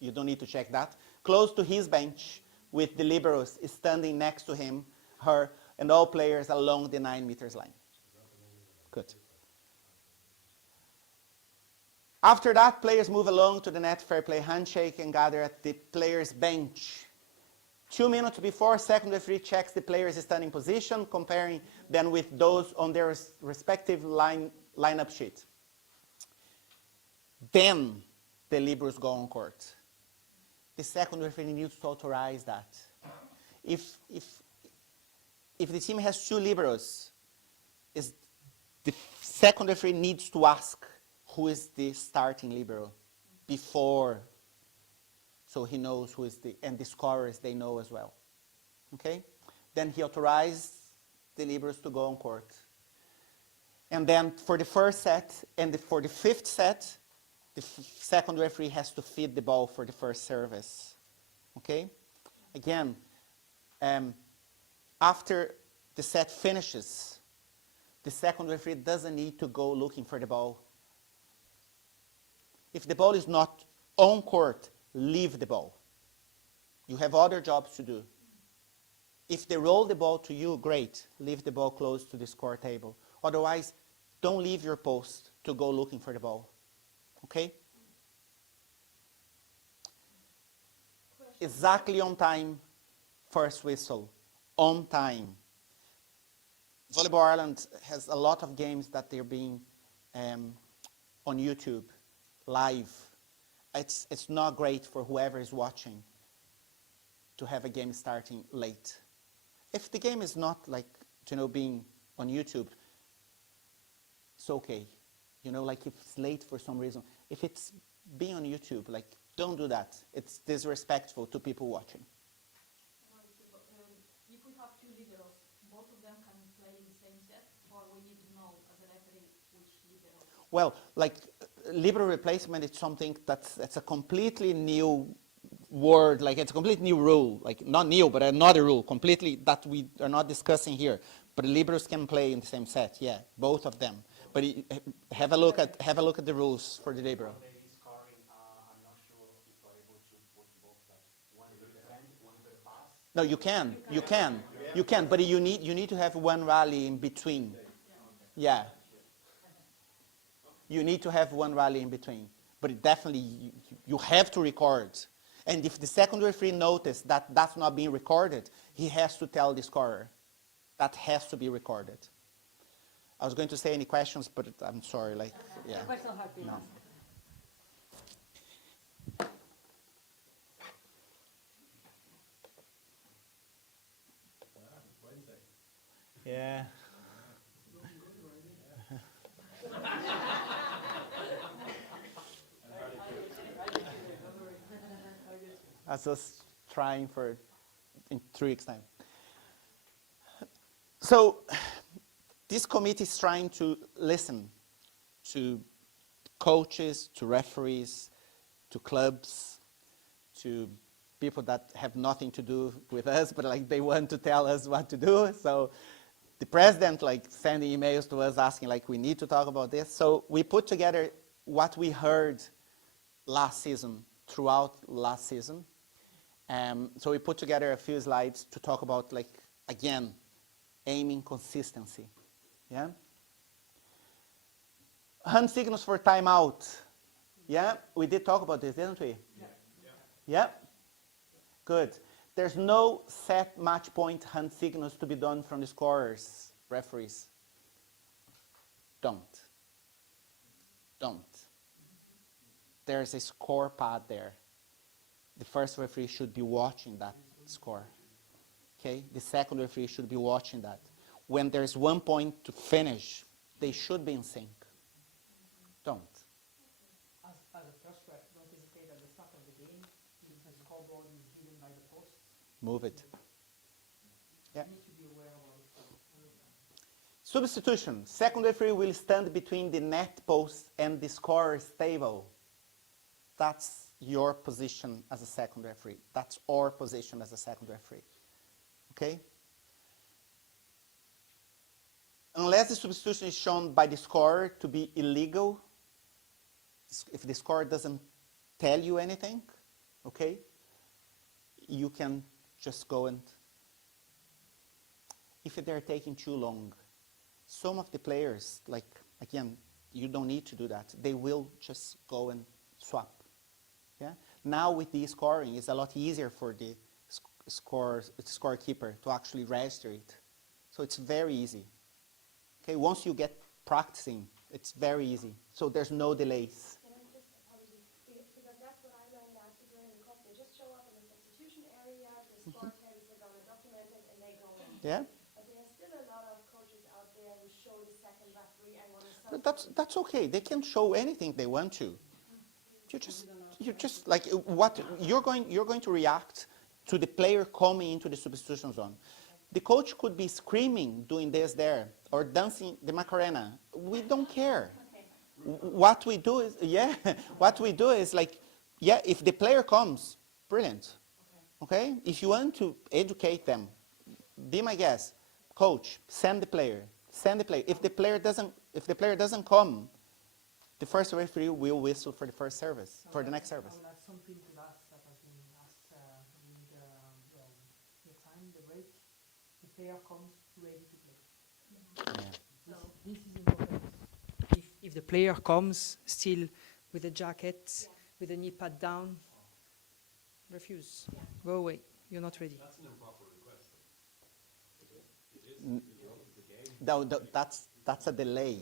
you don't need to check that. Close to his bench with the liberos standing next to him, her, and all players along the 9 meters line. Good. After that, players move along to the net, fair play handshake, and gather at the player's bench. 2 minutes before, second referee checks the player's standing position, comparing them with those on their respective lineup sheet. Then the liberos go on court. The second referee needs to authorize that. If the team has 2 liberos, the second referee needs to ask who is the starting libero before, so he knows who is and the scorers, they know as well. Okay? Then he authorizes the liberos to go on court. And then for the first set and for the 5th set, the second referee has to feed the ball for the first service. Okay? Again, after the set finishes, the second referee doesn't need to go looking for the ball. If the ball is not on court, leave the ball. You have other jobs to do. If they roll the ball to you, great. Leave the ball close to the score table. Otherwise, don't leave your post to go looking for the ball. Okay? Exactly on time, first whistle. On time. Volleyball Ireland has a lot of games that they're being on YouTube, live. It's not great for whoever is watching to have a game starting late. If the game is not like, being on YouTube, it's okay. Like if it's late for some reason. If it's being on YouTube, like don't do that. It's disrespectful to people watching. If we have 2 liberos, both of them can play in the same set, or we need to know as a referee which libero? Well, like libero replacement is something that's a completely new word, like it's a completely new rule, like not new, but another rule, completely that we are not discussing here. But the liberos can play in the same set, yeah, both of them. But have a look at the rules for the libero. I'm not sure if we're able to put both, like one per defend, one per pass. No, you can, but you need to have one rally in between. Yeah. You need to have one rally in between. But it definitely, you have to record. And if the second referee notices that that's not being recorded, he has to tell the scorer. That has to be recorded. I was going to say any questions, but I'm sorry, like, yeah. The question has been asked. Yeah. I was just trying in 3 weeks' time. So this committee is trying to listen to coaches, to referees, to clubs, to people that have nothing to do with us, but like they want to tell us what to do. So the president sending emails to us asking we need to talk about this. So we put together what we heard throughout last season. So we put together a few slides to talk about again, aiming consistency. Yeah? Hand signals for timeout. Yeah? We did talk about this, didn't we? Yeah. Yeah? Good. There's no set match point hand signals to be done from the scorers, referees. Don't. There's a score pad there. The first referee should be watching that score. Okay? The second referee should be watching that. When there's 1 point to finish, they should be in sync. Don't. As a first ref, don't hesitate at the start of the game. If the scoreboard is given by the post, Move it. Yeah. you need to be aware of it. Substitution. Second referee will stand between the net post and the scorer's table. That's your position as a second referee. That's our position as a second referee. Okay? Unless the substitution is shown by the scorer to be illegal, if the scorer doesn't tell you anything, okay, you can just go and, if they're taking too long, some of the players, like, again, you don't need to do that. They will just go and swap. Yeah? Now with the scoring, it's a lot easier for the scorekeeper to actually register it. So it's very easy. Okay, once you get practicing, it's very easy. So there's no delays. Can I just, apologies, because that's what I learned after doing the course. They just show up in the substitution area, the score tables are going to document it, and they go in. Yeah? But there's still a lot of coaches out there who show the second referee and want to But that's okay. They can show anything they want to. You just like what you're going to react to the player coming into the substitution zone. The coach could be screaming, doing this there, or dancing the Macarena. We don't care. What we do is, what we do is like, if the player comes, brilliant. Okay? If you want to educate them, be my guest. Coach, send the player. If the player doesn't come, the first referee will whistle for the first service, for the next service. I will add something to that has been asked during the time, the break. The player comes ready to play. This is important. If the player comes still with a jacket, with a knee pad down, refuse. Go away. You're not ready. That's an improper request. That's a delay.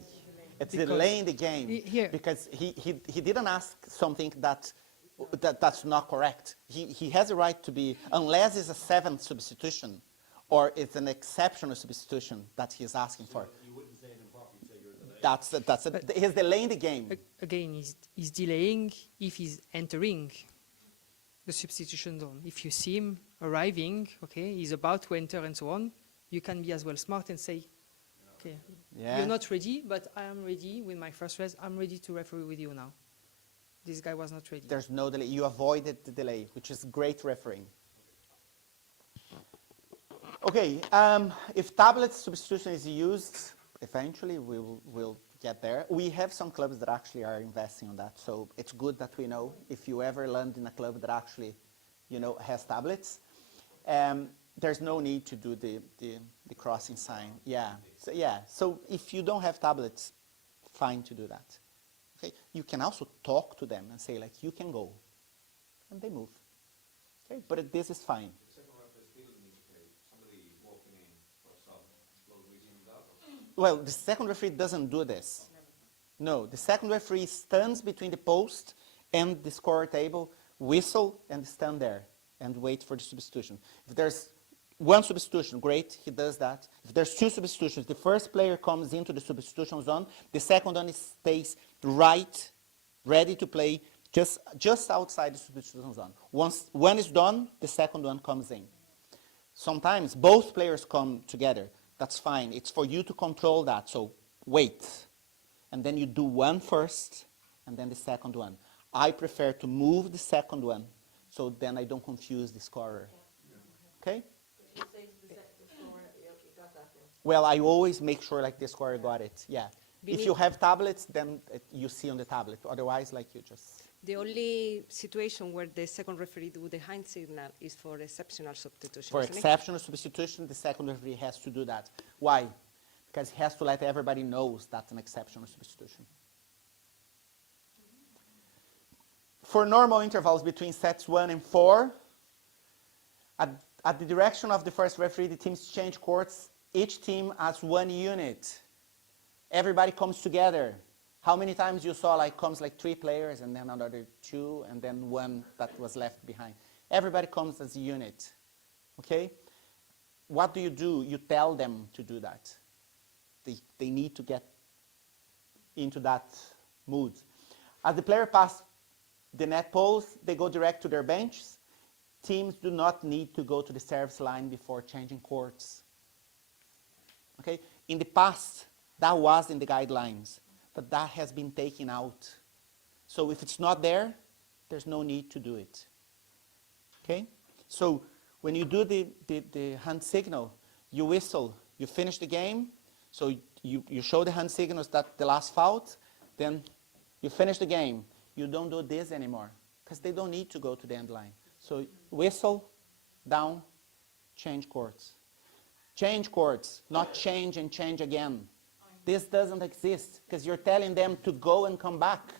It's delaying the game because he didn't ask something that's not correct. He has a right to be, unless it's a seventh substitution or it's an exceptional substitution that he's asking for. You wouldn't say an improper, you'd say you're delaying. He's delaying the game. Again, he's delaying if he's entering the substitution zone. If you see him arriving, okay, he's about to enter and so on, you can be as well smart and say, okay, you're not ready, but I am ready with my first rest. I'm ready to referee with you now. This guy was not ready. There's no delay. You avoided the delay, which is great refereeing. Okay, if tablet substitution is used, eventually we'll get there. We have some clubs that actually are investing on that, so it's good that we know. If you ever land in a club that actually, has tablets, there's no need to do the crossing sign. So if you don't have tablets, fine to do that. Okay, you can also talk to them and say like, you can go, and they move. Okay, but this is fine. Well, the second referee doesn't do this. No, the second referee stands between the post and the score table, whistle, and stand there and wait for the substitution. If there's one substitution, great, he does that. If there's two substitutions, the first player comes into the substitution zone, the second one stays right, ready to play, just outside the substitution zone. Once one is done, the second one comes in. Sometimes both players come together. That's fine. It's for you to control that. So wait. And then you do one first, and then the second one. I prefer to move the second one, so then I don't confuse the scorer. Okay? Well, I always make sure like the scorer got it. Yeah. If you have tablets, then you see on the tablet. Otherwise, like you just... The only situation where the second referee do the hand signal is for exceptional substitution. For exceptional substitution, the second referee has to do that. Why? Because he has to let everybody know that's an exceptional substitution. For normal intervals between sets 1 and 4, At the direction of the first referee, the teams change courts, each team as one unit. Everybody comes together. How many times you saw comes 3 players and then another 2 and then 1 that was left behind? Everybody comes as a unit, okay? What do? You tell them to do that. They need to get into that mood. As the player passes the net post, they go direct to their benches. Teams do not need to go to the service line before changing courts. Okay? In the past, that was in the guidelines, but that has been taken out. So if it's not there, there's no need to do it. Okay? So when you do the hand signal, you whistle, you finish the game, so you show the hand signals that the last foul, then you finish the game. You don't do this anymore, because they don't need to go to the end line. So whistle, down, change courts. Change courts, not change and change again. This doesn't exist, because you're telling them to go and come back.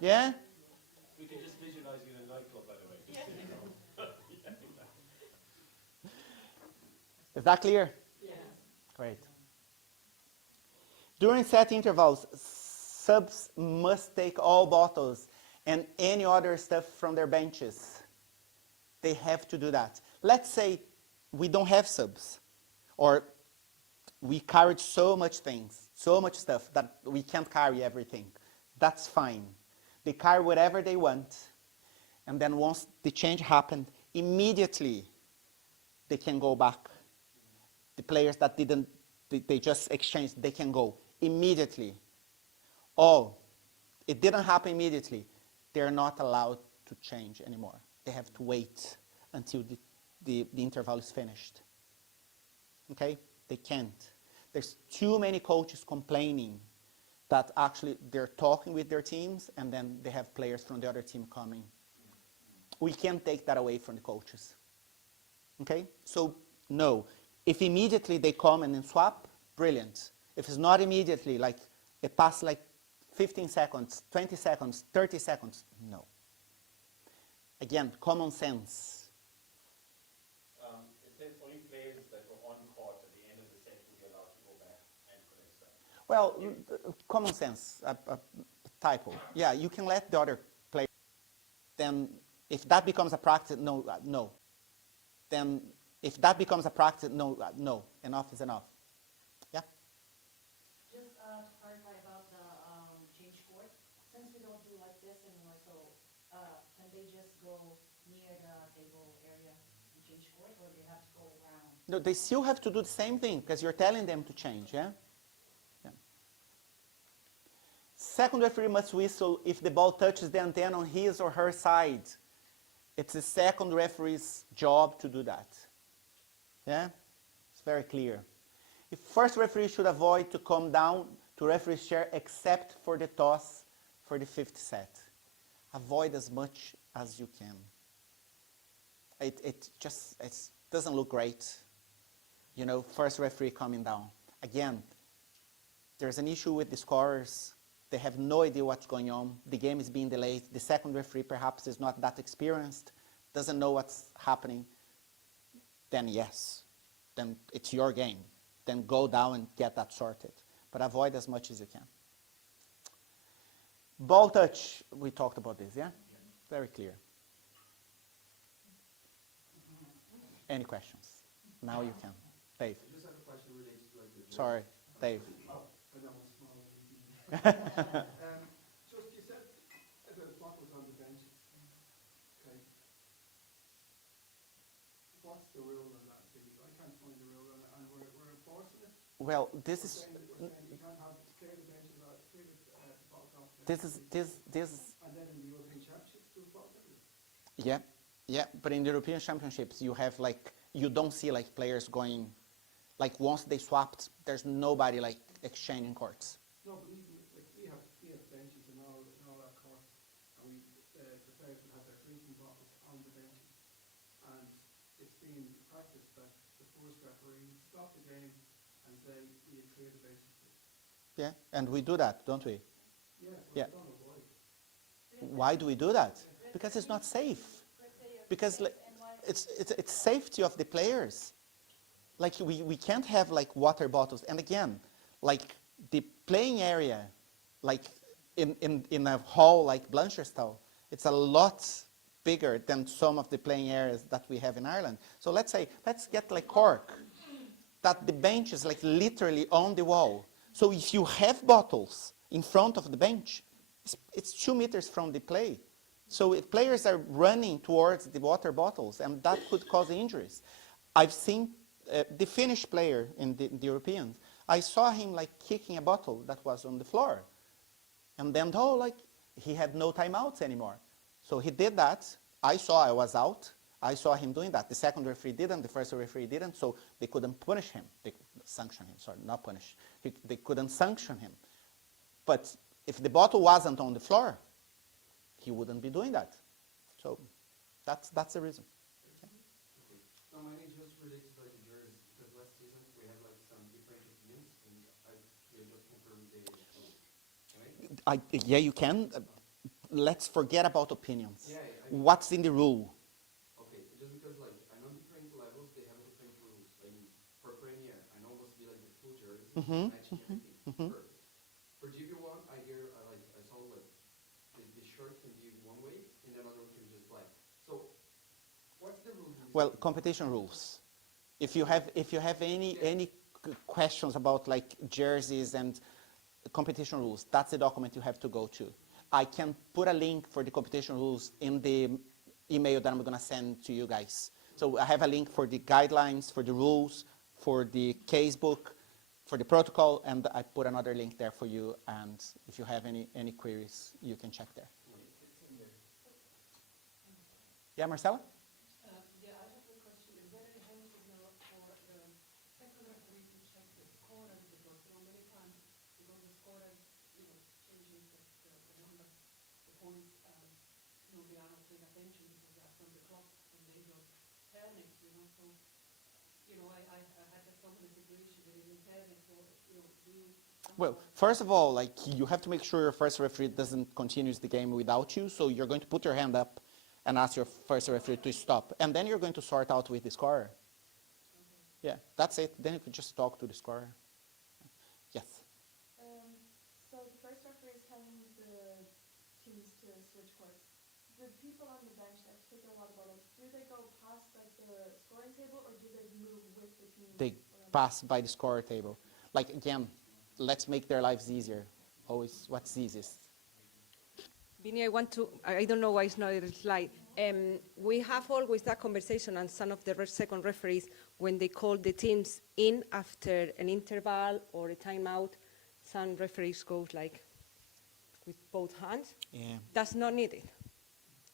Yeah? We can just visualize you in a nightclub, by the way. Just so you know. Is that clear? Yeah. Great. During set intervals, subs must take all bottles and any other stuff from their benches. They have to do that. Let's say we don't have subs, or we carried so much things, so much stuff that we can't carry everything. That's fine. They carry whatever they want, and then once the change happened, immediately they can go back. The players that didn't, they just exchanged, they can go immediately. Oh, it didn't happen immediately. They're not allowed to change anymore. They have to wait until the interval is finished. Okay? They can't. There's too many coaches complaining that actually they're talking with their teams and then they have players from the other team coming. We can't take that away from the coaches. Okay? So, no. If immediately they come and then swap, brilliant. If it's not immediately, it passed 15 seconds, 20 seconds, 30 seconds, no. Again, common sense. It says only players that were on court at the end of the set will be allowed to go back and collect stuff. Well, common sense, a typo. Yeah, you can let the other player. Then, if that becomes a practice, no, no. Then, if that becomes a practice, no, no. Enough is enough. Yeah? Just to clarify about the change court, since we don't do like this anymore, so can they just go near the table area and change court, or they have to go around? No, they still have to do the same thing, because you're telling them to change, yeah? Yeah. Second referee must whistle if the ball touches the antenna on his or her side. It's the second referee's job to do that. Yeah? It's very clear. The first referee should avoid to come down to referee's chair except for the toss for the 5th set. Avoid as much as you can. It doesn't look great. You know, first referee coming down. Again, there's an issue with the scorers. They have no idea what's going on. The game is being delayed. The second referee perhaps is not that experienced, doesn't know what's happening. Then yes, then it's your game. Then go down and get that sorted. But avoid as much as you can. Ball touch, we talked about this, yeah? Very clear. Any questions? Now you can. Dave. I just have a question related to the... Sorry, Dave. Oh, I know I'm small. Just, you said the bottles on the benches. Okay. What's the rule on that, please? I can't find the rule on it, and we're enforcing it. Well, this is... We're saying you can't have clear the benches, clear the bottles off the benches. This is... And then in the European Championships, do bottles. Yeah, yeah, but in the European Championships, you have you don't see players going, once they swapped, there's nobody exchanging courts. No, but even we have benches and all that court, and the players will have their drinking bottles on the benches, and it's been practiced that the first referee will stop the game and say, "Will you clear the benches?" Yeah, and we do that, don't we? Yeah, but Yeah. I don't know why. Why do we do that? Because it's not safe. Because it's safety of the players. Like we can't have like water bottles. And again, like the playing area, like in a hall like Blanchardstown, it's a lot bigger than some of the playing areas that we have in Ireland. So let's get like Cork, that the bench is like literally on the wall. So if you have bottles in front of the bench, it's 2 meters from the play. So if players are running towards the water bottles, and that could cause injuries. I've seen the Finnish player in the Europeans. I saw him like kicking a bottle that was on the floor. And then, he had no timeouts anymore. So he did that. I was out. I saw him doing that. The second referee didn't, the first referee didn't, so they couldn't punish him. They sanction him, sorry, not punish. They couldn't sanction him. But if the bottle wasn't on the floor, he wouldn't be doing that. So that's the reason. No, mine is just related to like the jurors, because last season we had like some different opinions, and we just confirmed the Can I? Yeah, you can. Let's forget about opinions. Yeah, What's in the rule? Okay, just because like I know different levels, they have different rules. I mean, for Premier, I know must be like the full jersey, matching everything. For GB1, I saw like the shirt can be one way, and the other one can be just black. So, what's the rule? Well, competition rules. If you have any questions about like jerseys and competition rules, that's the document you have to go to. I can put a link for the competition rules in the email that I'm going to send to you guys. So I have a link for the guidelines, for the rules, for the casebook, for the protocol, and I put another link there for you. And if you have any queries, you can check there. Yeah, Marcella? Yeah, I have a question. Is there any hand signal for the second referee to check the scorers? Because many times, because the scorers, changing the numbers, the points, they are not paying attention because they are from the clock and they just panic, So, I had some of the situation where they panic, so, Well, first of all, like you have to make sure your first referee doesn't continue the game without you. So you're going to put your hand up and ask your first referee to stop. And then you're going to sort out with the scorer. Yeah, that's it. Then you can just talk to the scorer. Yes? So the first referee is telling the teams to switch courts. The people on the bench that take a water bottles, do they go past like the scoring table or do they move with the team? They pass by the scorer table. Like again, let's make their lives easier. Always what's easiest. Vinny, I don't know why it's not in the slide. We have always that conversation, and some of the second referees, when they call the teams in after an interval or a timeout, some referees go like with both hands. Yeah. That's not needed.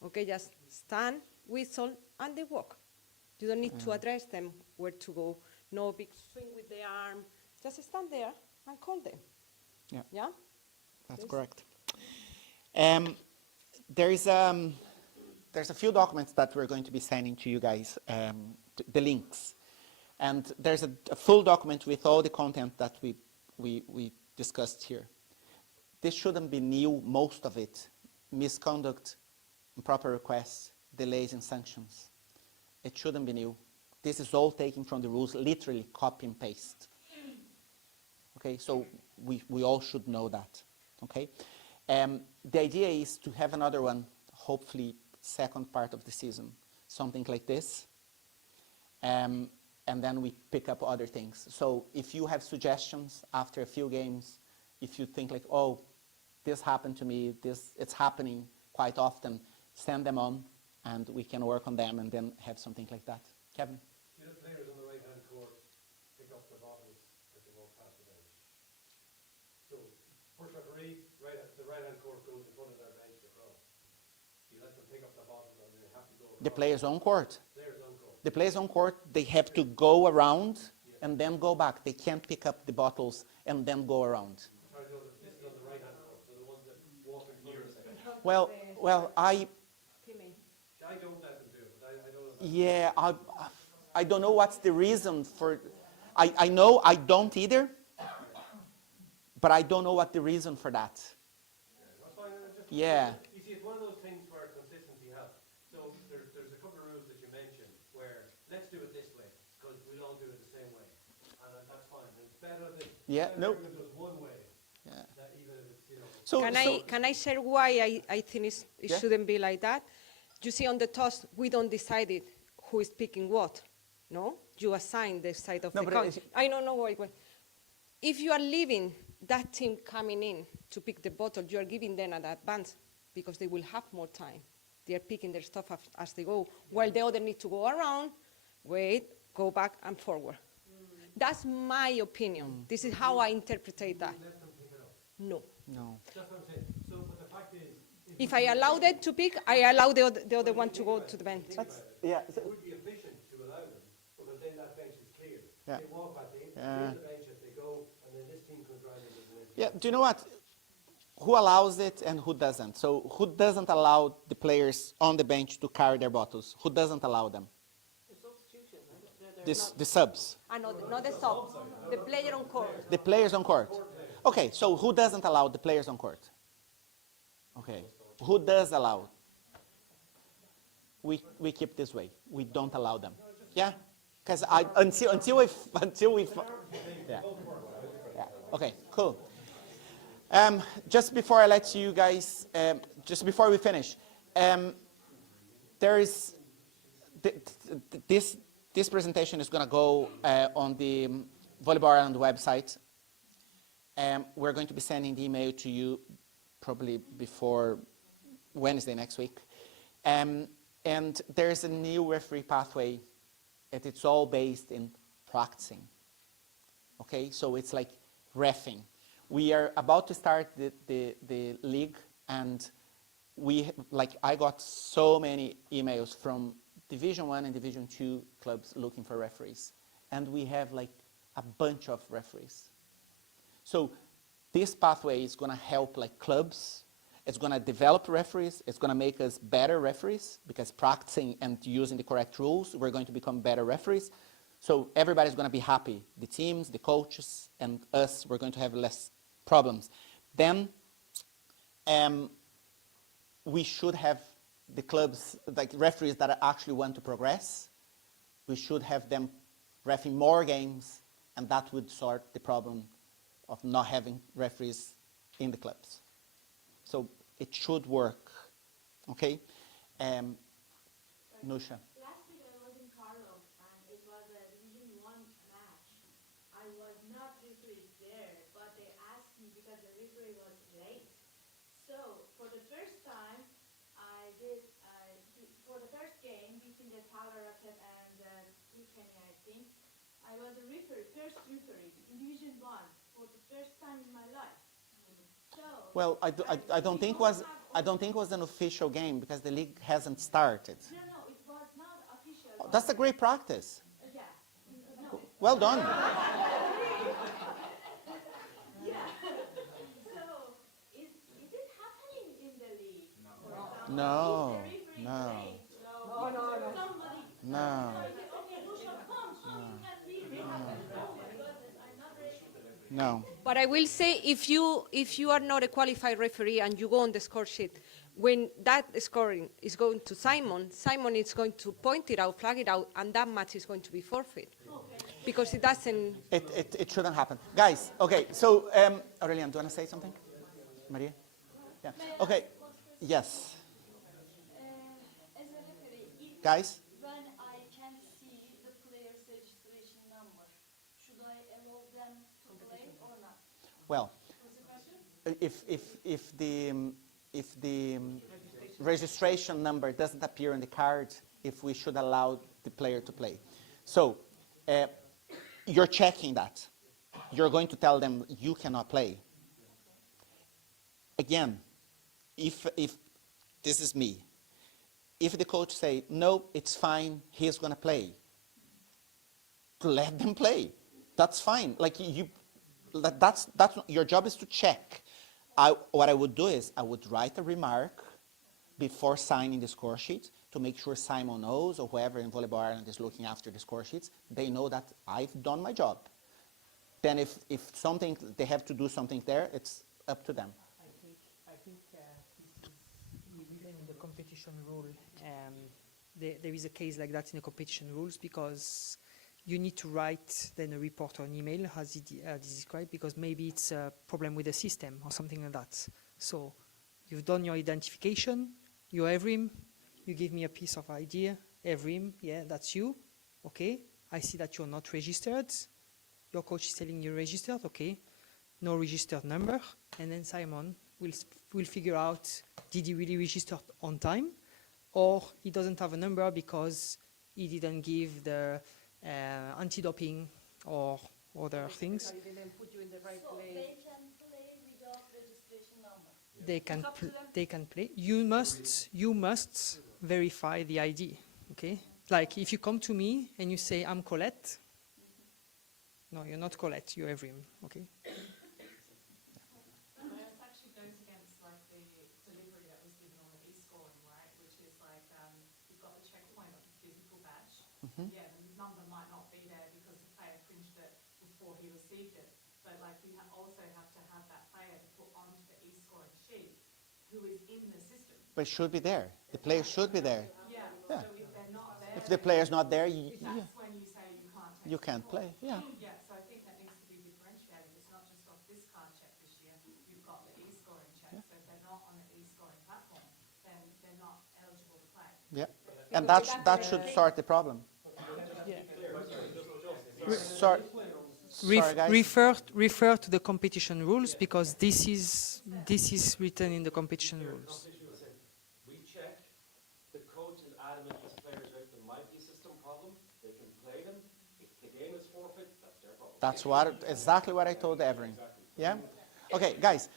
Okay, just stand, whistle, and they walk. You don't need to address them where to go. No big swing with the arm. Just stand there and call them. Yeah. Yeah? That's correct. There's a few documents that we're going to be sending to you guys, the links. And there's a full document with all the content that we discussed here. This shouldn't be new, most of it. Misconduct, improper requests, delays and sanctions. It shouldn't be new. This is all taken from the rules, literally copy and paste. Okay, so we all should know that. Okay? The idea is to have another one, hopefully second part of the season, something like this. And then we pick up other things. So if you have suggestions after a few games, if you think like, oh, this happened to me, it's happening quite often, send them on and we can work on them and then have something like that. Kevin? Do the players on the right-hand court pick up the bottles as they walk past the bench? So, first referee, the right-hand court goes in front of their bench across. You let them pick up the bottles and they have to go across. The players on court. Players on court. The players on court, they have to go around and then go back. They can't pick up the bottles and then go around. Sorry, no, this is on the right-hand court, so the ones that walk in front of the bench. Well, I don't let them do it, but I don't know. Yeah, I don't know what's the reason for. I know I don't either, but I don't know what the reason for that. That's fine. Yeah. You see, it's one of those things where consistency So there's a couple of rules that you mentioned where let's do it this way because we'll all do it the same way, and that's fine. And it's better that everyone does one way. Yeah. That even if it's, you know. So, Can I share why I think it Yeah. shouldn't be like that? You see, on the toss, we don't decide it who is picking what. No, you assign the side of No, the but coin. I don't know wait. If you are leaving that team coming in to pick the bottle, you are giving them an advance because they will have more time. They are picking their stuff as they go, while the other need to go around, wait, go back and forward. That's my opinion. This is how I interpret that. Let them pick it up. No. no. That's what I'm saying. So, but the fact is, If I allow them to pick, I allow the other one to go to the bench. Yeah. it would be efficient to allow them because then that bench is clear. Yeah. They walk back in, Yeah. clear the bench as they go, and then this team comes around and does an Yeah, do you know what? Who allows it and who doesn't? So who doesn't allow the players on the bench to carry their bottles? Who doesn't allow them? The subs. Not the sub, the player on court. The players on court. Okay, so who doesn't allow the players on court? Okay, who does allow? We keep this way. We don't allow them. Yeah, because until we yeah. Yeah. Okay, cool. Just before I let you guys, just before we finish, there is this presentation is going to go on the Volleyball Ireland website. We're going to be sending the email to you probably before Wednesday next week. And there's a new referee pathway, and it's all based in practicing. Okay, so it's like reffing. We are about to start the league, and I got so many emails from Division 1 and Division 2 clubs looking for referees. And we have like a bunch of referees. So this pathway is going to help like clubs. It's going to develop referees. It's going to make us better referees because practicing and using the correct rules, we're going to become better referees. So everybody's going to be happy. The teams, the coaches, and us, we're going to have less problems. Then we should have the clubs, like referees that actually want to progress. We should have them reffing more games, and that would sort the problem of not having referees in the clubs. So it should work, okay? Nusha. Last week I was in Carlo, and it was a Division 1 match. I was not referee there, but they asked me because the referee was late. So for the first time, for the first game between the Tyler Rocket and Kenny, I think, I was a first referee in Division 1 for the first time in my life. So Well, I don't think it was an official game because the league hasn't started. no, it was not official. That's a great practice. Yeah. No. Well done. Yeah. So is it happening in the league? No. No, Is the referee no, late? Somebody. no, Okay, Lucia, come. You can be. Oh my goodness, I'm not ready. no. But I will say, if you are not a qualified referee and you go on the score sheet, when that scoring is going to Simon is going to point it out, flag it out, and that match is going to be forfeit. Because it doesn't... It shouldn't happen. Guys, okay, so, Aurelian, do you want to say something? Maria? Yeah. Okay, yes. As a referee, Guys? when I can't see the player's registration number, should I allow them to play or not? Well, What's the question? if the registration number doesn't appear on the card, if we should allow the player to play. So, you're checking that. You're going to tell them you cannot play. Again, if this is me, if the coach say, no, it's fine, he's going to play, let them play. That's fine. Like that's your job is to check. What I would do is I would write a remark before signing the score sheet to make sure Simon knows, or whoever in Volleyball Ireland is looking after the score sheets, they know that I've done my job. Then if something, they have to do something there, it's up to them. I think this is Even in the competition rule, there is a case like that in the competition rules because you need to write then a report or an email as described because maybe it's a problem with the system or something like that. So you've done your identification, you're Evrim, you give me a piece of idea, Evrim, yeah, that's you, okay. I see that you're not registered. Your coach is telling you registered, okay. No registered number, and then Simon will figure out did he really register on time, or he doesn't have a number because he didn't give the anti-doping or other things. So they can play without registration number. They can play. You must verify the ID. Okay. Like if you come to me and you say I'm Colette. No, you're not Colette. You're Evrim. Okay. It actually goes against like the delivery that was given on the e-scoring, right? Which is like you've got the checkpoint of the physical badge. Yeah, the number might not be there because the player cringed it before he received it. But like you also have to have that player to put onto the e-scoring sheet who is in the system. But it should be there. The player should be there. Yeah. Yeah. So if they're not there, If the player's not there, that's when you say you can't take you can't play. Yeah. Yeah, so I think that needs to be differentiated. It's not just off this card check this year. You've got the e-scoring check. So if they're not on the e-scoring platform, then they're not eligible to play. Yeah. And that should start the problem. Sorry. Sorry, guys. Refer to the competition rules because this is written in the competition rules. We check, the coach is adamant his players right, there might be a system problem, they can play them. If the game is forfeit, that's their problem. That's exactly what I told everyone. Yeah? Okay, guys.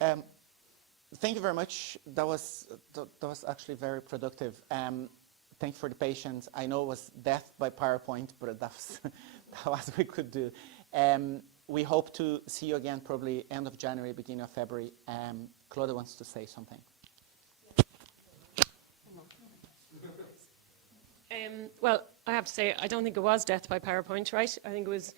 Thank you very much. That was actually very productive. Thank you for the patience. I know it was death by PowerPoint, but that was we could do. We hope to see you again probably end of January, beginning of February. Claudia wants to say something. Well, I have to say, I don't think it was death by PowerPoint, right? I think it was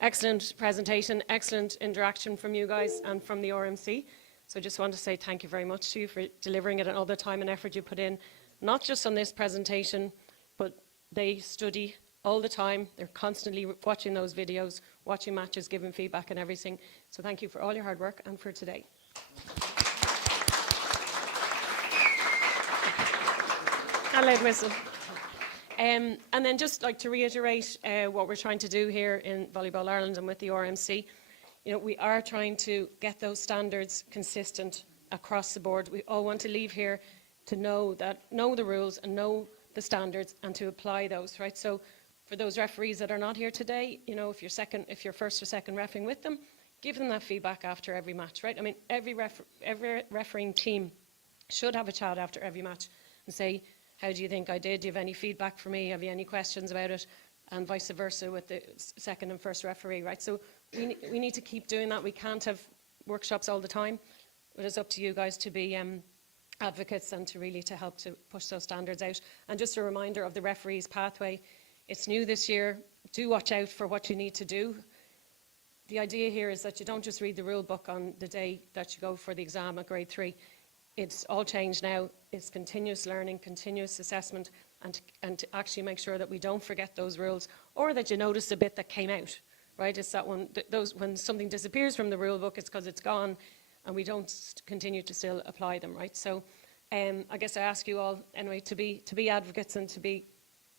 excellent presentation, excellent interaction from you guys and from the RMC. So I just want to say thank you very much to you for delivering it and all the time and effort you put in, not just on this presentation, but they study all the time. They're constantly watching those videos, watching matches, giving feedback and everything. So thank you for all your hard work and for today. And loud whistle. And then just like to reiterate what we're trying to do here in Volleyball Ireland and with the RMC. You know, we are trying to get those standards consistent across the board. We all want to leave here to know the rules and know the standards and to apply those, right? So for those referees that are not here today, you know, if you're first or second refereeing with them, give them that feedback after every match, right? I mean, every refereeing team should have a chat after every match and say, how do you think I did? Do you have any feedback for me? Have you any questions about it? And vice versa with the second and first referee, right? So we need to keep doing that. We can't have workshops all the time, but it's up to you guys to be advocates and to really to help to push those standards out. And just a reminder of the referee's pathway. It's new this year. Do watch out for what you need to do. The idea here is that you don't just read the rule book on the day that you go for the exam at grade 3. It's all changed now. It's continuous learning, continuous assessment, and to actually make sure that we don't forget those rules or that you notice a bit that came out, right? It's that when something disappears from the rule book, it's because it's gone and we don't continue to still apply them, right? So I guess I ask you all anyway to be advocates and to be,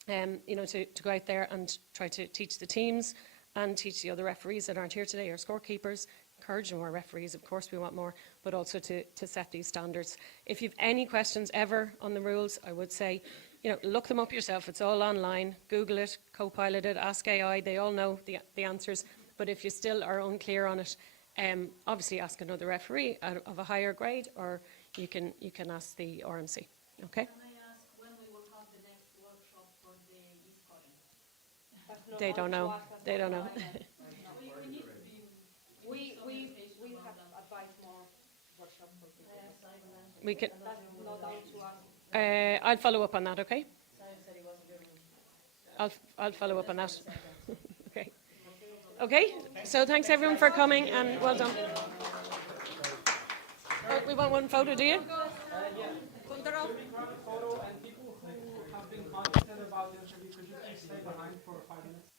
you know, to go out there and try to teach the teams and teach the other referees that aren't here today, or scorekeepers. Encourage more referees, of course we want more, but also to set these standards. If you've any questions ever on the rules, I would say, you know, look them up yourself. It's all online. Google it, Copilot it, ask AI. They all know the answers. But if you still are unclear on it, obviously ask another referee of a higher grade, or you can ask the RMC. Okay? Can I ask when we will have the next workshop for the e-scoring? They don't know. They don't know. We have advised more workshops for people. We can. That's not down to us. I'll follow up on that. Okay. I'll follow up on that. Okay. Okay. So thanks everyone for coming and well done. Oh, we want one photo, do you? Photo and people who have been contacted about the interview, could you please stay behind for 5 minutes?